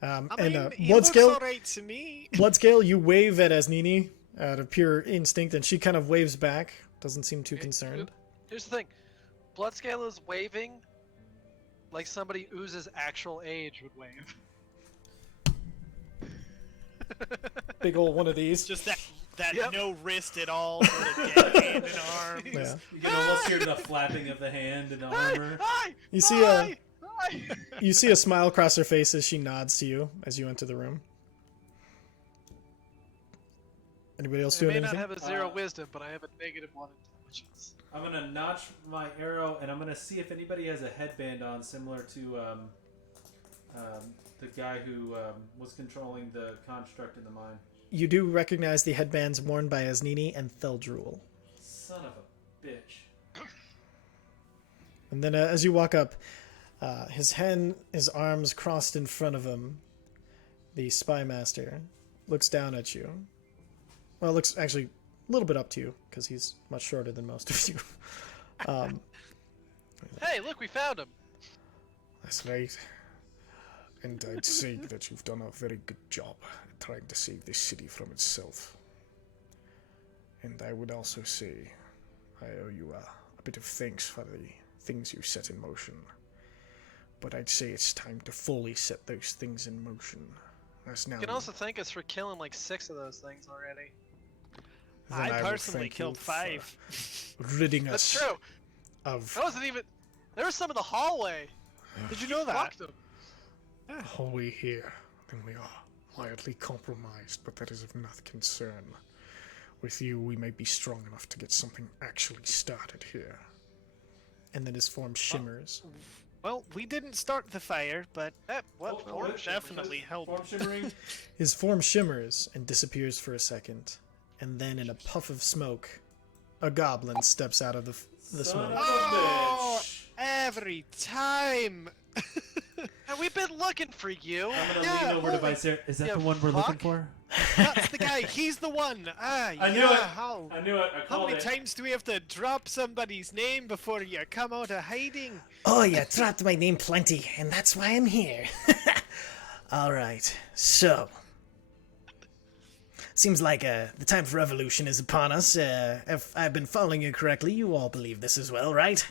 I And mean, he looks Bloodscale, alright to me. Bloodscale, you wave at Asnini out of pure instinct, and she kind of waves back. Doesn't seem too concerned. Here's the thing. Bloodscale is waving like somebody Ooze's actual age would wave. Big old one of these. Just that Yep. no wrist at all, sort of dead hand and arm. Yeah. You can almost hear the flapping of the hand and the armor. Hi! You see a Hi! you see a smile cross her face as she nods to you as you enter the room. Anybody else I doing may not anything? have a 0 wisdom, but I have a -1 intelligence. I'm gonna notch my arrow, and I'm gonna see if anybody has a headband on, similar to the guy who was controlling the construct in the mine. You do recognize the headbands worn by Asnini and Theldrul. Son of a bitch. And then as you walk up, his arms crossed in front of him, the Spy Master looks down at you. Well, looks actually a little bit up to you, because he's much shorter than most of you. Hey, look, we found him! That's right. And I'd say that you've done a very good job at trying to save this city from itself. And I would also say I owe you a bit of thanks for the things you set in motion. But I'd say it's time to fully set those things in motion. As now You can also thank us for killing like 6 of those things already. then I will personally thank you killed for 5. ridding That's us true. of That wasn't even. There was some in the hallway. Did you know that? Fucked them. the hallway here. Then we are mildly compromised, but that is of not concern. With you, we may be strong enough to get something actually started here. And then his form shimmers. Well, we didn't start the fire, but What Oh, form what- shimmer? definitely helped. Form shimmering. His form shimmers and disappears for a second. And then in a puff of smoke, a goblin steps out of the Son smoke. of a Oh, bitch. every time. And we've been looking for you. I'm gonna Yeah, lean over to holy- Vicer. Is that yeah, the one we're looking fuck. for? That's the guy. He's the one. I Yeah, knew it. How? I knew it. I How called many it. times do we have to drop somebody's name before you come out of hiding? Oh, you dropped my name plenty, and that's why I'm here. Alright, so. Seems like the time for revolution is upon us. If I've been following you correctly, you all believe this as well, right?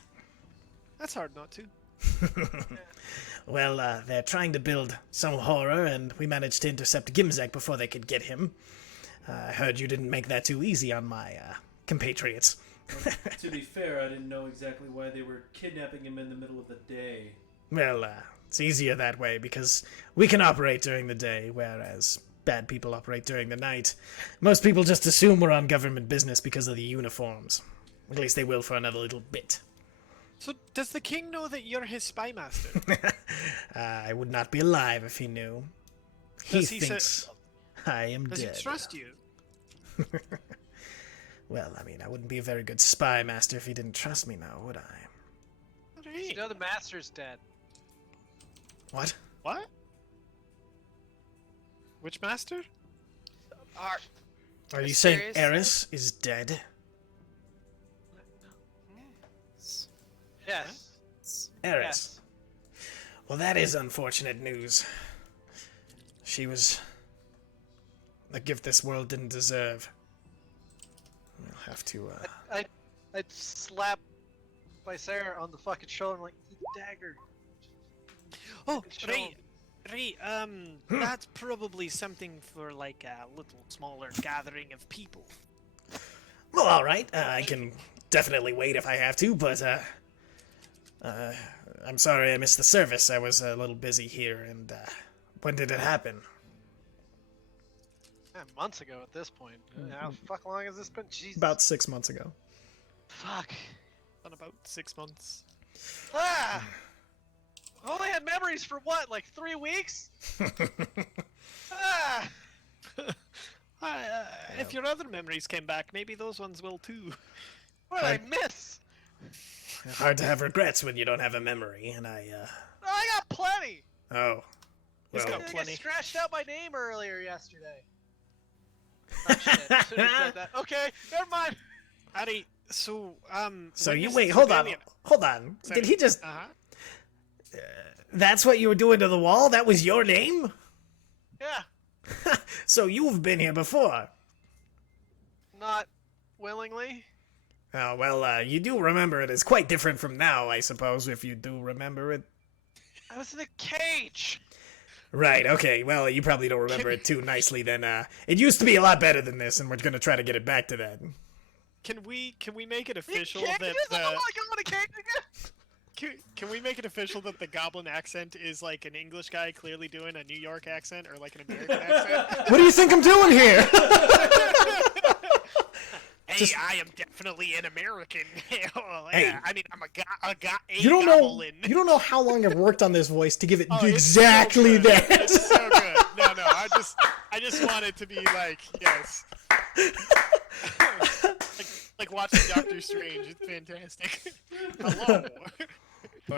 That's hard not to. Well, they're trying to build some horror, and we managed to intercept Gimzek before they could get him. I heard you didn't make that too easy on my compatriots. To be fair, I didn't know exactly why they were kidnapping him in the middle of the day. Well, it's easier that way because we can operate during the day, whereas bad people operate during the night. Most people just assume we're on government business because of the uniforms. At least they will for another little bit. So, does the king know that you're his spy master? I would not be alive if he knew. Does he thinks I am Does dead. he trust you? Well, I mean, I wouldn't be a very good spy master if he didn't trust me now, would I? me. You know the master's dead. What? What? Which master? Are you saying Seriously? Eris is dead? Yes. Eris. Yes. Well, that is unfortunate news. She was a gift this world didn't deserve. We'll have to, I'd slap my Sarah on the fucking shoulder and like, eat the dagger. Oh, Show Ray, him. that's probably something for like a little smaller gathering of people. Well, alright. I can definitely wait if I have to, but, I'm sorry I missed the service. I was a little busy here, and, when did it happen? Yeah, months ago at this point. How fuck long has this been? Jesus. About 6 months ago. Fuck. In about 6 months. Ah! I only had memories for what, like 3 weeks? Ah! If your other memories came back, maybe those ones will too. What did I miss? Hard to have regrets when you don't have a memory, and I got plenty. Oh. He's Well, got I plenty. scratched out my name earlier yesterday. Oh shit, I should have said that. Okay, never mind. Harry, so so when you is wait, hold on. Rebellion? Hold on. Did he just... Uh-huh. That's what you were doing to the wall? That was your name? Yeah, So you've been here before. not willingly. Oh, well, you do remember it. It's quite different from now, I suppose, if you do remember it. I was in a cage. Right, okay. Well, you probably don't remember it too nicely then. It used to be a lot better than this, and we're gonna try to get it back to that. Can we make it You official can't that use it. I don't want to go in a cage again. can we make it official that the goblin accent is like an English guy clearly doing a New York accent or like an American accent? What do you think I'm doing here? Hey, I am definitely an American. Well, Hey. yeah, I mean, I'm a You don't know. goblin. You don't know how long I've worked on this voice to give it Oh, it's exactly so good. that. It's so good. No, I just want it to be like, yes. like watching Doctor Strange. It's fantastic. Hello.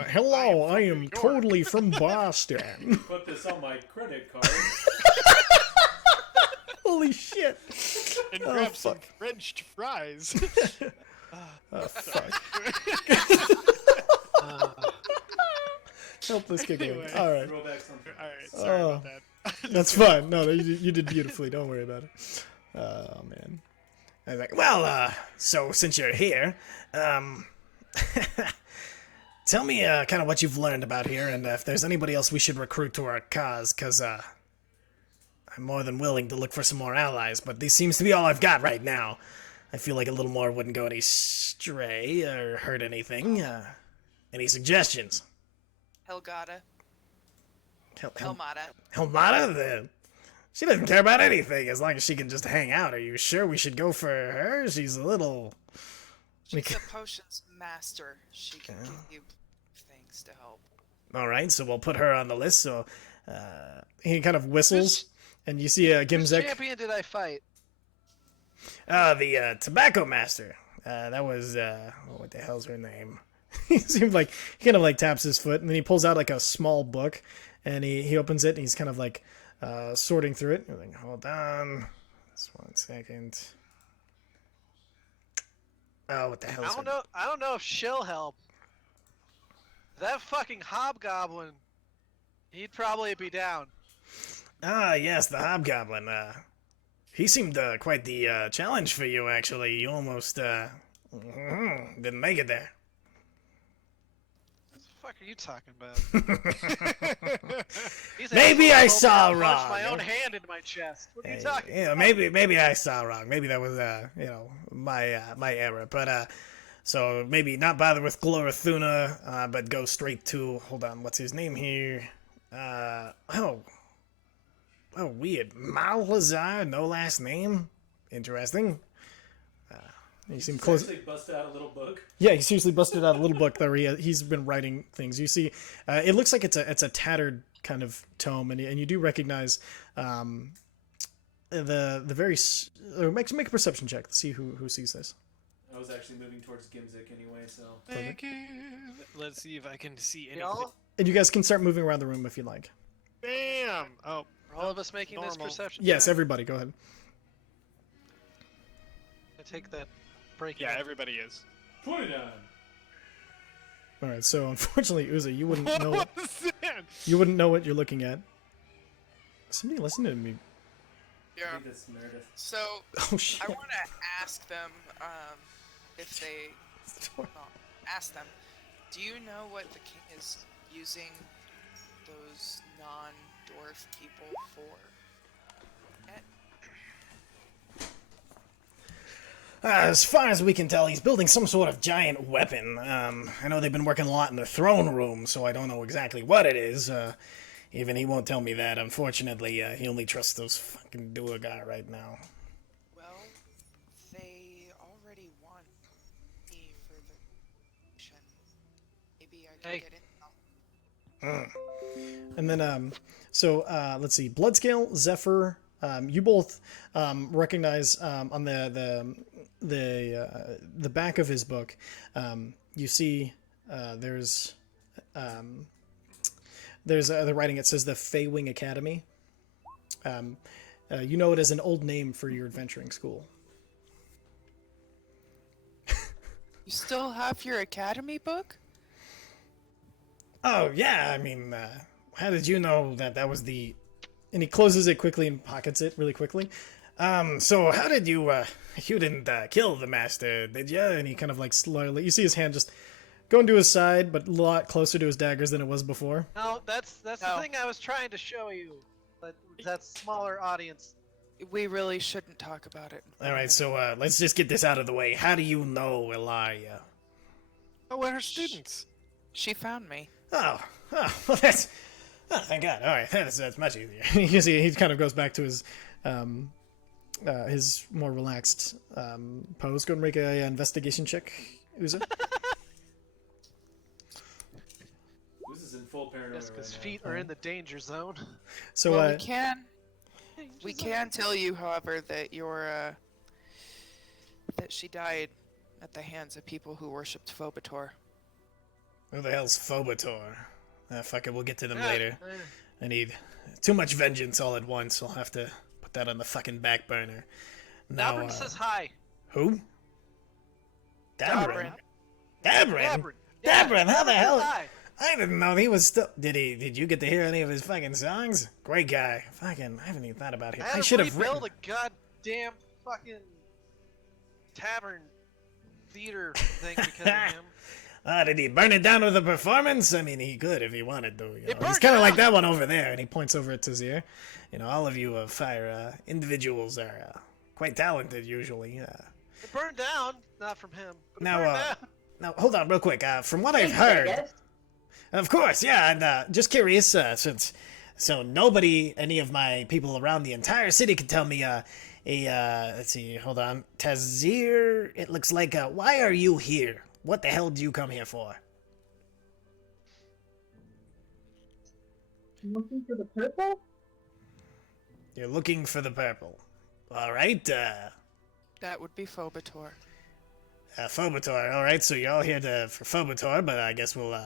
Hello, I am New York. totally from Boston. Put this on my credit card. Holy shit. And Oh, grab some fuck. French fries. Oh, fuck. Help this get going. Anyway. Alright. Throw back something. Alright, sorry Oh. about that. That's fine. No, you did beautifully. Don't worry about it. Oh, man. I was like, well, so since you're here, tell me kind of what you've learned about here, and if there's anybody else we should recruit to our cause, because I'm more than willing to look for some more allies, but this seems to be all I've got right now. I feel like a little more wouldn't go any stray or hurt anything. Any suggestions? Helgata. Hel- Helmata. Helmata? She doesn't care about anything as long as she can just hang out. Are you sure we should go for her? She's a little... She's a potions master. She can give you things to help. Alright, so we'll put her on the list. So he kind of whistles, and you see Which Gimzek. champion did I fight? The Tobacco Master. That was, what the hell's her name? He seems like, he kind of like taps his foot, and then he pulls out like a small book, and he opens it, and he's kind of like sorting through it. He's like, hold on. Just 1 second. Oh, what the hell? I don't know if she'll help. That fucking hobgoblin. He'd probably be down. Ah, yes, the Hobgoblin. He seemed quite the challenge for you, actually. You almost didn't make it there. What the fuck are you talking about? These Maybe assholes I told me saw to punch my wrong. own hand into my chest. What are you talking Yeah, about? maybe I saw wrong. Maybe that was my error. But so maybe not bother with Glorithuna, but go straight to, hold on, what's his name here? Oh, weird. Malhazar, no last name. Interesting. You seem close. Actually busted out a little book. Yeah, he seriously busted out a little book there. He's been writing things. You see, it looks like it's a tattered kind of tome, and you do recognize the very. Make a perception check to see who sees this. was actually moving towards Gimzik anyway, so. Thank you. Let's see if I can see anything. Y'all? And you guys can start moving around the room if you like. Bam! Oh, Are all of us making this Normal. perception Yes, check? everybody, go ahead. I take that break. yeah, back. everybody is. 29. All right, so unfortunately, Uza, you wouldn't know What was that? you wouldn't know what you're looking at. Somebody listen to me. I Yeah. think that's Meredith. So Oh shit. I want to ask them if they ask them. Do you know what the king is using those non-dwarf people for? As far as we can tell, he's building some sort of giant weapon. I know they've been working a lot in the throne room, so I don't know exactly what it is. Even he won't tell me that, unfortunately. He only trusts those fucking Duergar right now. Well, they already want me for the mission. Maybe I can Hey. get it. And then, let's see. Bloodscale, Zephyr, you both recognize on the back of his book, you see there's the writing. It says the Feywing Academy. You know it as an old name for your adventuring school. You still have your academy book? Oh yeah, I mean, how did you know that was the? And he closes it quickly and pockets it really quickly. So how did you? You didn't kill the master, did you? And he kind of like slowly. You see his hand just going to his side, but a lot closer to his daggers than it was before. No, that's No. the thing I was trying to show you, but that's smaller audience. We really shouldn't talk about it. All right, so let's just get this out of the way. How do you know Elia? Oh, we're her students. She found me. Oh, well, that's. Oh, thank God. All right, that's much easier. You see, he kind of goes back to his more relaxed pose. Go and make a investigation check, Uza. This is in full paranoia Jessica's right now. feet are in the danger zone. So, Well, we can tell you, however, that that she died at the hands of people who worshipped Phobator. who the hell's Phobator? Fuck it, we'll get to them Yeah, later. I need too much vengeance all at once. I'll have to put that on the fucking back burner. Now, Dabrin says hi. who? Dabrin? Dabrin. Dabrin? Dabrin. Dabrin, how the Dabrin hell? says hi. I didn't know he was still. Did you get to hear any of his fucking songs? Great guy. Fucking, I haven't even thought about him. I had to should have rebuild written. a goddamn fucking tavern theater thing because of him. Did he burn it down with a performance? I mean, he could if he wanted to. You know? He's burned kind of like down. that one over there, and he points over at Tazir. You know, all of you fire individuals are quite talented usually. It burned down, not from him. But it Now, burned down. Now, hold on real quick. From what I've Thanks, I heard, guess. of course, yeah, and just curious, since nobody, any of my people around the entire city could tell me, let's see, hold on, Tazir, it looks like, why are you here? What the hell do you come here for? I'm looking for the purple? You're looking for the purple. All right, That would be Phobator. Phobator. All right, so you're all here for Phobator, but I guess we'll,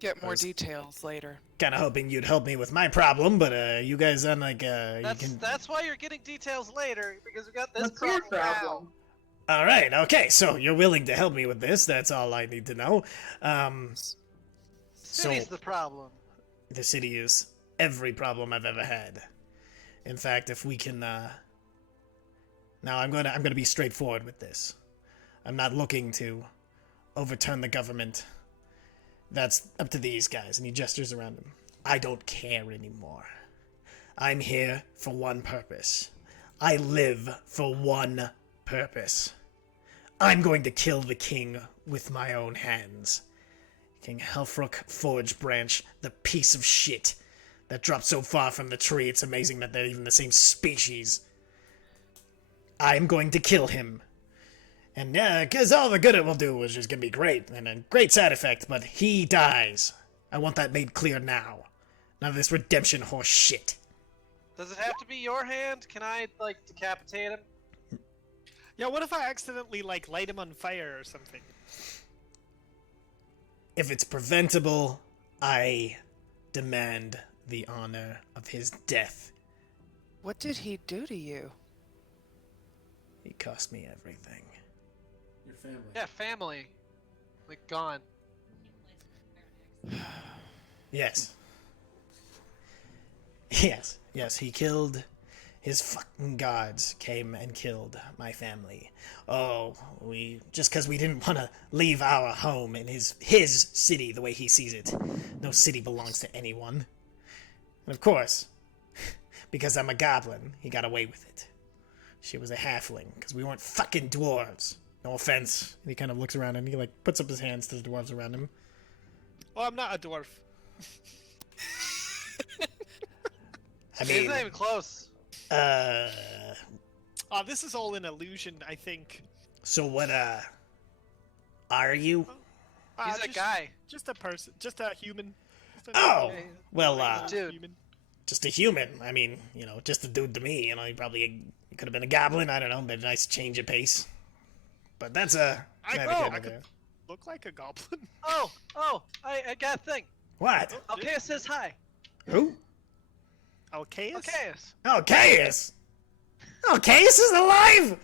Get more was- details later. kind of hoping you'd help me with my problem, but you guys on like, you That's can. that's why you're getting details later because we got this What's your problem problem? now. All right, okay, so you're willing to help me with this. That's all I need to know. City's the problem. The city is every problem I've ever had. In fact, if we can, now I'm gonna be straightforward with this. I'm not looking to overturn the government. That's up to these guys, and he gestures around him. I don't care anymore. I'm here for one purpose. I live for one purpose. I'm going to kill the king with my own hands. King Helfruk Forge Branch, the piece of shit that dropped so far from the tree, it's amazing that they're even the same species. I'm going to kill him. And because all the good it will do is just gonna be great, and a great side effect, but he dies. I want that made clear now. None of this redemption horse shit. Does it have to be your hand? Can I like decapitate him? Yeah, what if I accidentally, like, light him on fire or something? If it's preventable, I demand the honor of his death. What did he do to you? He cost me everything. Your family. Yeah, family. Like, gone. Yes. Yes, he killed his fucking gods, came and killed my family. Oh, just because we didn't want to leave our home in his city the way he sees it. No city belongs to anyone. And of course, because I'm a goblin, he got away with it. She was a halfling, because we weren't fucking dwarves. No offense. And he kind of looks around and he, like, puts up his hands to the dwarves around him. Oh, I'm not a dwarf. I He's mean, not even close. Oh, this is all an illusion, I think. So what, are you? He's a Just- guy. Just a person. Just a human. Just a Oh! Hey, Well, Dude. Human. just a human. I mean, just a dude to me. He could have been a goblin. I don't know, but a nice change of pace. But that's a... I neither know, here I nor could- there. Look like a goblin. I got a thing. What? Alcaeus says hi. Who? Alcaeus? Alcaeus. Oh, Caius! Oh, Caius is alive!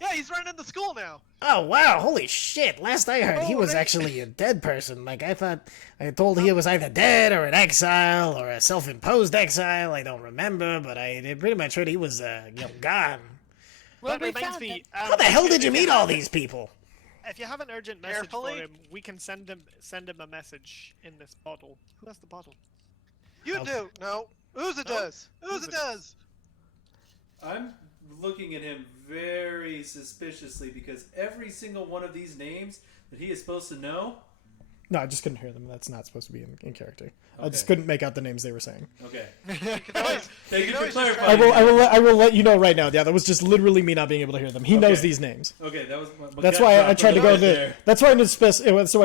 Yeah, he's running the school now. Oh, wow, holy shit. Last I heard, he Oh, was right. actually a dead person. Like, I told he was either dead or an exile or a self-imposed exile. I don't remember, but I pretty much heard he was, gone. Well, That we reminds found me. him. How the hell did you if meet have- all these people? If you have an urgent message Carefully. for him, we can send him a message in this bottle. Who has the bottle? You Oh. do. No. Uza does. Uza does. I'm looking at him very suspiciously because every single one of these names that he is supposed to know. No, I just couldn't hear them. That's not supposed to be in character. I just Okay. couldn't make out the names they were saying. Okay. You can always, Thank you can for always just clarifying. try- I will let you know right now. Yeah, that was just literally me not being able to hear them. He knows Okay. these names. Okay, that was. My That's gut why I dropped tried a to go little bit into. there. That's why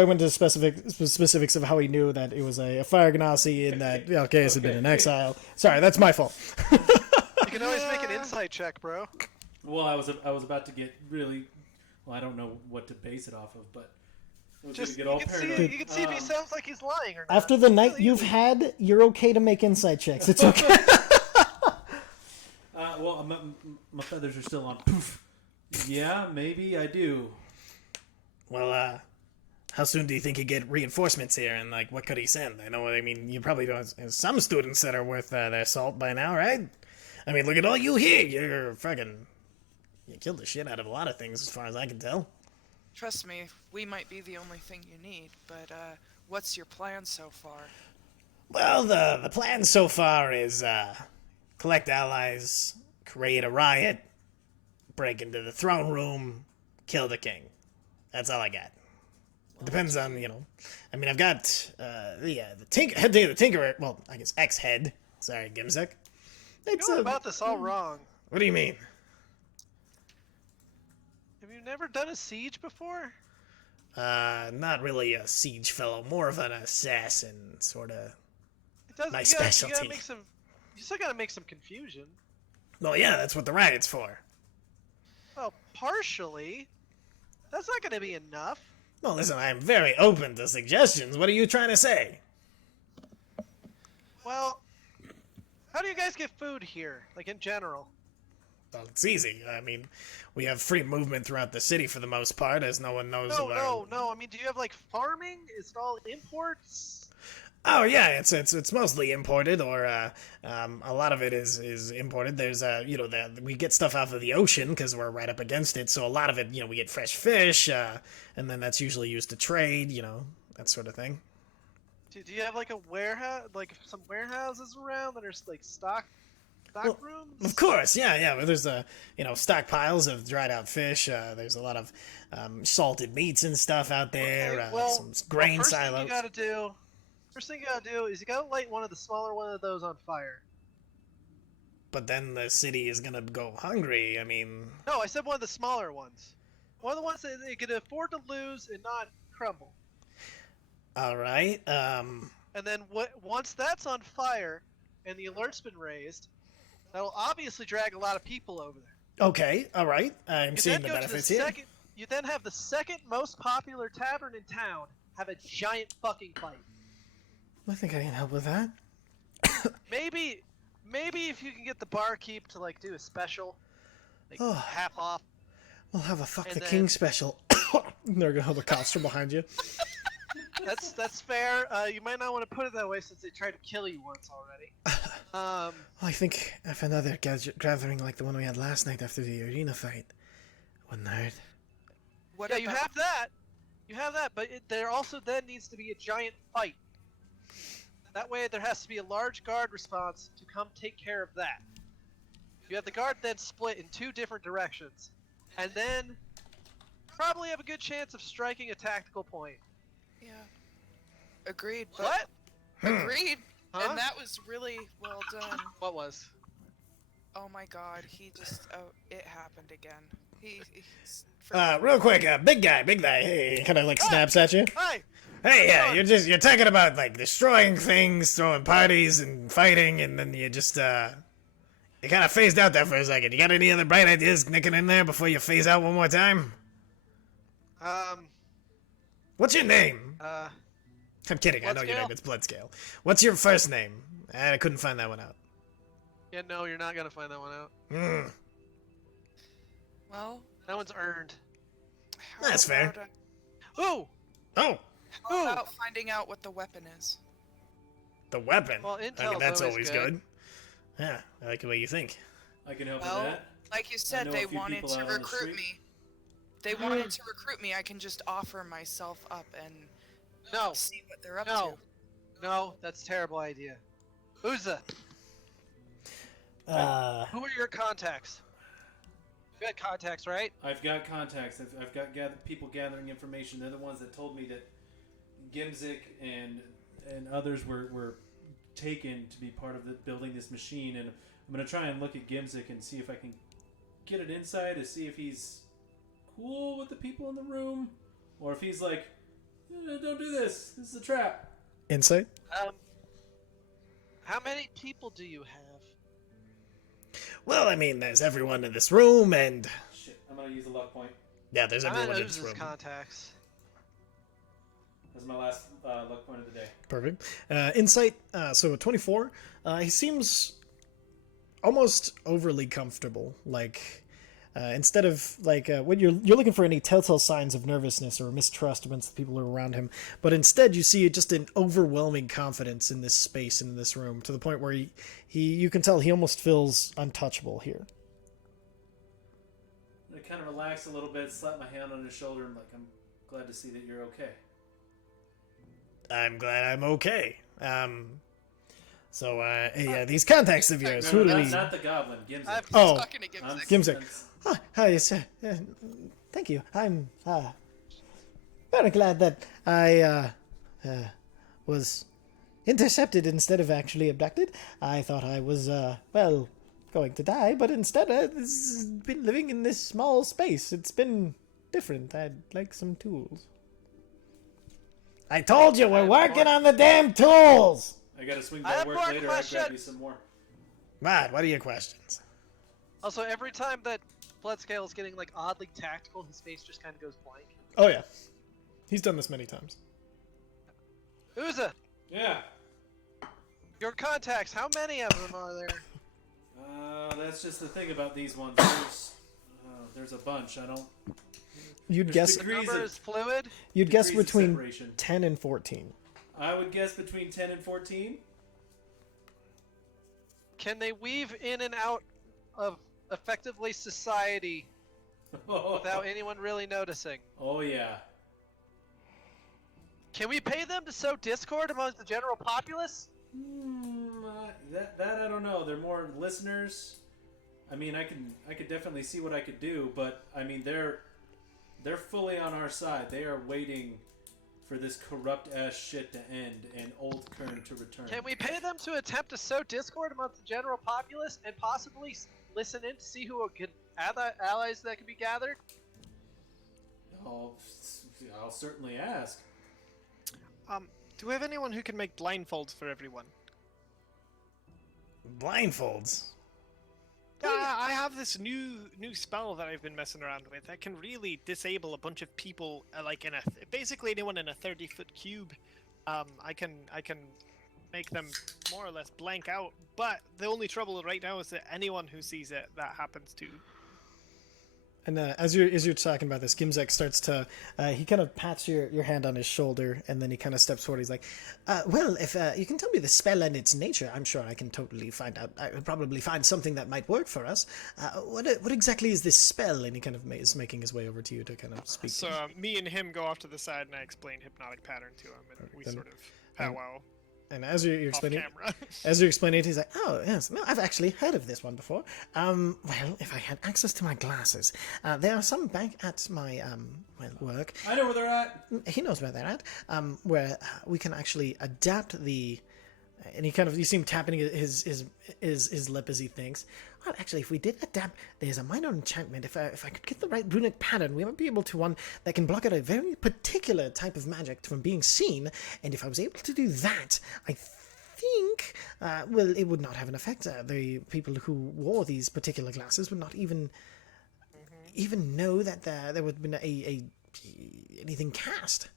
I went to specifics of how he knew that it was a fire ganassi and that Alcaeus had been in exile. Sorry, that's my fault. You can always make an insight check, bro. Well, I was about to get really. Well, I don't know what to base it off of, but I was Just gonna get all you can see, paranoid. you can see if he sounds like he's lying or not. After the night Really you've easy. had, you're okay to make insight checks. It's okay. Well, my feathers are still on. Poof. Yeah, maybe I do. Well, how soon do you think you get reinforcements here, and like, what could he send? I mean, you probably don't have some students that are worth their salt by now, right? I mean, look at all you here. You killed the shit out of a lot of things, as far as I can tell. Trust me, we might be the only thing you need, but what's your plan so far? Well, the plan so far is collect allies, create a riot, break into the throne room, kill the king. That's all I got. It depends on, I mean, I've got the head of the Tinkerer. Well, I guess ex-head. Sorry, Gimzek. It's You're going about this all wrong. What do you mean? Have you never done a siege before? Not really a siege fellow, more of an assassin, sort of. It doesn't. My you gotta specialty. make some. You still gotta make some confusion. Well, yeah, that's what the riot's for. Well, partially. That's not gonna be enough. Well, listen, I'm very open to suggestions. What are you trying to say? Well, how do you guys get food here, like in general? Well, it's easy. I mean, we have free movement throughout the city for the most part, as no one knows No, where... no. I mean, do you have like farming? Is it all imports? Oh yeah, it's mostly imported, or a lot of it is imported. There's we get stuff off of the ocean because we're right up against it, so a lot of it, we get fresh fish, and then that's usually used to trade, that sort of thing. Do you have like a warehouse, like some warehouses around that are like stock Well, rooms? Of course, yeah. Well, there's stockpiles of dried out fish. There's a lot of salted meats and stuff out there. Okay, well, some grain first silos. First thing you gotta do is you gotta light one of the smaller one of those on fire. But then the city is gonna go hungry. I mean, No, I said one of the smaller ones. One of the ones that they could afford to lose and not crumble. all right. And then once that's on fire and the alert's been raised, that'll obviously drag a lot of people over there. Okay, all right. I'm You seeing then the go to the benefits here. second. You then have the second most popular tavern in town have a giant fucking fight. I think I can help with that. Maybe if you can get the barkeep to like do a special, like Oh. half off. We'll have a fuck And the then- king special. They're gonna have the cops from behind you. That's fair. You might not want to put it that way since they tried to kill you once already. I think if another gathering like the one we had last night after the arena fight wouldn't hurt. What Yeah, you about- have that. You have that, but there also then needs to be a giant fight. That way, there has to be a large guard response to come take care of that. You have the guard then split in 2 different directions, and then probably have a good chance of striking a tactical point. Yeah. Agreed. But What? Agreed. Huh? And that was really well done. What was? Oh my god, he just, it happened again. He's Real quick, big guy, hey, kind of like snaps at you. Hi! Hey, yeah, you're talking about like destroying things, throwing parties and fighting, and then you just you kind of phased out there for a second. You got any other bright ideas nicking in there before you phase out one more time? What's your name? I'm kidding. I know your Bloodscale? name. It's Bloodscale. What's your first name? I couldn't find that one out. Yeah, no, you're not gonna find that one out. Hmm. well, That one's earned. how That's fair. about, Ooh! Oh, how Ooh! about finding out what the weapon is? the weapon. Well, I mean, intel's that's always always good. Yeah, I like the way you think. I can help Well, with that. like you I said, know a they few wanted people to out on the recruit street. me. They wanted to recruit me. I can just offer myself up and No, see what they're up no, no, that's a terrible idea. Uza, who are your contacts? You had contacts, right? I've got contacts. I've got people gathering information. They're the ones that told me that Gimzik and others were taken to be part of building this machine. And I'm going to try and look at Gimzik and see if I can get an insight to see if he's cool with the people in the room, or if he's like, don't do this. This is a trap. Insight? How many people do you have? Well, I mean, there's everyone in this room, and Shit, I'm going to use a luck point. yeah, there's I'm everyone at in this Uza's room. contacts. That's my last luck point of the day. Perfect. Insight, so 24. He seems almost overly comfortable. Like, instead of, like, when you're looking for any telltale signs of nervousness or mistrust amongst the people who are around him, but instead you see just an overwhelming confidence in this space and in this room, to the point where you can tell he almost feels untouchable here. I kind of relax a little bit, slap my hand on his shoulder, and I'm glad to see that you're okay. I'm glad I'm okay. So, yeah, these contacts of yours, who do we... Not the goblin, Gimzik. I'm Oh. talking to Gimzik. Gimzik. Ah, hi, yes, thank you. I'm very glad that I was intercepted instead of actually abducted. I thought I was, well, going to die, but instead I've been living in this small space. It's been different. I'd like some tools. I told you, we're working on the damn tools! I gotta swing I by have work more later. I'll grab you questions. some more. Matt, what are your questions? Also, every time that Bloodscale is getting like oddly tactical, his face just kind of goes blank. Oh, yeah. He's done this many times. Uza, Yeah. your contacts, how many of them are there? That's just the thing about these ones. There's a bunch. I don't. You'd There's guess degrees Number of- is fluid. you'd guess degrees of between separation. 10 and 14. I would guess between 10 and 14. Can they weave in and out of effectively society without anyone really noticing? Oh yeah. Can we pay them to sow discord amongst the general populace? That I don't know. They're more listeners. I mean, I could definitely see what I could do, but I mean, they're fully on our side. They are waiting for this corrupt ass shit to end and old Khirn to return. Can we pay them to attempt to sow discord amongst the general populace and possibly listen in to see who could allies that could be gathered? I'll certainly ask. Do we have anyone who can make blindfolds for everyone? Blindfolds? I have this new spell that I've been messing around with that can really disable a bunch of people, like in basically anyone in a 30-foot cube. I can make them more or less blank out. But the only trouble right now is that anyone who sees it, that happens to. And as you're talking about this, Gimzek starts to he kind of pats your hand on his shoulder, and then he kind of steps forward. He's like, "Well, if you can tell me the spell and its nature, I'm sure I can totally find out. I would probably find something that might work for us. What exactly is this spell?" And he kind of is making his way over to you to kind of speak. So me and him go off to the side, and I explain hypnotic pattern to him, and we sort of powwow. And as you're explaining, camera. as you're explaining it, he's like, "Oh yes, no, I've actually heard of this one before. Well, if I had access to my glasses, there are some back at my work. I know where they're at. He knows where they're at. Where we can actually adapt the." And you see him tapping his lip as he thinks. Well, actually, if we did adapt, there's a minor enchantment. If I could get the right runic pattern, we might be able to one that can block out a very particular type of magic from being seen. And if I was able to do that, I think, it would not have an effect. The people who wore these particular glasses would not even know that there would have been anything cast.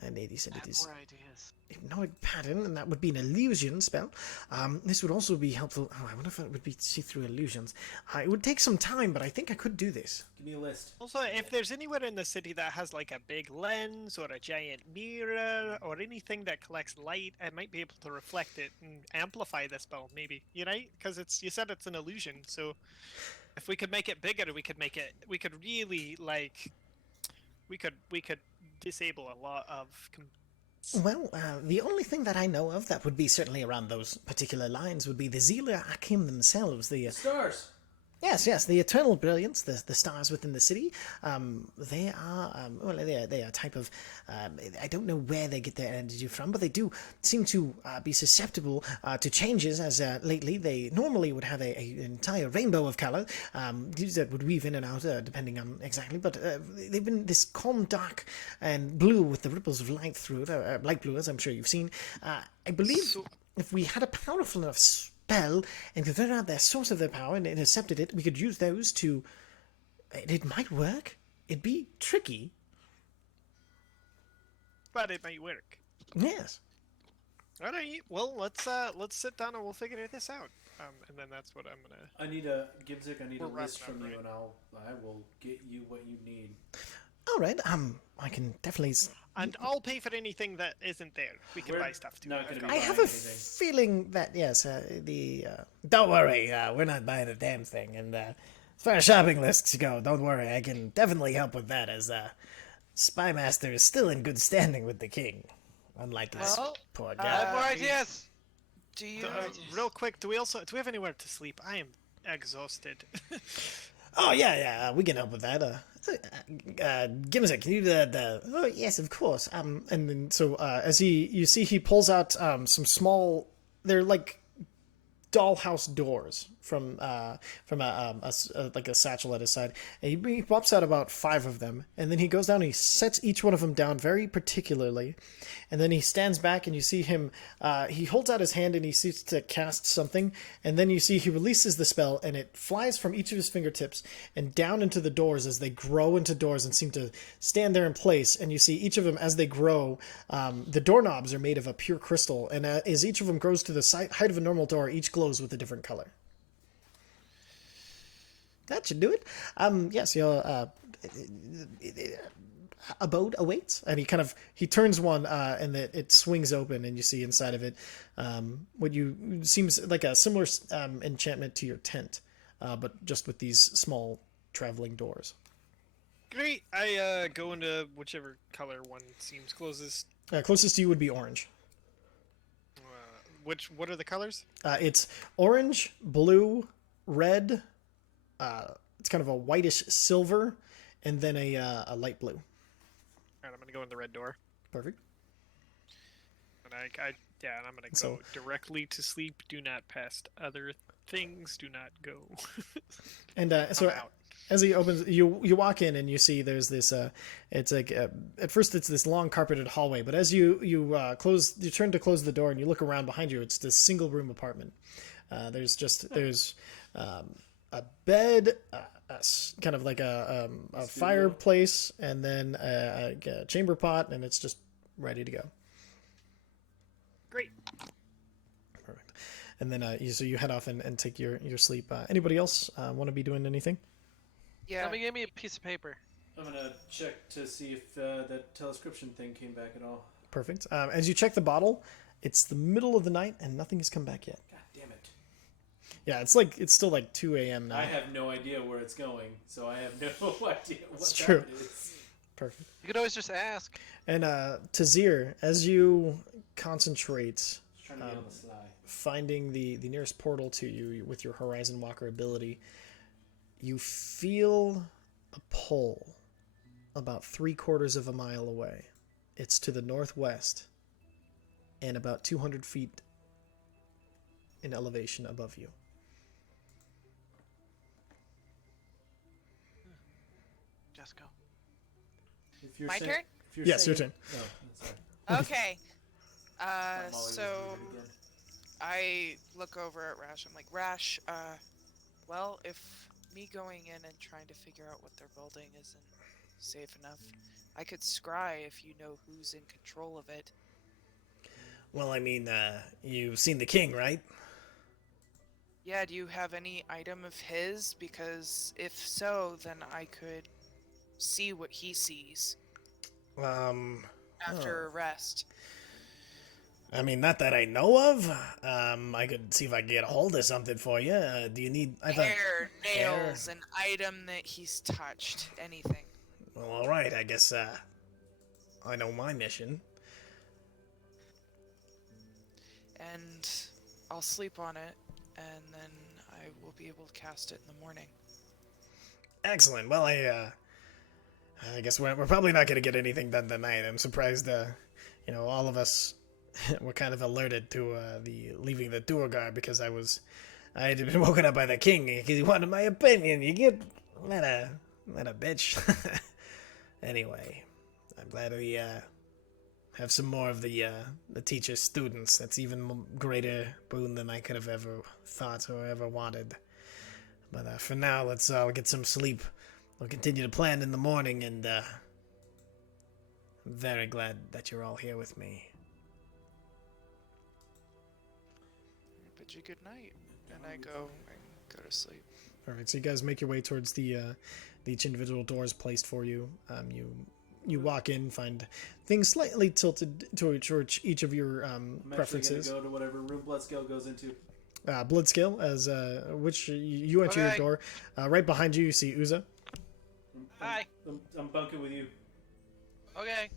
And he said it is More ideas. hypnotic pattern, and that would be an illusion spell. This would also be helpful. Oh, I wonder if it would be see-through illusions. It would take some time, but I think I could do this. Give me a list. Also, if there's anywhere in the city that has like a big lens or a giant mirror or anything that collects light, I might be able to reflect it and amplify the spell, maybe. You know, because you said it's an illusion, so if we could make it bigger, we could really we could disable a lot of. Well, the only thing that I know of that would be certainly around those particular lines would be the Zealer Akim themselves, the Stars. Yes, the eternal brilliance, the stars within the city. They are they are a type of. I don't know where they get their energy from, but they do seem to be susceptible to changes. As lately, they normally would have an entire rainbow of color that would weave in and out depending on exactly. But they've been this calm, dark, and blue with the ripples of light through it, light blue, as I'm sure you've seen. I believe if we had a powerful enough spell and could figure out their source of their power and intercepted it, we could use those to. It might work. It'd be tricky. But it might work. Yes. All right. Well, let's sit down and we'll figure this out. And then that's what I'm gonna. I need a Gimzik. I need We're a list wrapping from up, you, right? and I will get you what you need. All right. I can definitely. And I'll pay for anything that isn't there. We can We're buy stuff too. not I've gonna got be I it. have buying a anything. feeling that yes, don't worry, we're not buying a damn thing. And as far as shopping lists go, don't worry, I can definitely help with that. As Spymaster is still in good standing with the king, unlike this Well, poor I guy. have more ideas. Do you? Real quick, do we have anywhere to sleep? I am exhausted. Oh yeah, we can help with that. Gimzik, can you oh yes, of course. And then so as you see, he pulls out some small. They're like dollhouse doors from like a satchel at his side. And he pops out about 5 of them, and then he goes down and he sets each one of them down very particularly, and then he stands back and you see him. He holds out his hand and he seeks to cast something, and then you see he releases the spell and it flies from each of his fingertips and down into the doors as they grow into doors and seem to stand there in place. And you see each of them as they grow. The doorknobs are made of a pure crystal, and as each of them grows to the height of a normal door, each glows with a different color. That should do it. Yes, your abode awaits, and he turns one, and it swings open, and you see inside of it what seems like a similar enchantment to your tent, but just with these small traveling doors. Great. I go into whichever color one seems closest. Closest to you would be orange. What are the colors? It's orange, blue, red. It's kind of a whitish silver, and then a light blue. Alright, I'm gonna go in the red door. Perfect. And and I'm gonna go So- directly to sleep. Do not past other things. Do not go. And so I'm out. as he opens, you walk in and you see there's this. It's like at first it's this long carpeted hallway, but as you turn to close the door and you look around behind you, it's this single room apartment. There's bed, kind of like a fireplace, and then a chamber pot, and it's just ready to go. Great. Perfect. And then so you head off and take your sleep. Anybody else want to be doing anything? Yeah. Somebody give me a piece of paper. I'm gonna check to see if that telescription thing came back at all. Perfect. As you check the bottle, it's the middle of the night and nothing has come back yet. God damn it! Yeah, it's still like 2 a.m. now. I have no idea where it's going, so I have no idea what It's time true. it is. Perfect. You could always just ask. And Tazir, as you concentrate Just trying to get on the sly. finding the nearest portal to you with your Horizon Walker ability, you feel a pull about 3/4 of a mile away. It's to the northwest and about 200 feet in elevation above you. Just go. If you're My saying- turn? If you're Yes, your saying- turn. Oh, sorry. Okay. I'm always So gonna do it again. I look over at Rash. I'm like, Rash, well, if me going in and trying to figure out what they're building isn't safe enough, I could scry if you know who's in control of it. Well, I mean, you've seen the king, right? Yeah, do you have any item of his? Because if so, then I could see what he sees after arrest. I mean, not that I know of. I could see if I could get a hold of something for you. Do you need... Hair, nails, an item that he's touched, anything. Well, all right. I guess I know my mission. And I'll sleep on it, and then I will be able to cast it in the morning. Excellent. Well, I guess we're probably not going to get anything done tonight. I'm surprised, all of us were kind of alerted to the leaving the tour guard because I had been woken up by the king because he wanted my opinion. You get not a bitch. Anyway, I'm glad we have some more of the teacher students. That's even greater boon than I could have ever thought or ever wanted. But for now, let's get some sleep. We'll continue to plan in the morning, and I'm very glad that you're all here with me. Bid you good night, and I go to sleep. Perfect. So you guys make your way towards the each individual doors placed for you. You walk in, find things slightly tilted towards each of your I'm preferences. actually gonna go to whatever room Bloodscale goes into. Bloodscale, as which you enter your Okay. door. Right behind you, you see Uza. Hi. I'm bunking with you. Okay.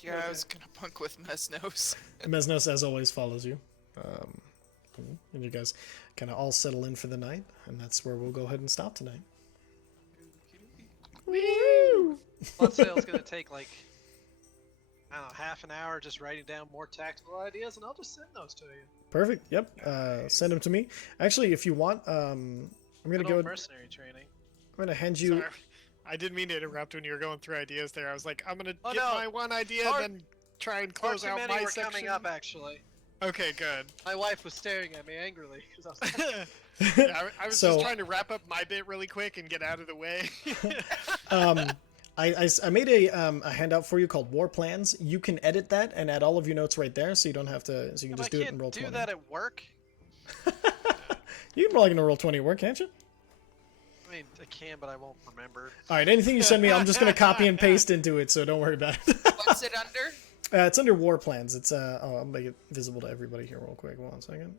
Yeah, Okay. I was gonna bunk with Mesnos. Mesnos, as always, follows you. And you guys kind of all settle in for the night, and that's where we'll go ahead and stop tonight. Bloodsale's gonna take like, I don't know, half an hour just writing down more tactical ideas, and I'll just send those to you. Perfect. Yep. Send them to me. Actually, if you want, I'm gonna Good go. old I'm mercenary training. gonna hand you. Sorry. I didn't mean to interrupt when you were going through ideas there. I was like, I'm gonna Oh, get no. my one idea, Far- then try and Far close too out many my were section. coming up, actually. Okay, good. My wife was staring at me angrily because I was like, Yeah, I was So- just trying to wrap up my bit really quick and get out of the way. I made a handout for you called War Plans. You can edit that and add all of your notes right there, so you don't have to. So you can I just do it can't and roll do 20. that at work. You can probably gonna roll 20 at work, can't you? I mean, I can, but I won't remember. All right. Anything you send me, I'm just gonna copy and paste into it, so don't worry about it. What's it under? It's under War Plans. It's I'll make it visible to everybody here real quick. 1 second.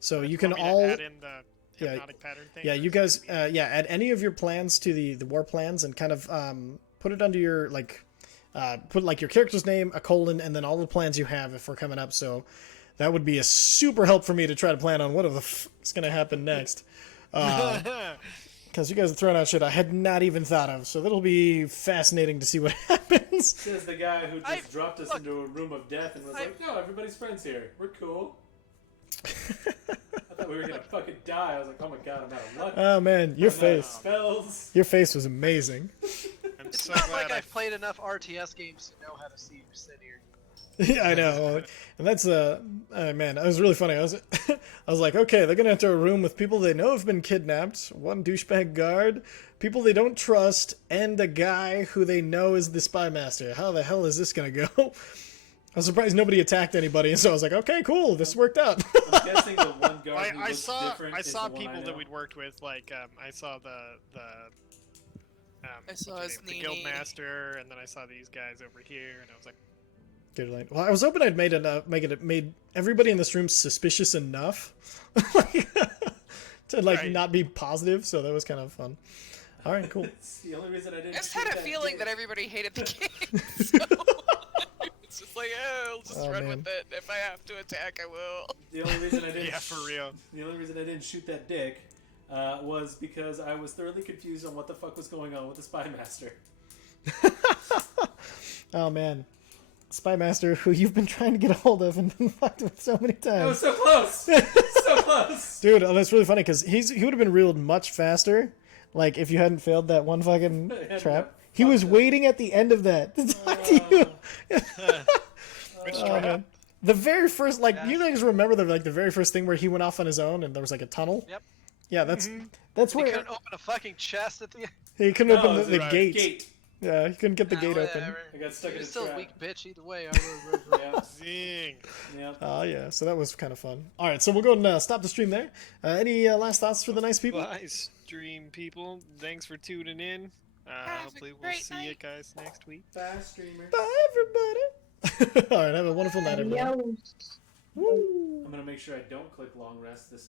So you can Want me to all. add in the Yeah, hypnotic pattern thing. Yeah, you guys, add any of your plans to the war plans and kind of put it under your put like your character's name, a colon, and then all the plans you have if we're coming up. So that would be a super help for me to try to plan on what the is going to happen next. Because you guys are throwing out shit I had not even thought of. So that'll be fascinating to see what happens. Says the guy who just dropped us look, into a room of death and was like, "No, everybody's friends here. We're cool." I thought we were gonna fucking die. I was like, "Oh my god, I'm out of luck." Oh man, your I'm out of face. spells. Your face was amazing. I'm It's so not glad like I I've played enough RTS games to know how to see who's in here. Yeah, I know, and that's man, that was really funny. I was like, okay, they're gonna enter a room with people they know have been kidnapped, one douchebag guard, people they don't trust, and a guy who they know is the spy master. How the hell is this gonna go? I was surprised nobody attacked anybody, and so I was like, okay, cool, this worked out. I'm guessing the one guard who I looks saw different I is saw the one I people know. that we'd worked with, like I saw the I saw what's his her name? The Nini. Guildmaster, and then I saw these guys over here, and I was like, Good line. Well, I was hoping I'd made everybody in this room suspicious enough, to Right. not be positive. So that was kind of fun. All right, cool. It's the only reason I didn't. I just shoot had a feeling that dick. everybody hated the game. So it's just like, oh, I'll just Oh, run man. with it. If I have to attack, I will. The only reason I didn't. yeah, for real. The only reason I didn't shoot that dick was because I was thoroughly confused on what the fuck was going on with the spy master. Oh man, Spy Master, who you've been trying to get a hold of and been fucked with so many I was times, so close. So close. dude. Oh, that's really funny because he would have been reeled much faster, like if you hadn't failed that one fucking Hadn't trap. got He was fucked up. waiting at the end of that to talk to you. Which Oh, trap? man. The very first, like, Yeah. you guys remember the very first thing where he went off on his own and there was like a tunnel? Yep. Yeah, that's Mm-hmm. that's He where couldn't open a fucking chest at the end. he couldn't No, open it's the right. gate. Gate. Yeah, he couldn't get the gate open. Whatever. I got stuck in You're a still a trap. weak bitch either way. Yeah. Zing. Yeah. Oh yeah, so that was kind of fun. All right, so we'll go and stop the stream there. Any last thoughts for the nice people? Bye, stream people. Thanks for tuning in. Have a Hopefully we'll great see you night. guys next week. Bye, streamer. Bye, everybody. All right, have a wonderful night, everybody. Adios. Woo. I'm gonna make sure I don't click long rest this